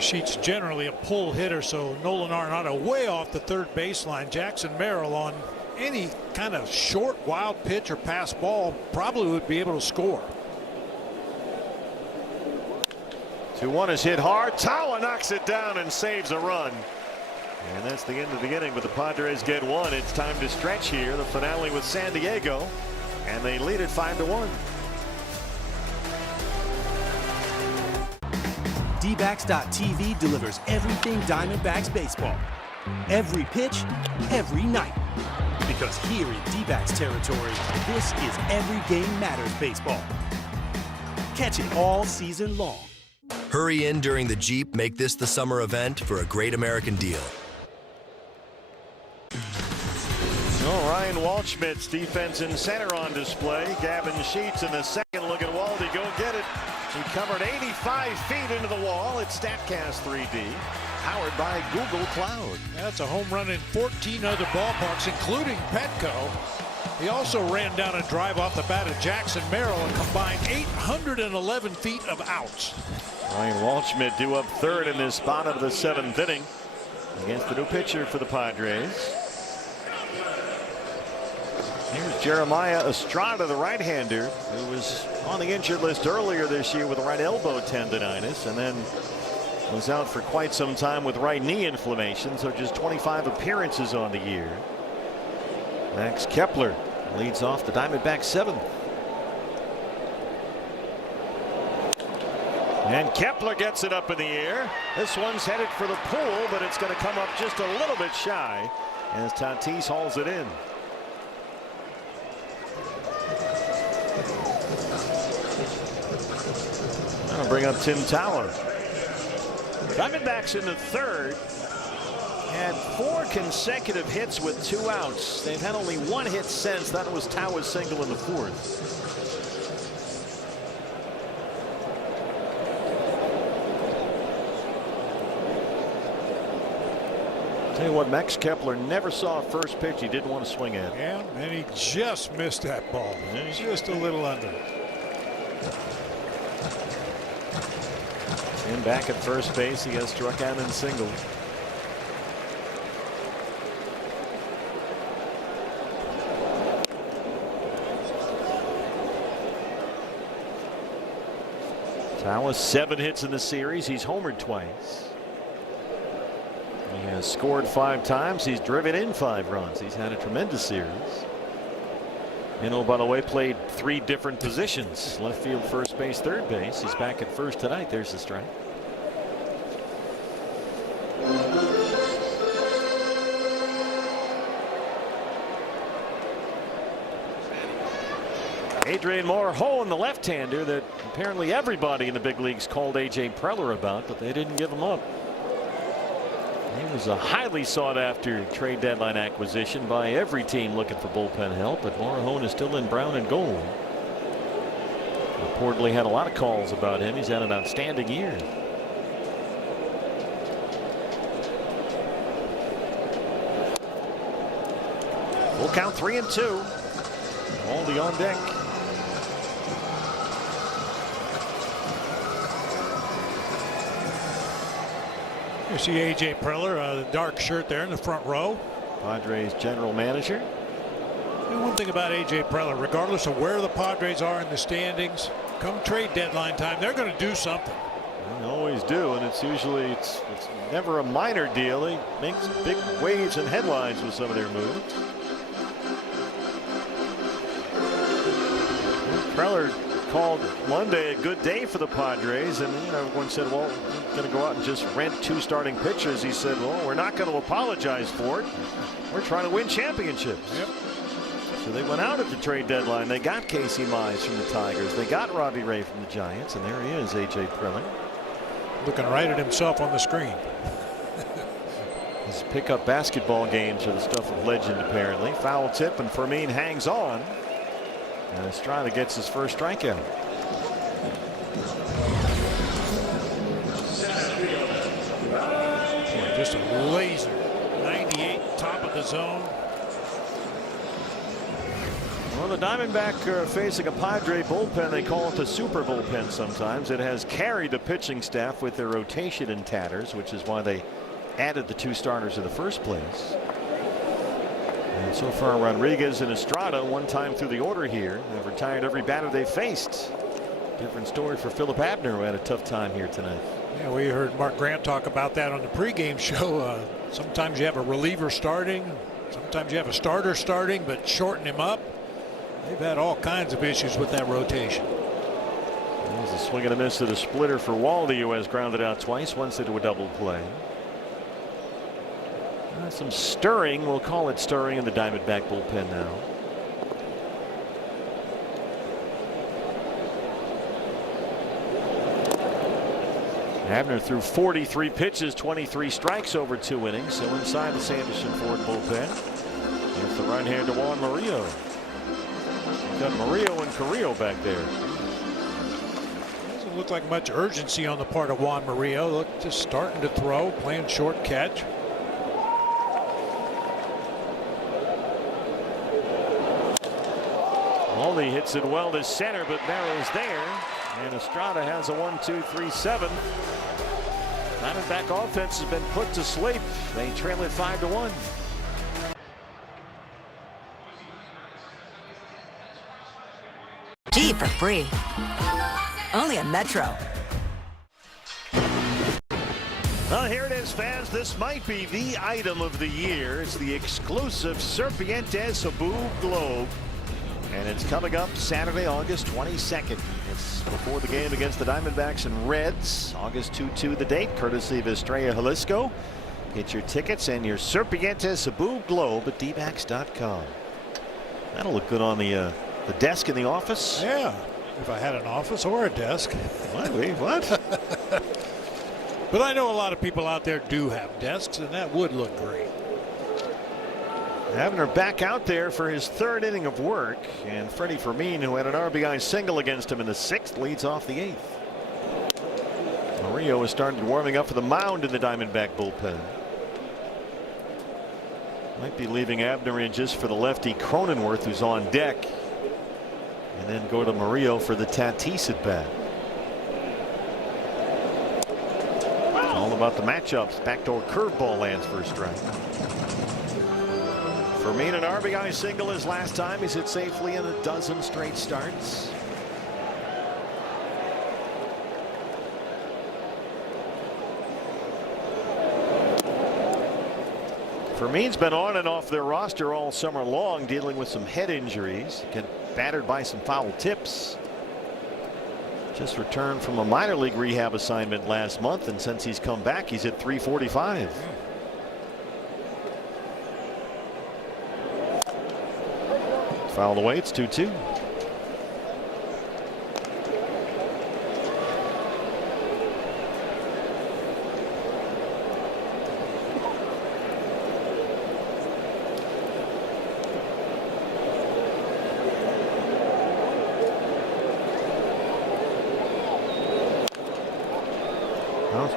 Sheets generally a pull hitter, so Nolan Arenado way off the third baseline. Jackson Merrill on any kind of short wild pitch or pass ball probably would be able to score. 2-1 is hit hard. Tawa knocks it down and saves a run. And that's the end of the inning, but the Padres get 1. It's time to stretch here. The finale with San Diego, and they lead it 5-1. D-backs.tv delivers everything Diamondbacks baseball. Every pitch, every night. Because here in D-backs territory, this is every game matters baseball. Catch it all season long. Hurry in during the Jeep Make This the Summer event for a great American deal. Oh, Ryan Waldschmidt's defense in center on display. Gavin Sheets in the second. Look at Waldy go get it. He covered 85 feet into the wall. It's StatCast 3D, powered by Google Cloud. That's a home run in 14 other ballparks, including Petco. He also ran down a drive off the bat of Jackson Merrill and combined 811 feet of outs. Ryan Waldschmidt due up third in this bottom of the 7th inning against the new pitcher for the Padres. Here's Jeremiah Estrada, the right-hander, who was on the injured list earlier this year with a right elbow tendonitis and then was out for quite some time with right knee inflammation, so just 25 appearances on the year. Max Kepler leads off the Diamondbacks 7th. And Kepler gets it up in the air. This one's headed for the pool, but it's going to come up just a little bit shy as Tatis hauls it in. I'll bring up Tim Tower. Diamondbacks in the 3rd had 4 consecutive hits with 2 outs. They've had only 1 hit since. That was Tower's single in the 4th. Tell you what, Max Kepler never saw a first pitch he didn't want to swing at. Yeah, and he just missed that ball. Just a little under. And back at first base, he has struck out and singled. Tawas 7 hits in the series. He's homered twice. He has scored 5 times. He's driven in 5 runs. He's had a tremendous series. And oh, by the way, played 3 different positions: left field, first base, third base. He's back at first tonight. There's the strike. Adrian Morejon, the left-hander that apparently everybody in the big leagues called A.J. Preller about, but they didn't give him up. He was a highly sought-after trade deadline acquisition by every team looking for bullpen help, but Morejon is still in brown and gold. Reportedly had a lot of calls about him. He's had an outstanding year. Full count, 3-2. Aldi on deck. You see A.J. Preller, the dark shirt there in the front row. Padres general manager. And one thing about A.J. Preller, regardless of where the Padres are in the standings, come trade deadline time, they're going to do something. They always do, and it's usually it's never a minor deal. He makes big waves and headlines with some of their moves. Preller called Monday a good day for the Padres, and everyone said, well, we're going to go out and just rent 2 starting pitchers. He said, well, we're not going to apologize for it. We're trying to win championships. Yep. So they went out at the trade deadline. They got Casey Mize from the Tigers. They got Robbie Ray from the Giants, and there he is, A.J. Preller. Looking right at himself on the screen. His pickup basketball games are the stuff of legend, apparently. Foul tip, and Fermin hangs on. And Estrada gets his first strikeout. Just a laser. 98, top of the zone. Well, the Diamondback are facing a Padre bullpen. They call it the super bullpen sometimes. It has carried the pitching staff with their rotation in tatters, which is why they added the 2 starters in the first place. And so far, Rodriguez and Estrada, one time through the order here, have retired every batter they faced. Different story for Philip Abner, who had a tough time here tonight. Yeah, we heard Mark Grant talk about that on the pregame show. Sometimes you have a reliever starting, sometimes you have a starter starting, but shorten him up. They've had all kinds of issues with that rotation. There's a swing and a miss at a splitter for Waldy, who has grounded out twice, once into a double play. Some stirring, we'll call it stirring, in the Diamondback bullpen now. Abner threw 43 pitches, 23 strikes over 2 innings, so inside the Sanderson Ford bullpen. Here's the right-hander Juan Murillo. You've got Murillo and Carrillo back there. There's a look like much urgency on the part of Juan Murillo. Look, just starting to throw, playing short catch. Only hits it well to center, but narrows there. And Estrada has a 1-2-3-7. Diamondback offense has been put to sleep. They trail it 5-1. G for free. Only at Metro. Well, here it is, fans. This might be the item of the year. It's the exclusive Serpientes Cebu Globe. And it's coming up Saturday, August 22nd. It's before the game against the Diamondbacks and Reds. August 2-2 the date, courtesy of Estrella Jalisco. Get your tickets and your Serpientes Cebu Globe at dbacks.com. That'll look good on the desk in the office. Yeah, if I had an office or a desk. What? Wait, what? But I know a lot of people out there do have desks, and that would look great. Abner back out there for his third inning of work, and Freddie Fermin, who had an RBI single against him in the 6th, leads off the 8th. Murillo has started warming up for the mound in the Diamondback bullpen. Might be leaving Abner in just for the lefty Cronenworth, who's on deck, and then go to Murillo for the Tatis at bat. All about the matchups. Backdoor curveball lands for a strike. Fermin, an RBI single his last time. He's hit safely in a dozen straight starts. Fermin's been on and off their roster all summer long, dealing with some head injuries. Get battered by some foul tips. Just returned from a minor league rehab assignment last month, and since he's come back, he's at .345. Fouled away. It's 2-2.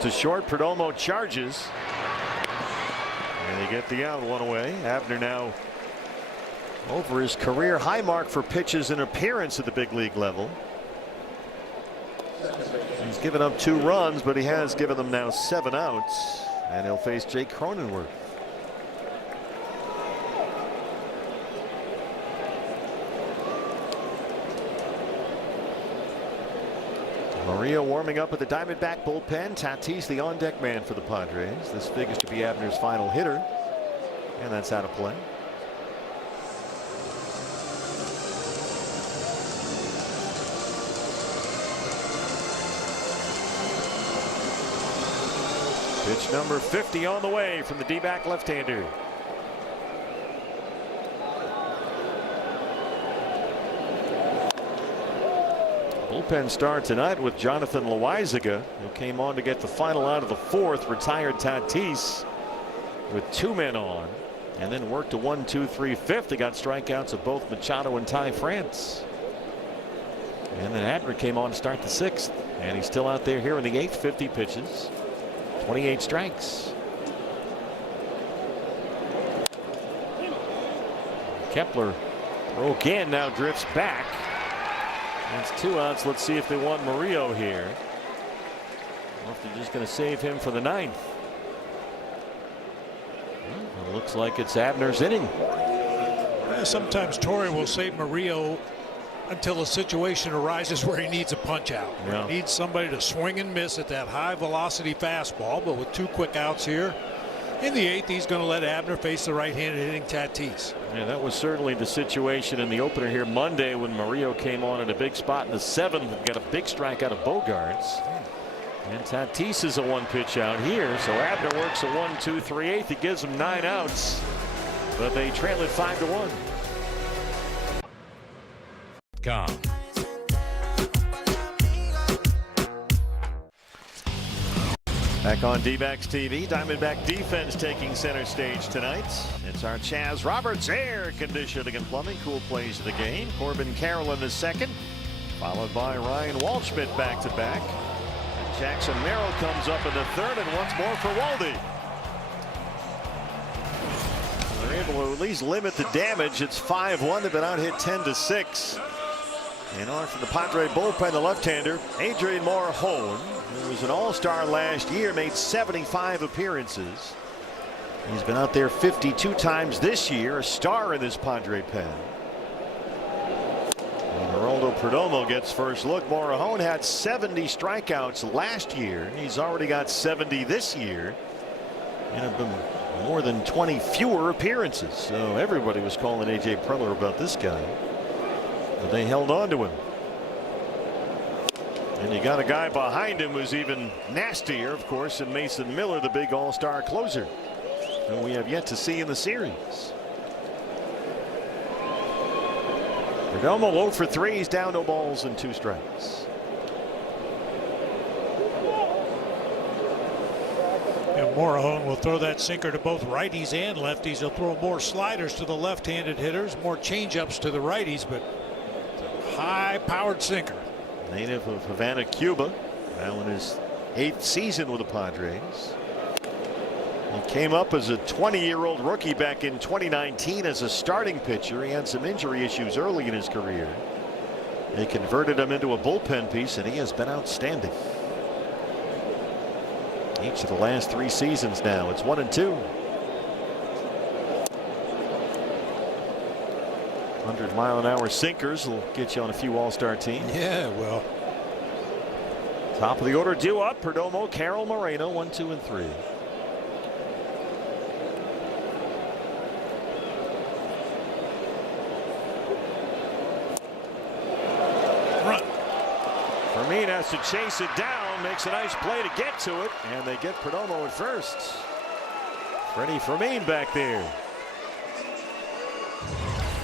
To short, Perdomo charges, and they get the out, one away. Abner now over his career high mark for pitches and appearance at the big league level. He's given up 2 runs, but he has given them now 7 outs, and he'll face Jake Cronenworth. Murillo warming up with the Diamondback bullpen. Tatis, the on-deck man for the Padres. This figures to be Abner's final hitter, and that's out of play. Pitch number 50 on the way from the D-back left-hander. Bullpen start tonight with Jonathan Loaizaga, who came on to get the final out of the 4th. Retired Tatis with 2 men on, and then worked a 1-2-3 5th. He got strikeouts of both Machado and Ty France. And then Abner came on to start the 6th, and he's still out there here in the 8th. 50 pitches, 28 strikes. Kepler again now drifts back. It's 2 outs. Let's see if they want Murillo here, or if they're just going to save him for the 9th. Well, it looks like it's Abner's inning. Sometimes Torre will save Murillo until a situation arises where he needs a punch out. Yeah. He needs somebody to swing and miss at that high velocity fastball, but with 2 quick outs here in the 8th, he's going to let Abner face the right-handed hitting Tatis. Yeah, that was certainly the situation in the opener here Monday when Murillo came on in a big spot in the 7th and got a big strike out of Bogarts. And Tatis is a 1-pitch out here, so Abner works a 1-2-3/8. He gives them 9 outs, but they trail it 5-1. Back on D-backs TV, Diamondback defense taking center stage tonight. It's our Chaz Roberts air conditioning and plumbing. Cool plays of the game. Corbin Carroll in the 2nd. followed by Ryan Waldschmidt back-to-back. And Jackson Merrill comes up in the third, and once more for Waldy. They're able to at least limit the damage. It's 5-1. They've been out hit 10-6. And on from the Padre bullpen, the left-hander, Adrian Morejon, who was an all-star last year, made 75 appearances. He's been out there 52 times this year, a star in this Padre pen. And Geraldo Perdomo gets first look. Morejon had 70 strikeouts last year. He's already got 70 this year. And have been more than 20 fewer appearances. So everybody was calling A.J. Preller about this guy. But they held on to him. And you got a guy behind him who's even nastier, of course, in Mason Miller, the big all-star closer, who we have yet to see in the series. Perdomo 0 for 3. He's down, no balls and 2 strikes. And Morejon will throw that sinker to both righties and lefties. He'll throw more sliders to the left-handed hitters, more changeups to the righties, but high-powered sinker. Native of Havana, Cuba, now in his 8th season with the Padres. He came up as a 20-year-old rookie back in 2019 as a starting pitcher. He had some injury issues early in his career. They converted him into a bullpen piece, and he has been outstanding. Each of the last 3 seasons now, it's 1-2. 100-mile-an-hour sinkers will get you on a few all-star teams. Yeah, well. Top of the order due up. Perdomo, Carroll, Moreno, 1, 2, and 3. Run. Fermin has to chase it down, makes a nice play to get to it, and they get Perdomo at first. Freddie Fermin back there.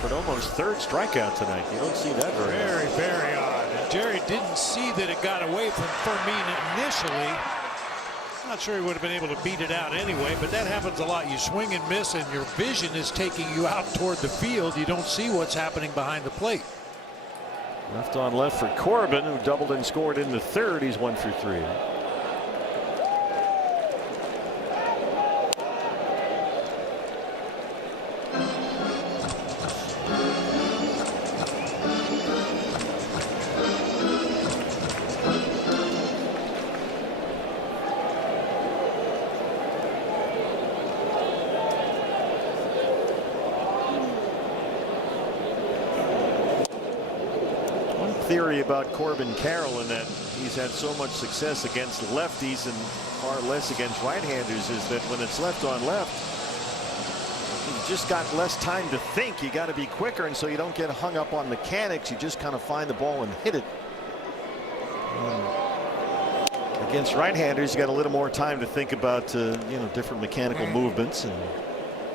Perdomo's 3rd strikeout tonight. You don't see that very odd. And Jerry didn't see that it got away from Fermin initially. Not sure he would have been able to beat it out anyway, but that happens a lot. You swing and miss, and your vision is taking you out toward the field. You don't see what's happening behind the plate. Left on left for Corbin, who doubled and scored in the 3rd. He's 1 for 3. Theory about Corbin Carroll, in that he's had so much success against lefties and far less against right-handers, is that when it's left on left, you've just got less time to think. You got to be quicker, and so you don't get hung up on mechanics. You just kind of find the ball and hit it. Against right-handers, you got a little more time to think about different mechanical movements, and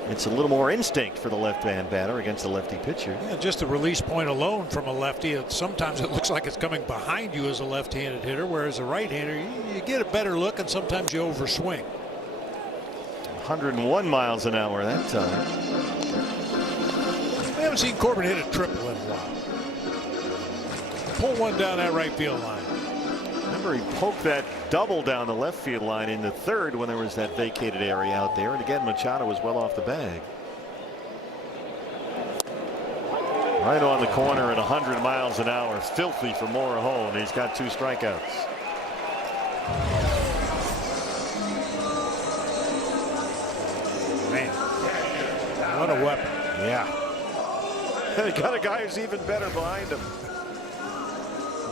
it's a little more instinct for the left-hand batter against a lefty pitcher. Yeah, just the release point alone from a lefty, sometimes it looks like it's coming behind you as a left-handed hitter, whereas a right-hander, you get a better look, and sometimes you overswing. 101 miles an hour that time. We haven't seen Corbin hit a triple in a while. Pull one down that right field line. Remember, he poked that double down the left field line in the 3rd when there was that vacated area out there. And again, Machado was well off the bag. Right on the corner at 100 miles an hour. Filthy for Morejon. He's got 2 strikeouts. Man, what a weapon. Yeah. They got a guy who's even better behind him.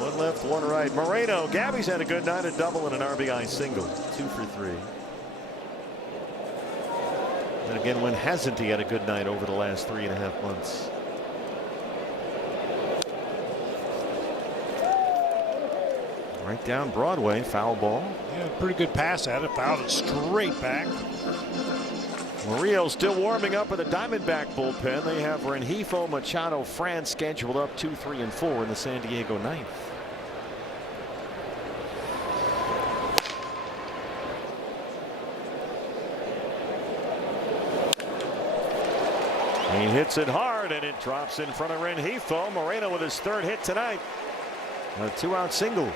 1 left, 1 right. Moreno, Gabby's had a good night, a double and an RBI single. 2 for 3. And again, when hasn't he had a good night over the last 3.5 months? Right down Broadway, foul ball. Yeah, pretty good pass at it, fouled it straight back. Murillo still warming up with the Diamondback bullpen. They have Rengifo, Machado, France scheduled up 2, 3, and 4 in the San Diego 9th. He hits it hard, and it drops in front of Rengifo. Moreno with his 3rd hit tonight. A 2-out single.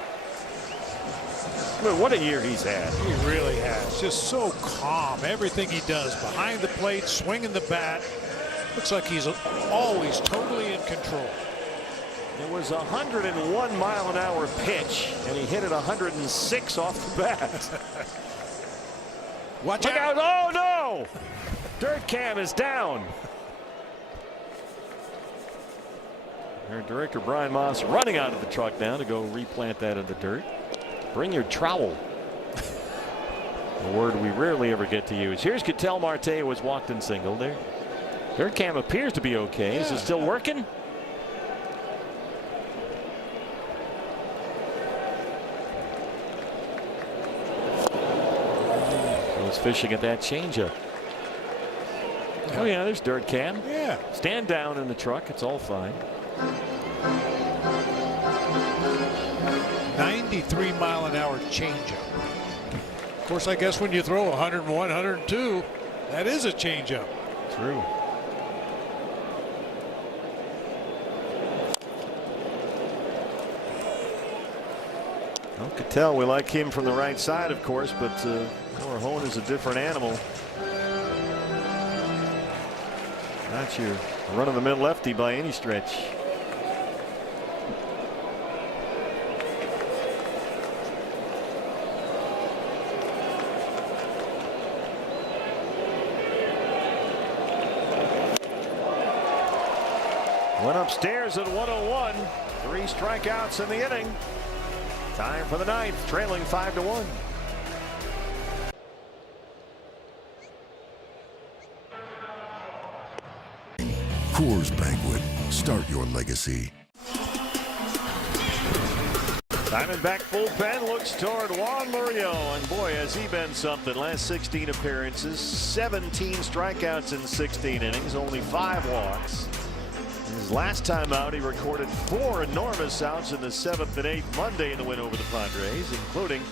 But what a year he's had. He really has. Just so calm. Everything he does behind the plate, swinging the bat. Looks like he's always totally in control. It was a 101-mile-an-hour pitch, and he hit it 106 off the bat. Watch out. Oh, no! Dirt cam is down. Our director, Brian Moss, running out of the truck now to go replant that in the dirt. Bring your trowel. A word we rarely ever get to use. Here's Ketel Marte, who was walked and singled there. Dirt cam appears to be okay. Is it still working? Goes fishing at that changeup. Oh yeah, there's dirt cam. Yeah. Stand down in the truck. It's all fine. 93-mile-an-hour changeup. Of course, I guess when you throw 101, 102, that is a changeup. True. Well, Ketel, we like him from the right side, of course, but Corajón is a different animal. Not your run-of-the-mill lefty by any stretch. Went upstairs at 101. 3 strikeouts in the inning. Time for the 9th, trailing 5-1. Coors Banquet. Start your legacy. Diamondback bullpen looks toward Juan Murillo, and boy, has he been something. Last 16 appearances, 17 strikeouts in 16 innings, only 5 walks. His last time out, he recorded 4 enormous outs in the 7th and 8th Monday in the win over the Padres, including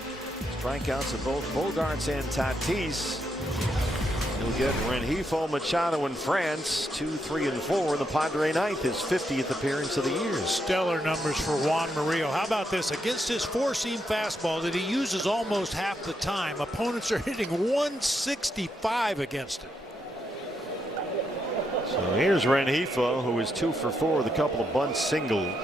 strikeouts of both Bogarts and Tatis. He'll get Rengifo, Machado in France, 2, 3, and 4 in the Padre 9th, his 50th appearance of the year. Stellar numbers for Juan Murillo. How about this? Against his 4-seam fastball that he uses almost half the time, opponents are hitting 165 against it. So here's Rengifo, who is 2 for 4 with a couple of bunt singles.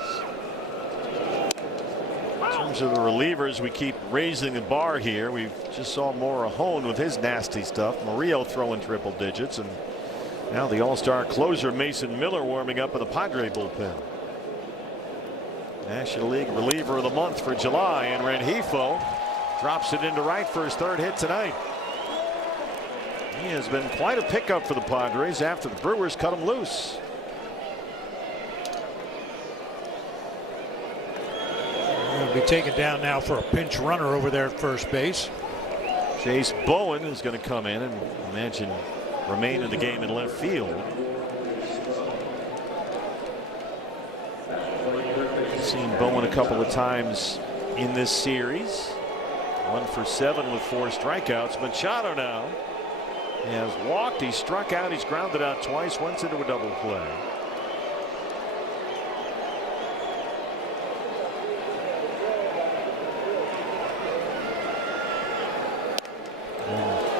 In terms of the relievers, we keep raising the bar here. We just saw Corajón with his nasty stuff. Murillo throwing triple digits, and now the all-star closer Mason Miller warming up in the Padre bullpen. National League reliever of the month for July, and Rengifo drops it into right for his 3rd hit tonight. He has been quite a pickup for the Padres after the Brewers cut him loose. He'll be taken down now for a pinch runner over there at first base. Chase Bowen is going to come in and imagine remain in the game in left field. I've seen Bowen a couple of times in this series. 1 for 7 with 4 strikeouts. Machado now has walked. He struck out. He's grounded out twice. Once into a double play.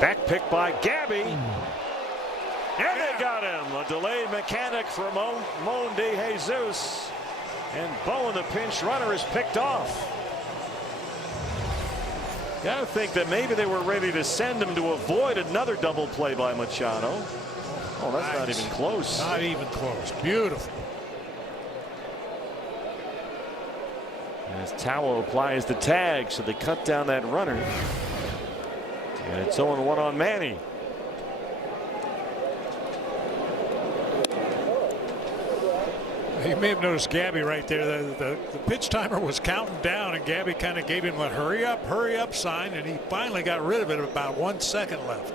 Back pick by Gabby. And they got him. A delayed mechanic for Mon de Jesus. And Bowen, the pinch runner, is picked off. Got to think that maybe they were ready to send him to avoid another double play by Machado. Oh, that's not even close. Not even close. Beautiful. As Tao applies the tag, so they cut down that runner. And it's 0-1 on Manny. You may have noticed Gabby right there. The pitch timer was counting down, and Gabby kind of gave him a hurry up sign, and he finally got rid of it with about 1 second left.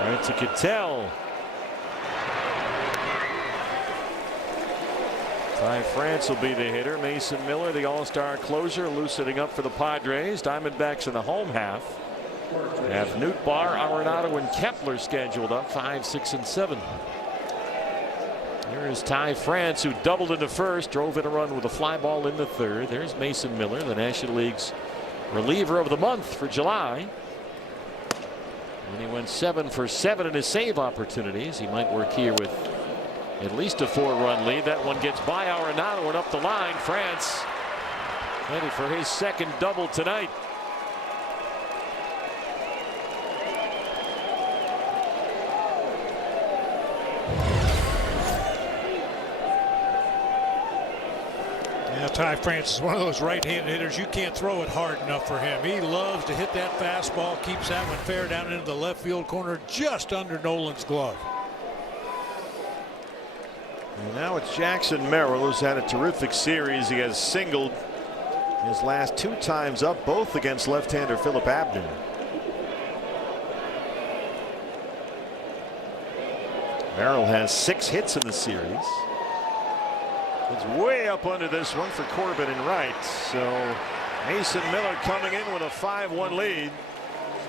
Right to Ketel. Ty France will be the hitter. Mason Miller, the all-star closer, loosening up for the Padres. Diamondbacks in the home half have Nootbaar, Arenado, and Kepler scheduled up 5, 6, and 7. Here is Ty France, who doubled in the first, drove in a run with a fly ball in the third. There's Mason Miller, the National League's reliever of the month for July. And he went 7 for 7 in his save opportunities. He might work here with at least a 4-run lead. That one gets by Arenado and up the line. France ready for his second double tonight. Ty France is one of those right-handed hitters. You can't throw it hard enough for him. He loves to hit that fastball, keeps that one fair down into the left field corner, just under Nolan's glove. And now it's Jackson Merrill, who's had a terrific series. He has singled his last 2 times up, both against left-hander Philip Abner. Merrill has 6 hits in the series. It's way up under this one for Corbin and Wright. So Mason Miller coming in with a 5-1 lead.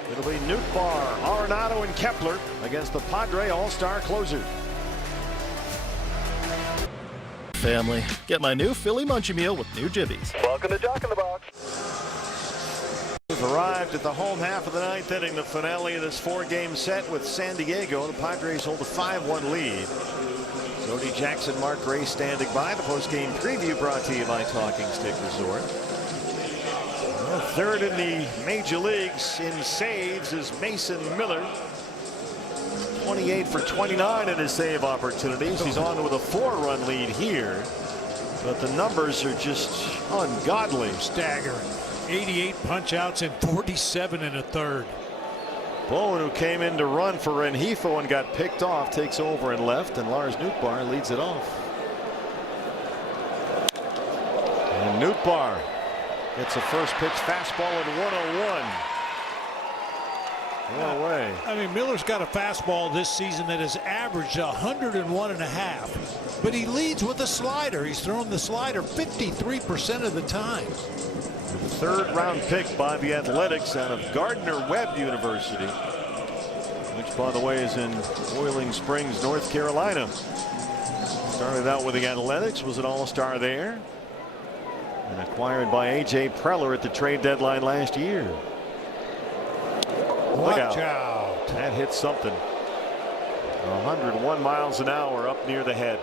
It'll be Nootbaar, Arenado, and Kepler against the Padre All-Star closer. Family, get my new Philly Munchie Meal with new Jibbies. Welcome to Jock in the Box. We've arrived at the home half of the 9th inning, the finale of this 4-game set with San Diego. The Padres hold a 5-1 lead. Cody Jackson, Mark Gray standing by. The post-game preview brought to you by Talking Stick Resort. Well, third in the major leagues in saves is Mason Miller. 28 for 29 in his save opportunities. He's on with a 4-run lead here. But the numbers are just ungodly. Staggering. 88 punch-outs and 47 in a third. Bowen, who came in to run for Rengifo and got picked off, takes over and left, and Lars Nootbaar leads it off. And Nootbaar gets a first pitch fastball at 101. One away. I mean, Miller's got a fastball this season that has averaged 101.5, but he leads with a slider. He's thrown the slider 53% of the time. The 3rd round pick by the Athletics out of Gardner-Webb University, which, by the way, is in Boiling Springs, North Carolina. Started out with the Athletics, was an all-star there, and acquired by A.J. Preller at the trade deadline last year. Look out. That hit something. 101 miles an hour up near the head.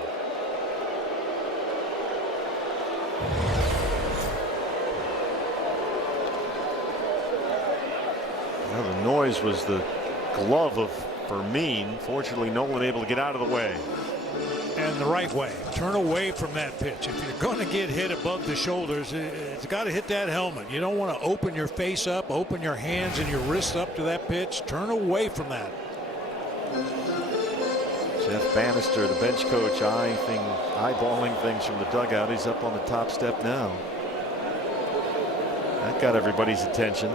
Well, the noise was the glove of Vermeen. Fortunately, Nolan able to get out of the way. And the right way. Turn away from that pitch. If you're going to get hit above the shoulders, it's got to hit that helmet. You don't want to open your face up, open your hands and your wrists up to that pitch. Turn away from that. Jeff Bannister, the bench coach, eyeballing things from the dugout. He's up on the top step now. That got everybody's attention.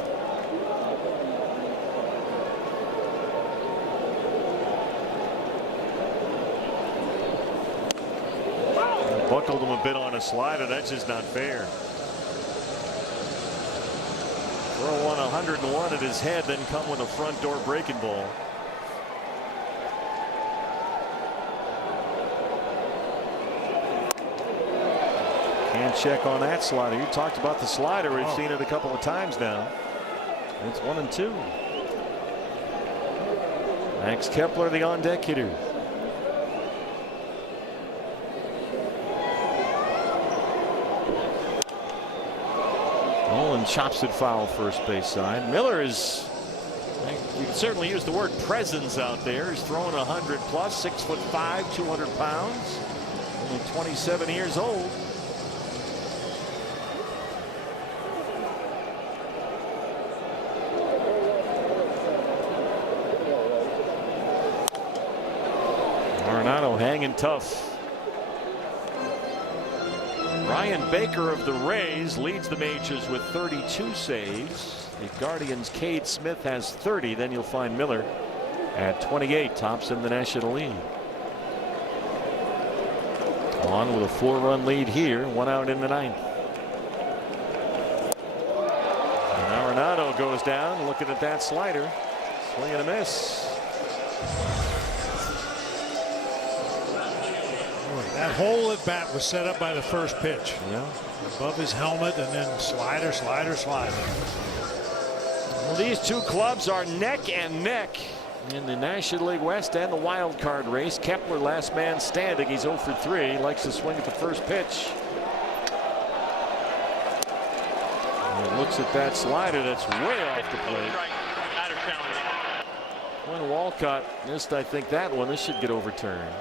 Buckled him a bit on a slider. That's just not fair. Throw on 101 at his head, then come with a front door breaking ball. Can't check on that slider. You talked about the slider. We've seen it a couple of times now. It's 1-2. Max Kepler, the on-deck hitter. Nolan chops it foul first base side. Miller is, you can certainly use the word presence out there. He's throwing 100 plus, 6'5", 200 pounds, only 27 years old. Arenado hanging tough. Ryan Baker of the Rays leads the majors with 32 saves. The Guardians' Cade Smith has 30. Then you'll find Miller at 28, tops in the National League. On with a 4-run lead here, 1 out in the 9th. And Arenado goes down, looking at that slider, swing and a miss. That whole at bat was set up by the first pitch. Yeah. Above his helmet and then slider, slider, slider. Well, these two clubs are neck and neck in the National League West and the wild card race. Kepler last man standing. He's 0 for 3. He likes to swing at the first pitch. And looks at that slider that's way off the plate. When Walcott missed, I think, that one. This should get overturned.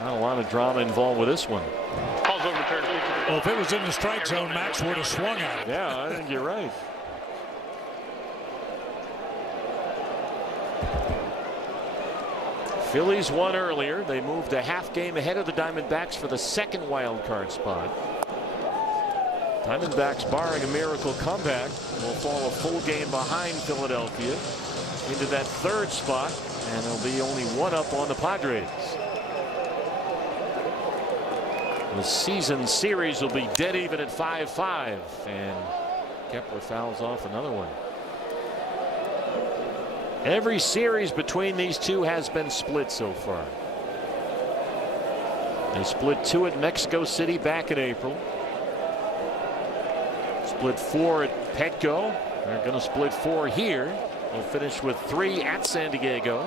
Not a lot of drama involved with this one. Well, if it was in the strike zone, Max would have swung at it. Yeah, I think you're right. Phillies won earlier. They moved a half game ahead of the Diamondbacks for the second wild card spot. Diamondbacks, barring a miracle comeback, will fall a full game behind Philadelphia into that third spot, and there'll be only one up on the Padres. The season series will be dead even at 5-5, and Kepler fouls off another one. Every series between these two has been split so far. They split 2 at Mexico City back in April. Split 4 at Petco. They're going to split 4 here. They'll finish with 3 at San Diego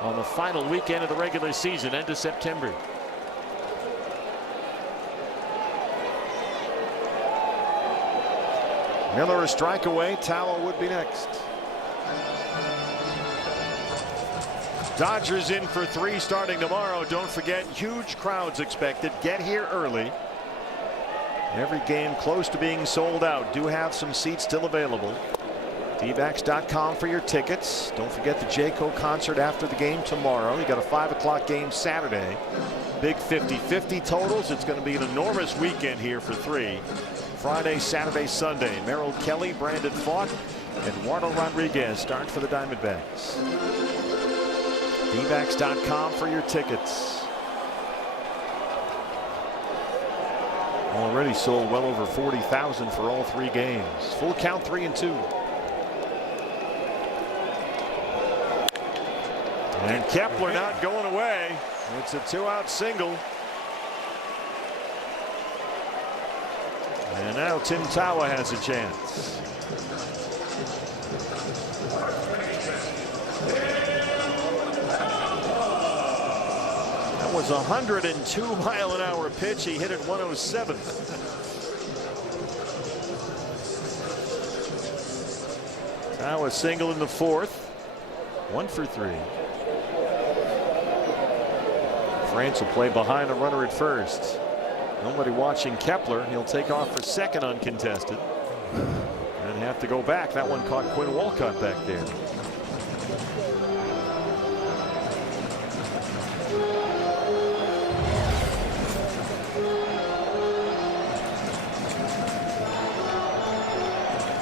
on the final weekend of the regular season, end of September. Miller a strike away. Towel would be next. Dodgers in for 3 starting tomorrow. Don't forget, huge crowds expected. Get here early. Every game close to being sold out. Do have some seats still available. DBacks.com for your tickets. Don't forget the Jayco concert after the game tomorrow. You got a 5 o'clock game Saturday. Big 50-50 totals. It's going to be an enormous weekend here for 3. Friday, Saturday, Sunday. Merrill Kelly, Brandon Pfaadt, and Eduardo Rodriguez start for the Diamondbacks. DBacks.com for your tickets. Already sold well over 40,000 for all 3 games. Full count 3-2. And Kepler not going away. It's a 2-out single. And now Tim Tawa has a chance. That was a 102-mile-an-hour pitch. He hit it 107. Tawa single in the 4th. 1 for 3. France will play behind a runner at first. Nobody watching Kepler. He'll take off for second uncontested and have to go back. That one caught Quinn Walcott back there.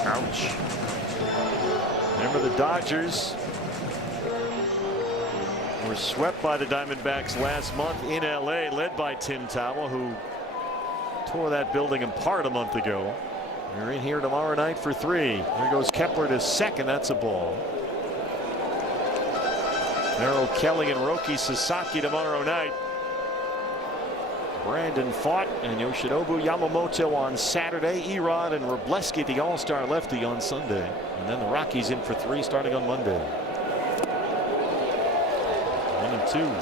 Ouch. Remember, the Dodgers were swept by the Diamondbacks last month in LA, led by Tim Tawa, who tore that building apart a month ago. They're in here tomorrow night for 3. There goes Kepler to second. That's a ball. Merrill Kelly and Roki Sasaki tomorrow night. Brandon Pfaadt and Yoshinobu Yamamoto on Saturday. Erod and Wrobleski, the all-star lefty, on Sunday. And then the Rockies in for 3 starting on Monday. 1-2.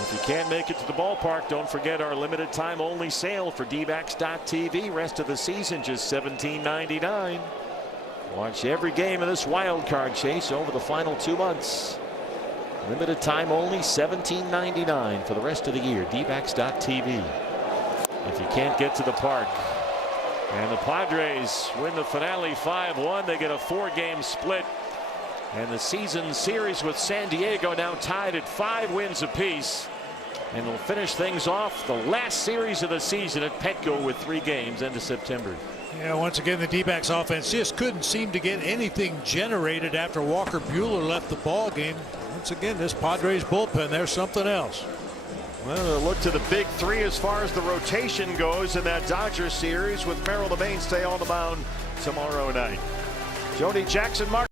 If you can't make it to the ballpark, don't forget our limited time only sale for DBacks.tv. Rest of the season just $17.99. Watch every game of this wild card chase over the final 2 months. Limited time only, $17.99 for the rest of the year. DBacks.tv. If you can't get to the park. And the Padres win the finale 5-1. They get a 4-game split. And the season series with San Diego now tied at 5 wins apiece. And they'll finish things off the last series of the season at Petco with 3 games end of September. Yeah, once again, the D-backs offense just couldn't seem to get anything generated after Walker Buehler left the ball game. Once again, this Padres bullpen, there's something else. Well, look to the big 3 as far as the rotation goes in that Dodgers series, with Merrill the mainstay on the mound tomorrow night. Jody Jackson, Mark.